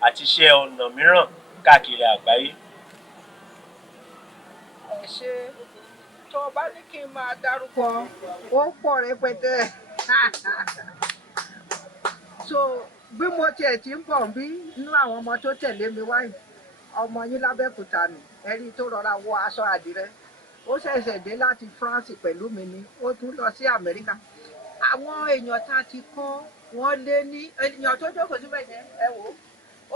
àti iṣẹ́ ọnà mìíràn káàkiri àgbáyé? Ẹ ṣe tó o bá ní kí n máa dárúkọ ó pọ̀ rẹpẹtẹ so bí mo tiẹ̀ ti ń bọ̀ bí nínú àwọn ọmọ tó tẹ̀lé mi wáyé ọmọ yín lábẹ́òkúta ni ẹ̀rí tó rọra wọ aṣọ àdìrẹ ó ṣẹ̀ṣẹ̀ dé láti France pẹ̀lú mi ni ó tún lọ sí Amẹ́ríkà àwọn èèyàn tá a ti kọ́ wọ́n lé ní èèyàn tó jókòó síbẹ̀ yẹn ẹ wò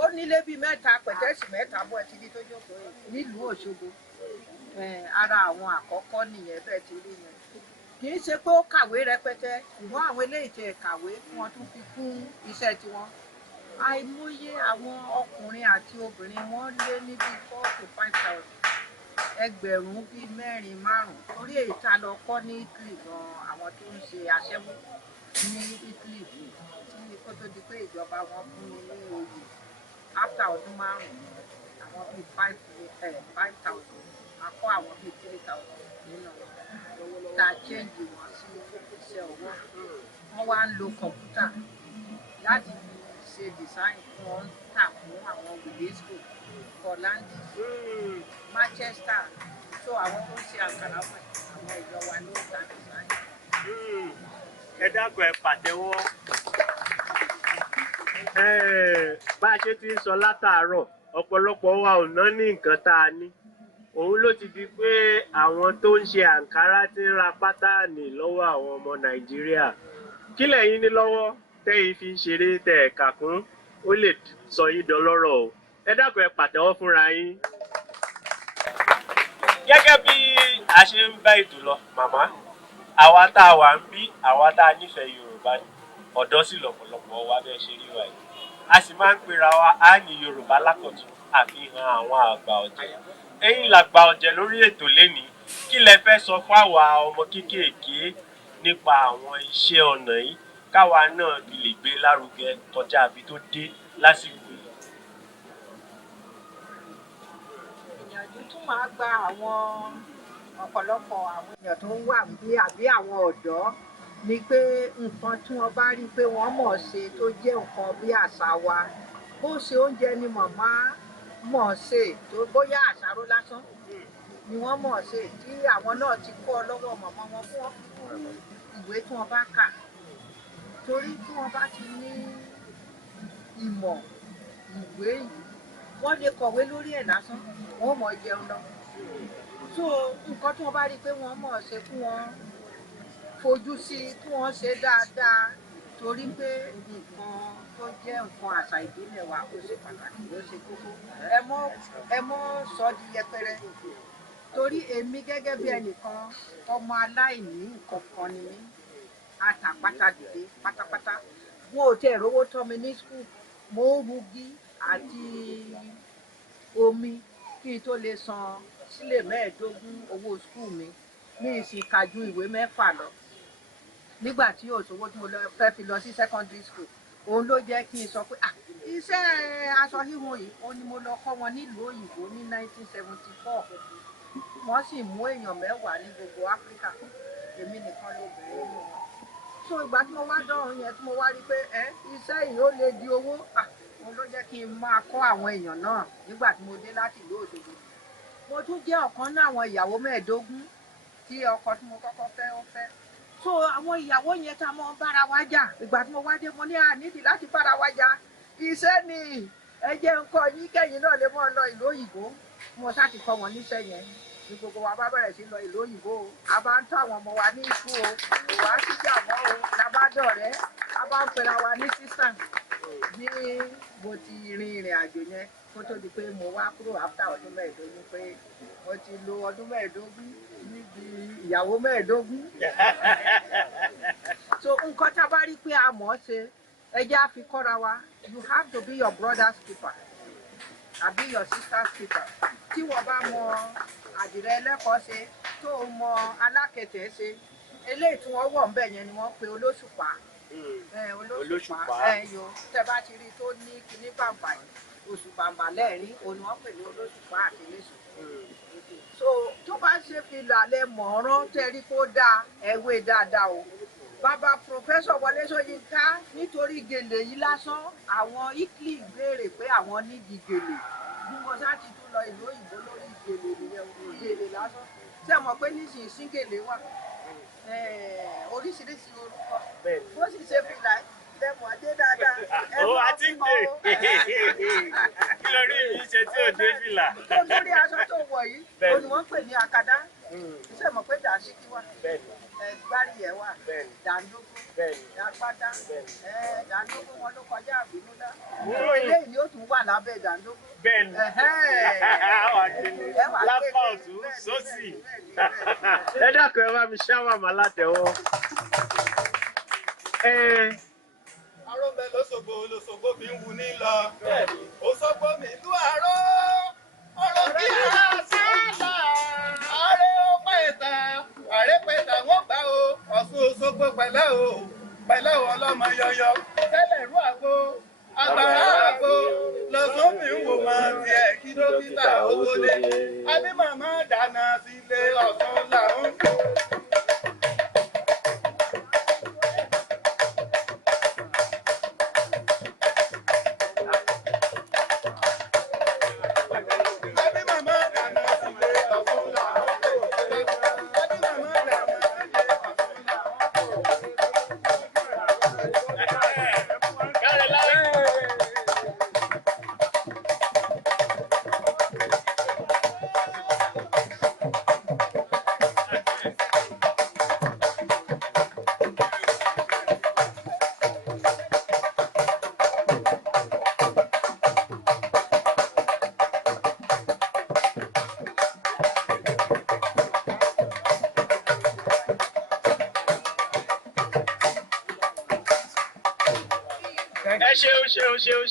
ó nílé bíi mẹ́ta pẹ̀tẹ́sì mẹ́ta bọ́ ẹ ti rí tó jókòó yìí nílùú Òṣogbo ara àwọn àkọ́kọ́ nìyẹn bẹ́ẹ̀ ti rí yẹn kì í ṣe pé ó kàwé rẹpẹtẹ ṣùgbọ́n àwọn eléyìí tẹ kàwé wọn tún fi kún iṣẹ́ tiwọn àìmọye àwọn ọkùnrin àti obìnrin wọn lé ní bíi 4,000 to 5,000 ẹgbẹ̀rún bíi 4-5 torí èyí tá a lọ kọ́ ní Italy gan àwọn tó ń ṣe aṣẹ́wó ní Italy tí kó tó di pé ìjọba wọn fún mi ní oyè after ọdún 5 àwọn bíi 5,000 akọ́ àwọn bíi 3,000 nínú tá a change wọn sí iṣẹ́ ọwọ́ wọ́n wá ń lo kọ̀ǹpútà láti ṣe design fún ọ́n tà fún àwọn Wednesco Orlando Manchester so àwọn tó ń ṣe àǹkàrà wọn àwọn ìjọ wa ló ń ta design. Ẹ dákun ẹ pàtẹ́wọ́. Bá a ṣe ti ń sọ látàárọ̀ ọ̀pọ̀lọpọ̀ wa ò ná ní nǹkan tá a ní òun ló ti di pé àwọn tó ń ṣe àǹkárá ti ń ra pátánì lọ́wọ́ àwọn ọmọ Nàìjíríà kí lẹ̀yin ní lọ́wọ́ tẹ́yin fi ń ṣeré tẹ̀ ẹ̀ka kún ó lè sọ yín dọlọ́rọ̀ o ẹ dákun ẹ pàtẹ́wọ́ fúnra yín. Gẹ́gẹ́ bí a ṣe ń bá ètò lọ màmá àwa tá a wà ń bí àwa tá a nífẹ̀ẹ́ Yorùbá ni ọ̀dọ́ sì lọ̀pọ̀lọpọ̀ wa bẹ́ẹ̀ ṣe rí wa yìí a sì máa ń pera wa á ní Yorùbá lákọ̀tún àfihàn àwọn àgbà ọ̀jẹ̀ ẹ̀yin làgbà ọ̀jẹ̀ lórí ètò lénìí kí lẹ fẹ́ sọ fún àwa ọmọ kéékèèké nípa àwọn iṣẹ́ ọnà yìí káwa náà fi lè gbé lárugẹ kọjá àbí tó dé lásìkò yìí. ìyànjú tún máa gba àwọn ọ̀pọ̀lọpọ̀ àwọn èèyàn tó ń wà bí àbí àwọn ọ̀dọ́ ni pé nǹkan tí wọ́n bá rí pé wọ́n mọ̀ ṣe tó jẹ́ nǹkan bí àṣà wa bó ṣe oúnjẹ ni màmá mọ̀ ṣe tó bóyá àṣàrò lásán ni wọ́n mọ̀ ṣe tí àwọn náà ti kọ́ lọ́wọ́ màmá wọn fún ìwé tí wọ́n bá kà torí tí wọ́n bá ti ní ìmọ̀ ìwé yìí wọ́n lè kọ̀wé lórí ẹ̀ lásán wọ́n mọ̀ jẹun lọ so nǹkan tí wọ́n bá rí pé wọ́n mọ̀ ṣe fún wọn fojú sí kí wọ́n ṣe dáadáa torí pé nǹkan tó jẹ́ nǹkan àṣà ìbílẹ̀ wa ó ṣe pàtàkì ó ṣe kókó ẹ mọ́ sọ di yẹpẹrẹ torí èmi gẹ́gẹ́ bí ẹnìkan ọmọ aláìní nǹkan kan ni mí àtàpátá dìde pátápátá wọn ò tẹ̀ rówó tọ́ mi ní skul mo ń rugi àti omi kí n tó lè san sílẹ̀ 15 owó skul mi ní ìsìnkàjú ìwé 6 lọ nígbà tí òṣòwò tí mo fẹ́ fi lọ sí secondary school òun ló jẹ́ kí n sọ pé iṣẹ́ aṣọ híhun yìí ó ní mo lọ kọ́ wọn nílùú òyìnbó ní 1974 wọ́n sì mú èèyàn 10 ní gbogbo Áfíríkà èmi nìkan ló bẹ̀rẹ̀ nínú wọn so ìgbà tí mo wá dọ́rùn yẹn tí mo wá rí pé iṣẹ́ yìí ó lè di owó òun ló jẹ́ kí n máa kọ́ àwọn èèyàn náà nígbà tí mo dé láti ìlú Òṣogbo mo tún jẹ́ ọ̀kan náà àwọn ìyàwó 15 tí ọkọ tí mo kọ́kọ́ fẹ́ ó fẹ́ so àwọn ìyàwó yẹn tá a mọ bára wa jà ìgbà tí mo wá dé mo ní ànídìí láti bára wa jà iṣẹ́ ni ẹ jẹ́ nǹkan yín kẹ́yìn náà lè mọ́ lọ ìlú òyìnbó mo sá ti kọ́ wọn níṣẹ́ yẹn ní gbogbo wa bá bẹ̀rẹ̀ sí lọ ìlú òyìnbó o a bá ń tọ́ àwọn ọmọ wa ní ikú o kò wá síjà mọ́ o la bá dọ̀rẹ́ a bá ń pera wa ní sísàn bí mo ti rin ìrìn àjò yẹn kó tó di pé mo wá kúrò after ọdún 15 pé mo ti lo ọdún 15 níbi ìyàwó 15 so nǹkan tá a bá rí pé a mọ̀ ọ́ ṣe ẹ jẹ́ á fi kọ́ra wa you have to be your brother's keeper àbí your sister's keeper tí wọ́n bá mọ àdìrẹ ẹlẹ́kọ̀ọ́ ṣe tó mọ alákẹ̀tẹ̀ ṣe eléyìí tí wọ́n wọ̀ ń bẹ̀ yẹn ni wọ́n pe olóṣùpá olóṣùpá yo tẹ́ bá ti rí tó ní kinní bàǹbà yìí oṣù bàǹbà lẹ́ẹ̀rín òun ni wọ́n pè ní olóṣùpá àti léṣù so tó bá ṣe fìlà lẹ mọ̀ọ́rán tẹ́ rí kó dáa ẹ̀wé dáadáa o bàbá pòfẹ́sọ̀ Wọlé Ṣóyínká nítorí gèlè yìí lásán àwọn Italy béèrè pé àwọn nídìí gèlè bí mo ṣáà ti tún lọ ìlú òyìnbó lórí gèlè nìyẹn gèlè lásán tí ẹ mọ̀ pé nísìnyí síngèlè wà oríṣiríṣi orúkọ bó sì ṣe fìlà lẹ́mọ̀ dé dáadáa ẹ mọ̀ ọ́ fún ọ. kí lórí mi ṣe tí ò dé fìlà. tó lórí aṣọ tó wọ̀ yìí ó ní wọ́n pè ní àkàdá Ṣé mọ̀ pé dàṣíkí wà? Gbáríyẹ̀ wà? Dàńdógó? Dàpátá? Dàńdógó wọn ló kọjá àbínúdá. Irú eléyìí ni ó tún wà lábẹ́ dàńdógó. Bẹ́ẹ̀ni. Lápá ọ̀tún sósì. Ẹ dákun ẹ bá mi ṣá màmá látẹ̀wọ́. Arọ́mbẹ lóṣogbo fi ń wu ní lọ. Òṣogbo mi lú àró. Ọ̀rọ̀ kí ara sí lọ. Ààrẹ ó pẹ̀ta. Ààrẹ pẹ̀ta wọ́n gbà o. Ọ̀ṣun Òṣogbo pẹ̀lẹ́ o. Pẹ̀lẹ́ o ọlọ́mọ yọyọ. Tẹ́lẹ̀ rú àgbo. Agbára àgbo. Lọ́sùn mi ń wò máa tiẹ̀ kí dókítà ó tó dé. Àbí màmá dáná sílé Ọ̀ṣun làwọn.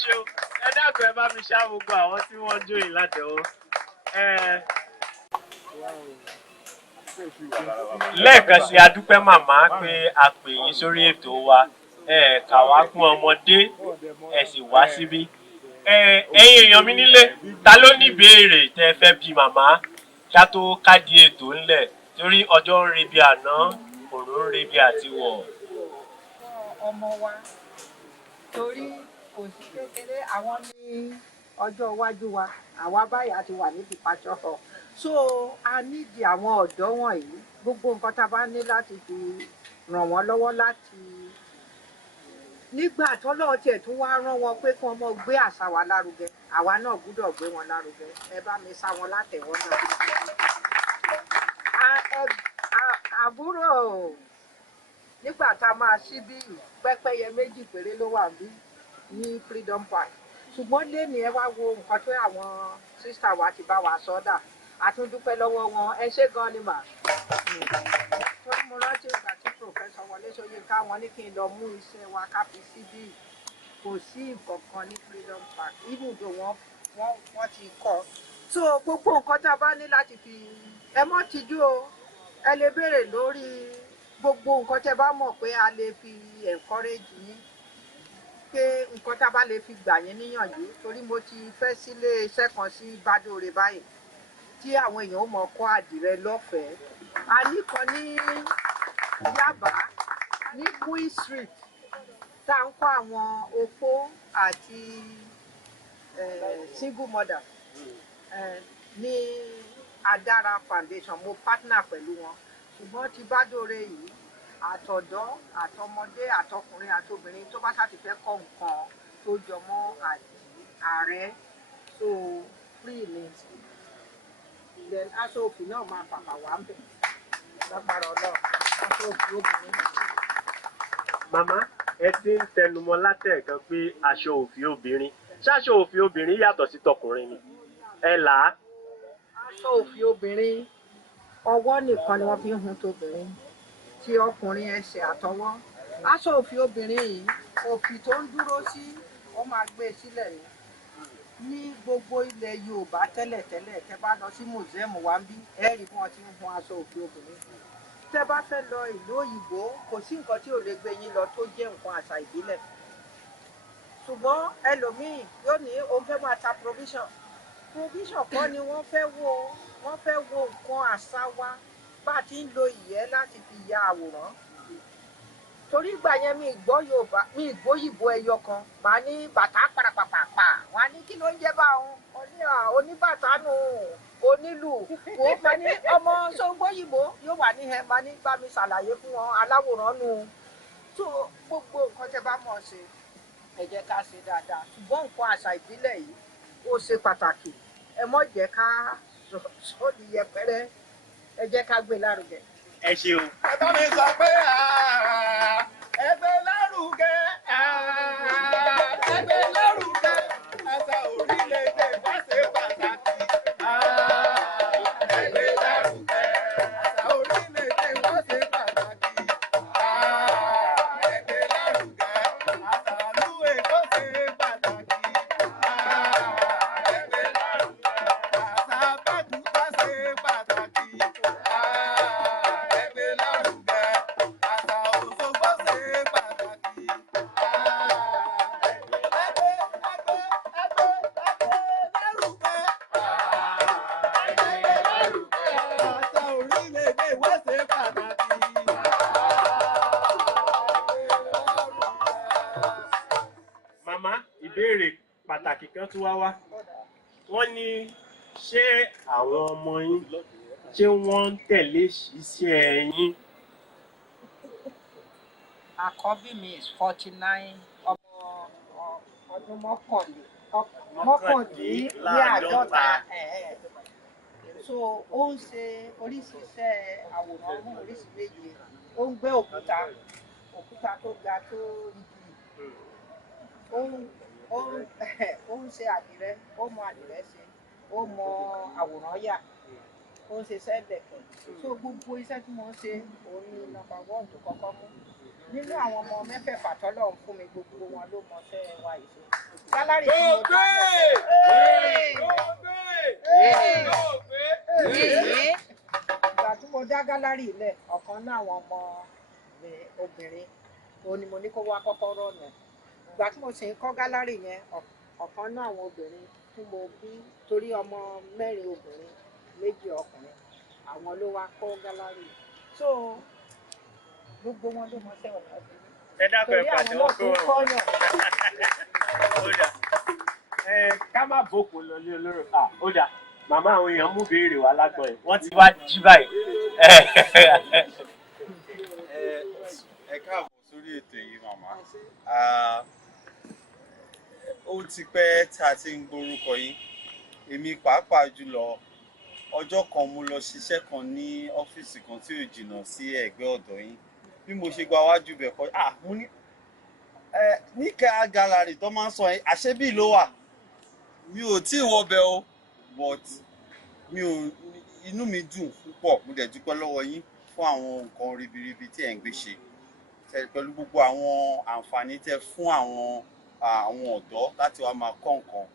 ṣeun. Ẹ dákun ẹ bá mi ṣá gbogbo àwọn tí wọ́n jóyìn látẹ̀wọ́. Lẹ́ẹ̀kan sí a dúpẹ́ màmá pé a pè yín sórí ètò wa. Kà wá kún ọmọdé ẹ sì wá síbí. Ẹ̀yin èèyàn mi nílé, ta ló ní ìbéèrè tẹ́ fẹ́ bi màmá ká tó kádìí ètò ńlẹ̀ torí ọjọ́ ń rebi àná, òòrùn ń rebi àtiwọ̀. Ọmọ wa torí kò sí kékeré àwọn ní ọjọ́ iwájú wa àwa báyìí a ti wà níbi pàṣọ họ so a nídìí àwọn ọ̀dọ́ wọ̀nyí gbogbo nǹkan tá a bá ní láti fi ràn wọ́n lọ́wọ́ láti nígbà tọ́lọ́ tiẹ̀ tún wá rán wọn pé kí wọ́n mọ gbé àṣà wa lárugẹ àwa náà gbúdọ̀ gbé wọn lárugẹ ẹ bá mi sá wọn látẹ̀wọ́ náà. Àbúrò nígbà tá a máa ṣí bí pẹ́pẹ́yẹ méjì péré ló wà bí ní Freedom Park ṣùgbọ́n lẹ́nu ẹ wá wo nǹkan tó àwọn sísá wa ti bá wa sọ́dà àtúndúpẹ́ lọ́wọ́ wọn ẹ ṣé gan ni mà. torí mo rántí ìgbà tí Professor Wọlé Ṣóyínká wọn ní kí n lọ mú iṣẹ́ wa ká fi síbí kò sí nǹkan kan ní Freedom Park ibùdó wọ́n ti kọ́ so gbogbo nǹkan tá a bá ní láti fi ẹ mọ́ tijú o ẹ lè béèrè lórí gbogbo nǹkan tẹ́ bá mọ̀ pé a lè fi encourage yín pé nǹkan tá a bá lè fi gbà yín níyànjú torí mo ti fẹ́ sílé iṣẹ́ kan sí Bádóre báyìí tí àwọn èèyàn ó mọ̀ kọ́ àdìrẹ lọ́fẹ̀ẹ́ a ní kan ní Yaba ní Queen Street tá à ń kọ́ àwọn opó àti single mother ní Adara Foundation mo partner pẹ̀lú wọn ṣùgbọ́n ti Bádóre yìí àtọ̀dọ́ àtọmọdé àtọkùnrin àtobìnrin tó bá ṣàti fẹ́ kọ́ nǹkan tó jọmọ́ ààrẹ so free ni then aṣọ òfì náà máa pàpà wà ń bẹ̀ lágbára Ọlọ́run aṣọ òfì obìnrin. Màmá ẹ ti ń tẹnumọ́ látẹ̀ẹ̀kan pé aṣọ òfì obìnrin ṣáṣọ òfì obìnrin yàtọ̀ sí tọkùnrin ni ẹ là á. Aṣọ òfì obìnrin ọwọ́ nìkan ni wọ́n fi ń hun tóbìnrin tí ọkùnrin ẹsẹ̀ àtọwọ́ aṣọ òfì obìnrin yìí òfì tó ń dúró sí wọ́n máa gbé sílẹ̀ ní gbogbo ilẹ̀ Yorùbá tẹ́lẹ̀tẹ́lẹ̀ tẹ́ bá lọ sí mùsẹ́ẹ̀mù wa ń bí ẹ rí bí wọ́n ti ń hun aṣọ òfì obìnrin tẹ́ bá fẹ́ lọ ìlú òyìnbó kò sí nǹkan tí ò lè gbé yín lọ tó jẹ́ nǹkan àṣà ìbílẹ̀ ṣùgbọ́n ẹlòmíì yóò ní òun fẹ́ máa ta provision kọ́ ni wọ́n fẹ́ wo nǹkan àṣà wa bá a ti ń lo ìyẹ́ láti fi ya àwòrán torí ìgbà yẹn mi gbọ́ Yorùbá mi gbóyìnbó ẹyọ kan màá ní bàtà pàràpàpà wọn á ní kí ló ń jẹ́ bá òun oníbàtà nù onílù wò ó fẹ́ ní ọmọ sọ́gbóyìnbó yóò wà ní ẹ̀ máa ní bá mi ṣàlàyé fún wọn aláwòrán nù tó gbogbo nǹkan tẹ́ bá mọ̀ ṣe ẹ jẹ́ ká ṣe dáadáa ṣùgbọ́n nǹkan àṣà ìbílẹ̀ yìí ó ṣe pàtàkì ẹ mọ̀ jẹ́ ká sọ́ọ̀dì yẹpẹrẹ ẹ jẹ́ ká gbé lárugẹ. ẹ ṣeun. ẹ bá mi sọ pé ẹgbẹ́ lárugẹ ẹgbẹ́ lárugẹ àṣà orílẹ̀-èdè wa ṣe pàtàkì. Ẹgbẹ́ lárugẹ àṣà orílẹ̀-èdè wa ṣe pàtàkì. Ẹgbẹ́ lárugẹ àṣà ìlú Èkó ṣe pàtàkì. Ẹgbẹ́ lárugẹ àṣà Abẹ́òkúta ṣe pàtàkì. Ẹgbẹ́ lárugẹ àṣà Òṣogbo ṣe pàtàkì. Màmá, ìbéèrè pàtàkì kan tún wá. Wọ́n ní ṣé àwọn ọmọ yín ṣé wọ́n ń tẹ̀lé iṣẹ́ yín? Àkọ́bí mi is 49 ọdún mọ́kàndínláàádọ́ta. So ó ń ṣe oríṣiríṣẹ́ àwòrán mú oríṣi méje. Ó ń gbé òkúta tó ga tó igi. Ó ń ṣe àdìrẹ, ó mọ àdìrẹ ṣe, ó mọ àwòrán yà, ó ń ṣe sẹ́ẹ̀dẹ̀kẹ̀. So gbogbo iṣẹ́ tí mo ń ṣe òun ni number 1 tó kọ́kọ́ mú. Nínú àwọn ọmọ mẹ́fẹ̀ẹ̀fà tọ́lọ̀ ń fún mi, gbogbo wọn ló mọṣẹ́ wa ìṣe. Sálárì tí mo dá ìgbà tí mo dá gálárì ilẹ̀, ọ̀kan náà àwọn ọmọ mi obìnrin òun ni mo ní kó wá kọ́kọ́rọ́ ọ̀nà. Ìgbà tí mo sì ń kọ́ gálárì yẹn, ọ̀kan náà àwọn obìnrin tí mo bí torí ọmọ 4 obìnrin 2 ọkùnrin, àwọn ló wá kọ́ gálárì. So gbogbo wọn ló mọṣẹ́ ọ̀nà sí. Ẹ dákun ẹ pàdé wọn kó wọn. Ká má bòkun lọ ní olóró. Ó dà, màmá àwọn èèyàn mú béèrè wá lágbọ̀n ẹ̀. Wọ́n ti wá jí báyìí. Ẹ káàbọ̀ sórí ètò yìí màmá. Ó ti pẹ́ tá a ti ń gbórúkọ yín. Èmi pàápàá jùlọ ọjọ́ kan mo lọ ṣiṣẹ́ kan ní ọ́fíìsì kan tí ò jìnnà sí ẹ̀gbẹ́ ọ̀dọ̀ yín. Bí mo ṣe gba wájú bẹ̀ kọ́ mo ní Níkẹ́ gallery tó máa ń sọ yẹn àṣebí ló wà. Mi ò tí ì wọbẹ̀ o, but inú mi dùn púpọ̀. Mo dẹ̀ dúpẹ́ lọ́wọ́ yín fún àwọn nǹkan ribiribi tí ẹ̀ ń gbé ṣe pẹ̀lú gbogbo àwọn àǹfààní tẹ́ fún àwọn ọ̀dọ́ láti wá máa kọ́ nǹkan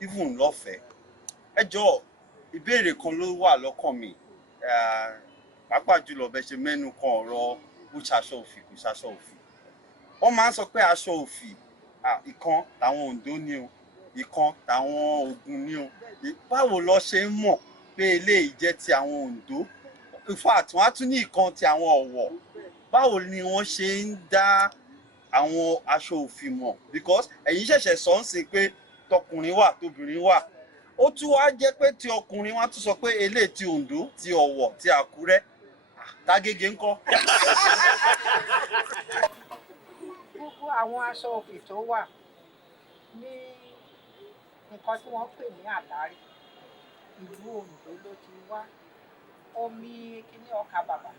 even lọ́fẹ̀ẹ́. Ẹ jọ̀ọ́, ìbéèrè kan ló wà lọ́kàn mi, pàápàá jùlọ bẹ́ẹ̀ ṣe mẹ́nu kan ọ̀rọ̀ bó ṣaṣọ òfì kò ṣaṣọ òfì. Wọ́n máa ń sọ pé aṣọ òfì ìkan tàwọn Oǹdó ni o, ìkan tàwọn Ògùn ni o. Báwo lọ ṣe ń mọ̀ pé eléyìí jẹ́ ti àwọn Oǹdó? In fact, wọ́n á tún ní ìkan ti àwọn Ọ̀wọ̀. Báwo ni wọ́n ṣe ń dá àwọn aṣọ òfì mọ̀? Because ẹ̀yin ṣẹ̀ṣẹ̀ sọ ń sìn pé tọkùnrin wà tóbìnrin wà. Ó tún wá jẹ́ pé ti ọkùnrin wọ́n á tún sọ pé eléyìí ti Oǹdó, ti Ọ̀wọ̀, ti Àkúrẹ́. Tágége ńkọ́? Gbogbo àwọn aṣọ òfì tó wà ní nǹkan tí wọ́n pè ní àlárí, ìlú Oǹdó ló ti wá. Omi kíní ọkà bàbà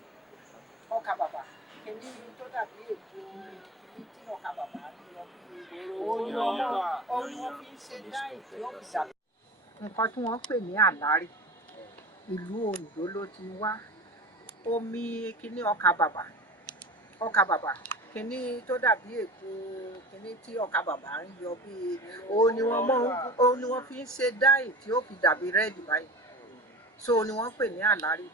kíní tó dàbí èpo kíní tí ọkà bàbà ń lọ bí òun ni wọ́n fi ń ṣe dáì tí ó fi dàbí. Nǹkan tí wọ́n pè ní àlárí, ìlú Oǹdó ló ti wá. Omi kíní ọkà bàbà kíní tó dàbí èpo kíní tí ọkà bàbà ń yọ bí òun ni wọ́n fi ń ṣe dáì tí ó fi dàbí rẹ́ẹ̀dì báyìí. So ni wọ́n pè ní àlárí.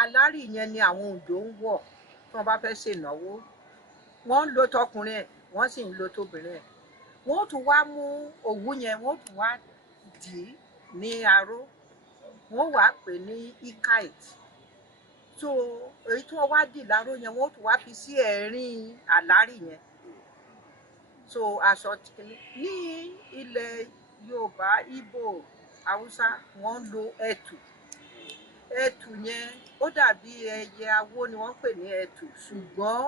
Àlárí yẹn ni àwọn Oǹdó ń wọ̀ tí wọ́n bá fẹ́ ṣe ìnáwó. Wọ́n ń lo tọkùnrin ẹ̀, wọ́n sì ń lo tóbìnrin ẹ̀. Wọ́n tún wá mú òwú yẹn, wọ́n tún wá dì í ní aró, wọ́n wá pè ní ikite. So èyí tí wọ́n wá dì láró yẹn, wọ́n tún wá fi sí ẹ̀rín àlárí yẹn. So aṣọ ní ilẹ̀ Yorùbá, Ìgbò, Haúsá wọ́n ń lo ẹ̀tù. Ẹ̀tù yẹn ó dàbí ẹyẹ awó ni wọ́n pè ní ẹ̀tù, ṣùgbọ́n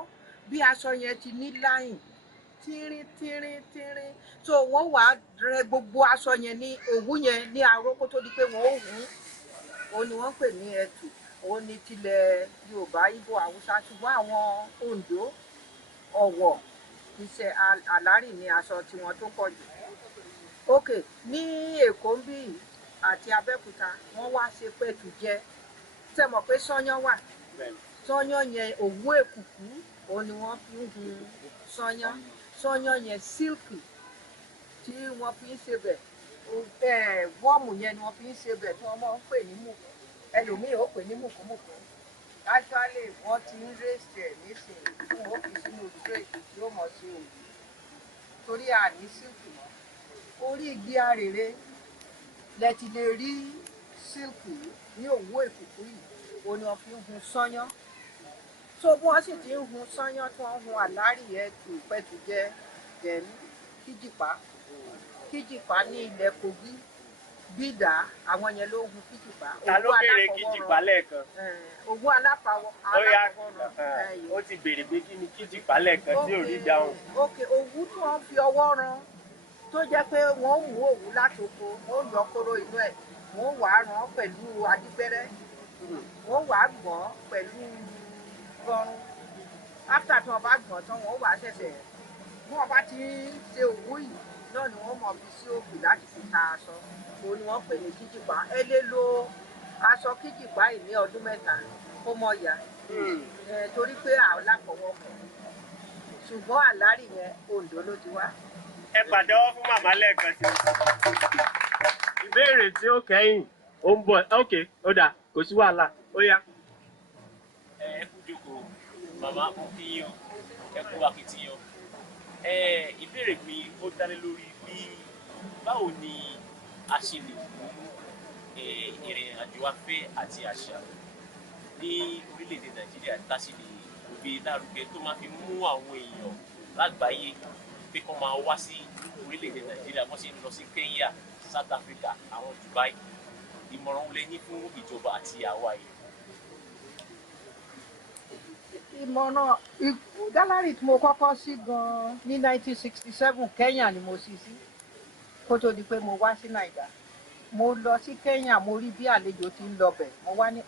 bí aṣọ yẹn ti ní láyìn tírín. So wọ́n wá rẹ gbogbo aṣọ yẹn ní òwú yẹn ní aró kó tó di pé wọ́n ó hun. Òun ni wọ́n pè ní ẹ̀tù. òun ni tilẹ̀ Yorùbá, Ìgbò, Haúsá, ṣùgbọ́n àwọn Oǹdó, Ọ̀wọ̀, iṣẹ́ àlárì ni aṣọ tiwọn tó pọ̀ jù. Ok, ní Èkó ń bí àti Abẹ́òkúta wọ́n wá ṣe pẹ̀tùjẹ. Ṣé mọ̀ pé sányán wà? Sányán yẹn òwú èkùkú òun ni wọ́n fi ń hun sányán. Sányán yẹn sílkì tí wọ́n fi ń ṣe bẹ̀. Wọ́ọ̀mù yẹn ni wọ́n fi ń ṣe bẹ̀ tí wọ́n máa ń pè ní mùkú. Ẹlòmíì ó pè ní mùkúmùkú. Actually wọ́n ti ń rèsì ẹ̀ nísìnyí fún òfin sínú tray tí ó mọ̀ sí òwú. Torí àní sílkì mọ́. Orí igi arèrè lẹ ti lè rí sílkì ní òwú èkùkú yìí. Òun ni wọ́n fi ń hun sányán. So bí wọ́n sì ti ń hun sányán tí wọ́n ń hun àlárì ẹ̀tù pẹ̀tùjẹ then kíjìpá ní ilẹ̀ Kogi, Bídà, àwọn yẹn ló ń hun kíjìpá. Ta ló béèrè kíjìpá lẹ́ẹ̀kan? Òwú aláfọwọ́ ó ti béèrè pé kí ni kíjìpá lẹ́ẹ̀kan tí ò rí dáhùn. Ok, òwú tí wọ́n fi ọwọ́ rán tó jẹ́ pé wọ́n mú òwú láti oko, wọ́n yọ kóró inú ẹ̀, wọ́n wà á rán pẹ̀lú adígbẹ́rẹ́, wọ́n wà á gbọ̀n pẹ̀lú gbọ̀run. After tí wọ́n bá gbọ̀n tán, wọ́n wà á ṣẹ̀ṣẹ̀ bí wọ́n bá ti ṣe òwú yìí náà ni wọ́n mọ̀ fi sí òkè láti fi ta aṣọ. Òun ni wọ́n pè ní kíjìpá. Ẹ lè lo aṣọ kíjìpá yìí ní ọdún 3 kó mọ̀ yá torí pé àláfọwọ́ kan. Ṣùgbọ́n àlárì yẹn Oǹdó ló ti wá. Ẹ pàtẹ́wọ́ fún màmá lẹ́ẹ̀kan sí. Ìbéèrè tí ó kẹ́yìn ó ń bọ̀. Ok, ó dà, kò sí wàhálà, ó yá. Ẹ kú jókòó, màmá mo kí yín o, ẹ kú akitiyan. Ìbéèrè mi ó dá lé lórí bí báwo ni a ṣe lè mú ìrìn àjò afẹ́ àti àṣà ní orílẹ̀-èdè Nàìjíríà tá a sì lè gbé lárugẹ tó máa fi mú àwọn èèyàn lágbàáyé pé kán máa wá sí orílẹ̀-èdè Nàìjíríà wọ́n sì ń lọ sí Kenya, South Africa, àwọn Dubai. Ìmọ̀ràn wo lẹ ní fún ìjọba àti àwa yìí? Ìmọ̀ràn gálárì tí mo kọ́kọ́ sí gan-an ní 1967 Kenya ni mo ṣí sí kó tó di pé mo wá sí Nàìjà. Mo lọ sí Kenya, mo rí bí àlejò ti ń lọ bẹ̀, mo wá ní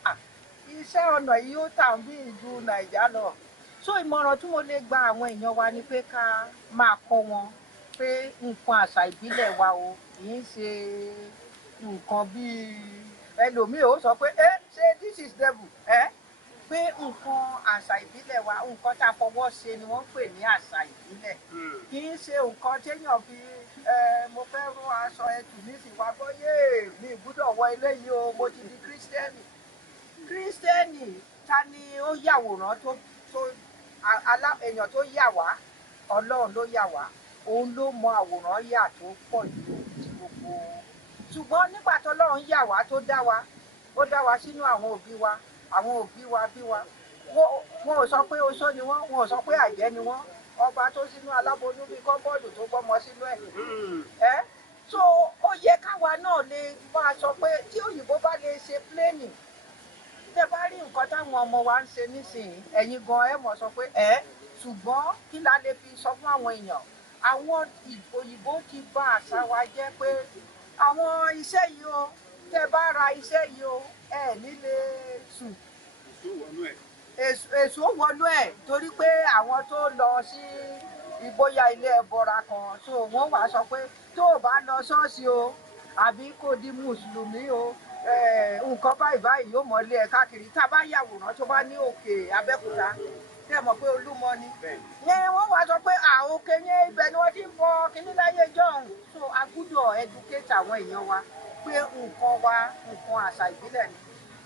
iṣẹ́ ọnà yìí ó tà bí ìlú Nàìjà lọ. So ìmọ̀ràn tí mo lè gba àwọn èèyàn wa ni pé ká máa kọ́ wọn pé nǹkan àṣà ìbílẹ̀ wa o kì í ṣe nǹkan bíi ẹlòmíì ó sọ pé ṣé this is devil pé nǹkan àṣà ìbílẹ̀ wa nǹkan tá a fọwọ́ ṣe ni wọ́n pè ní àṣà ìbílẹ̀ kì í ṣe nǹkan téèyàn fi mo fẹ́ rán aṣọ ẹtù nísìnyí wá gbọ́ mi gbúdọ̀ wọ eléyìí o mo ti di kírísítẹ́nì ta ni ó yàwòrán tó èèyàn tó yà wá Ọlọ́run ló yà wá òun ló mọ àwòrán yà tó pọ̀ jù gbogbo ṣùgbọ́n nígbà tó Ọlọ́run yà wá tó dá wa ó dá wa sínú àwọn òbí wa bí wa wọn ò sọ pé oṣó ni wọn ò sọ pé àjẹ́ ni wọn ọba tó sínú aláboyún bíi kọ́bọ́ọ̀dù tó gbọ́mọ sínú ẹ̀ so ó yẹ káwa náà lè máa sọ pé tí òyìnbó bá lè ṣe pléènì tẹ bá rí nǹkan táwọn ọmọ wa ń ṣe nísìnyí ẹ̀yin gan ẹ mọ̀ sọ pé ṣùgbọ́n kí la lè fi sọ fún àwọn èèyàn àwọn òyìnbó ti bà àṣà wa jẹ́ pé àwọn iṣẹ́ yìí o tẹ bá ra iṣẹ́ yìí o ẹ nílé sùn èso wọnú ẹ̀ torí pé àwọn tó lọ sí ìbóyá ilé ẹbọra kan so wọ́n wá sọ pé tó o bá lọ ṣọ́ọ̀ṣì o àbí kò di mùsùlùmí o nǹkan báyìí yóò mọ̀lé ẹ̀ káàkiri tá a bá yàwòrán tó bá ní òkè Abẹ́òkúta tẹ́ mọ̀ pé Olúmọ ni yẹn wọ́n wá sọ pé òkè yẹn ibẹ̀ ni wọ́n ti ń bọ kíní láyé jọ̀hún so a gbúdọ̀ educate àwọn èèyàn wa pé nǹkan wa nǹkan àṣà ìbílẹ̀ ni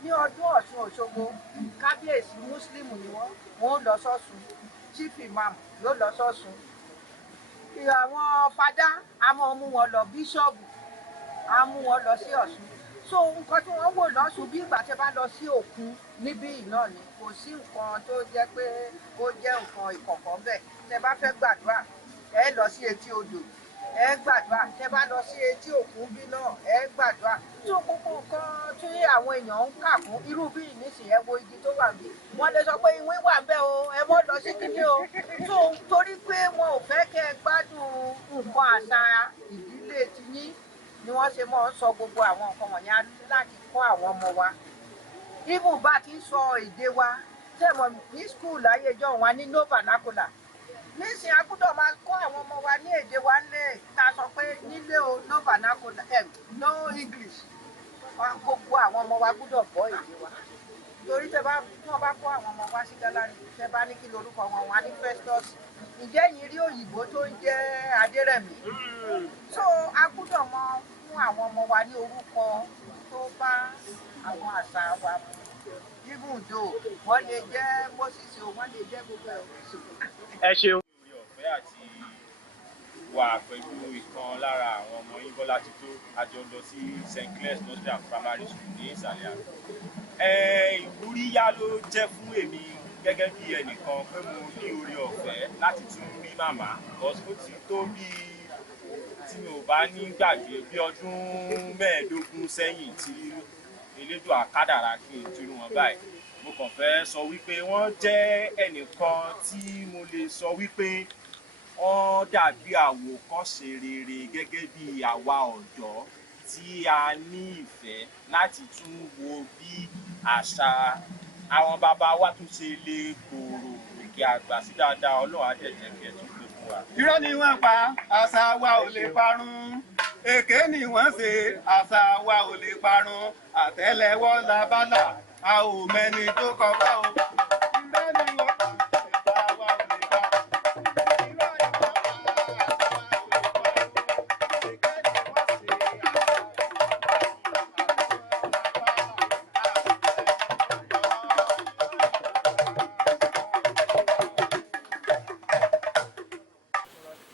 ní ọdún Ọ̀ṣun Òṣogbo kábíyèsí mùsùlùmí ni wọ́n lọ sọ́sùn chief imam yóò lọ sọ́sùn àwọn fada a máa mú wọn lọ bíṣọ́ọ̀bù a mú wọn lọ sí Ọ̀ṣun so nǹkan tí wọ́n wò lọ́sùn bí ìgbà tẹ́ bá lọ sí òkun níbí náà ni kò sí nǹkan tó jẹ́ pé ó jẹ́ nǹkan ìkọ̀kọ̀ bẹ́ẹ̀ tẹ́ bá fẹ́ gbàdúrà ẹ lọ sí etí odò ẹ gbàdúrà tẹ́ bá lọ sí etí òkun bí náà ẹ gbàdúrà tó gbogbo nǹkan tí àwọn èèyàn ń kà fún irú bí ìnísìn ẹ wo igi tó wà bí wọ́n lè sọ pé ìwé wà ń bẹ o ẹ mọ́ lọ sí kíní o tó torí pé wọn ò fẹ́ kẹ́ ẹ gbádùn nǹkan àṣà ìdílé tiyín ni wọ́n ṣe mọ́ sọ gbogbo àwọn nǹkan wọ̀nyẹn láti kọ́ àwọn ọmọ wa even bá ti ń sọ èdè wa tẹ̀mọ̀ ní school láyé ìjọ wa ní no vernacular nísìnyí a gbọ́dọ̀ máa kọ́ àwọn ọmọ wa ní èdè wa nílé ká sọ pé nílé o no vernacular no English gbogbo àwọn ọmọ wa gbọ́dọ̀ gbọ́ èdè wa torí tí wọ́n bá kọ́ àwọn ọmọ wa sí Gálárì tẹ́ bá ní kí lorúkọ wọn wá ní Festus ǹjẹ́ yìí rí òyìnbó tó ń jẹ́ Adérẹ̀mí so a gbọ́dọ̀ mọ fún àwọn ọmọ wa ní orúkọ tó bá àwọn àṣà wa mu even though wọ́n lè jẹ́ Moses o wọ́n lè jẹ́ gbogbo ẹ̀. Ẹ ṣeun. orí ọ̀fẹ́ àti wà pẹ̀lú ìkan lára àwọn ọmọ yín Bọ́lá Tító àjọ lọ sí St. Clair's Nursery and Primary School ní ìsàlẹ̀ àná. Ìwúrí yá ló jẹ́ fún èmi gẹ́gẹ́ bí ẹnìkan pé mo ní orí ọ̀fẹ́ láti tún rí màmá because ó ti tó bí tí mi ò bá ní gbàgbé bí ọdún 15 sẹ́yìn tí Elédùà kádàrá kí n tún wọn báyìí. Mo kàn fẹ́ sọ wípé wọ́n jẹ́ ẹnìkan tí mo lè sọ wípé wọ́n dàbí àwòkọ́ṣe rere gẹ́gẹ́ bí àwa ọ̀dọ́ tí a ní ìfẹ́ láti tún wo bí àṣà àwọn bàbá wa tún ṣe lè gbòòrò òkè àgbà sí dáadáa Ọlọ́run á dẹ̀ jẹ́ kí ẹ tún gbé fún wa. Irọ́ ni wọ́n pa àṣà wa ò lè parun èké ni wọ́n ṣe àṣà wa ò lè parun àtẹ́lẹwọ́ labálà a ò mẹ́ni tó kọ wá o. Irọ́ ni wọ́n pa àṣà wa ò lè parun.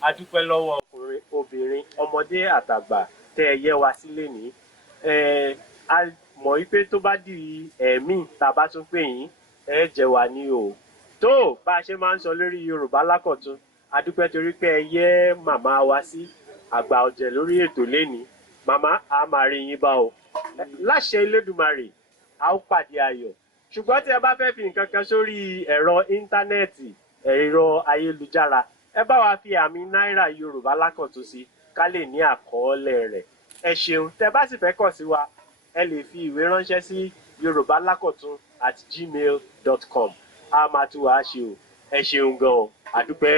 A dúpẹ́ lọ́wọ́ ọkùnrin obìnrin ọmọdé àtàgbà tẹ́ ẹ yẹ wa sílé ní a mọ̀ wípé tó bá di ẹ̀mí tá a bá tún pè yín ẹ jẹ́ wa ní o tó bá a ṣe máa ń sọ lórí Yorùbá Lákọ̀tun a dúpẹ́ torí pé ẹ yẹ màmá wa sí àgbà ọ̀jẹ̀ lórí ètò lénìí màmá a máa rí yín bá o láṣẹ Elédùmarè a ó pàdé ayọ̀ ṣùgbọ́n tí ẹ bá fẹ́ fi nǹkan kan sórí ẹ̀rọ íńtánẹ́ẹ̀tì ẹ̀rọ ayélujára ẹ bá wa fi àmì náírà Yorùbá Lákọ̀tun sí ká lè ní àkọọ́lẹ̀ rẹ̀ ẹ ṣeun tẹ́ bá sì fẹ́ kàn sí wa ẹ lè fi ìwé ránṣẹ́ sí yorùbálákọ̀tun@gmail.com a máa tún wàá ṣe o ẹ ṣeun gan-an àdúpẹ́.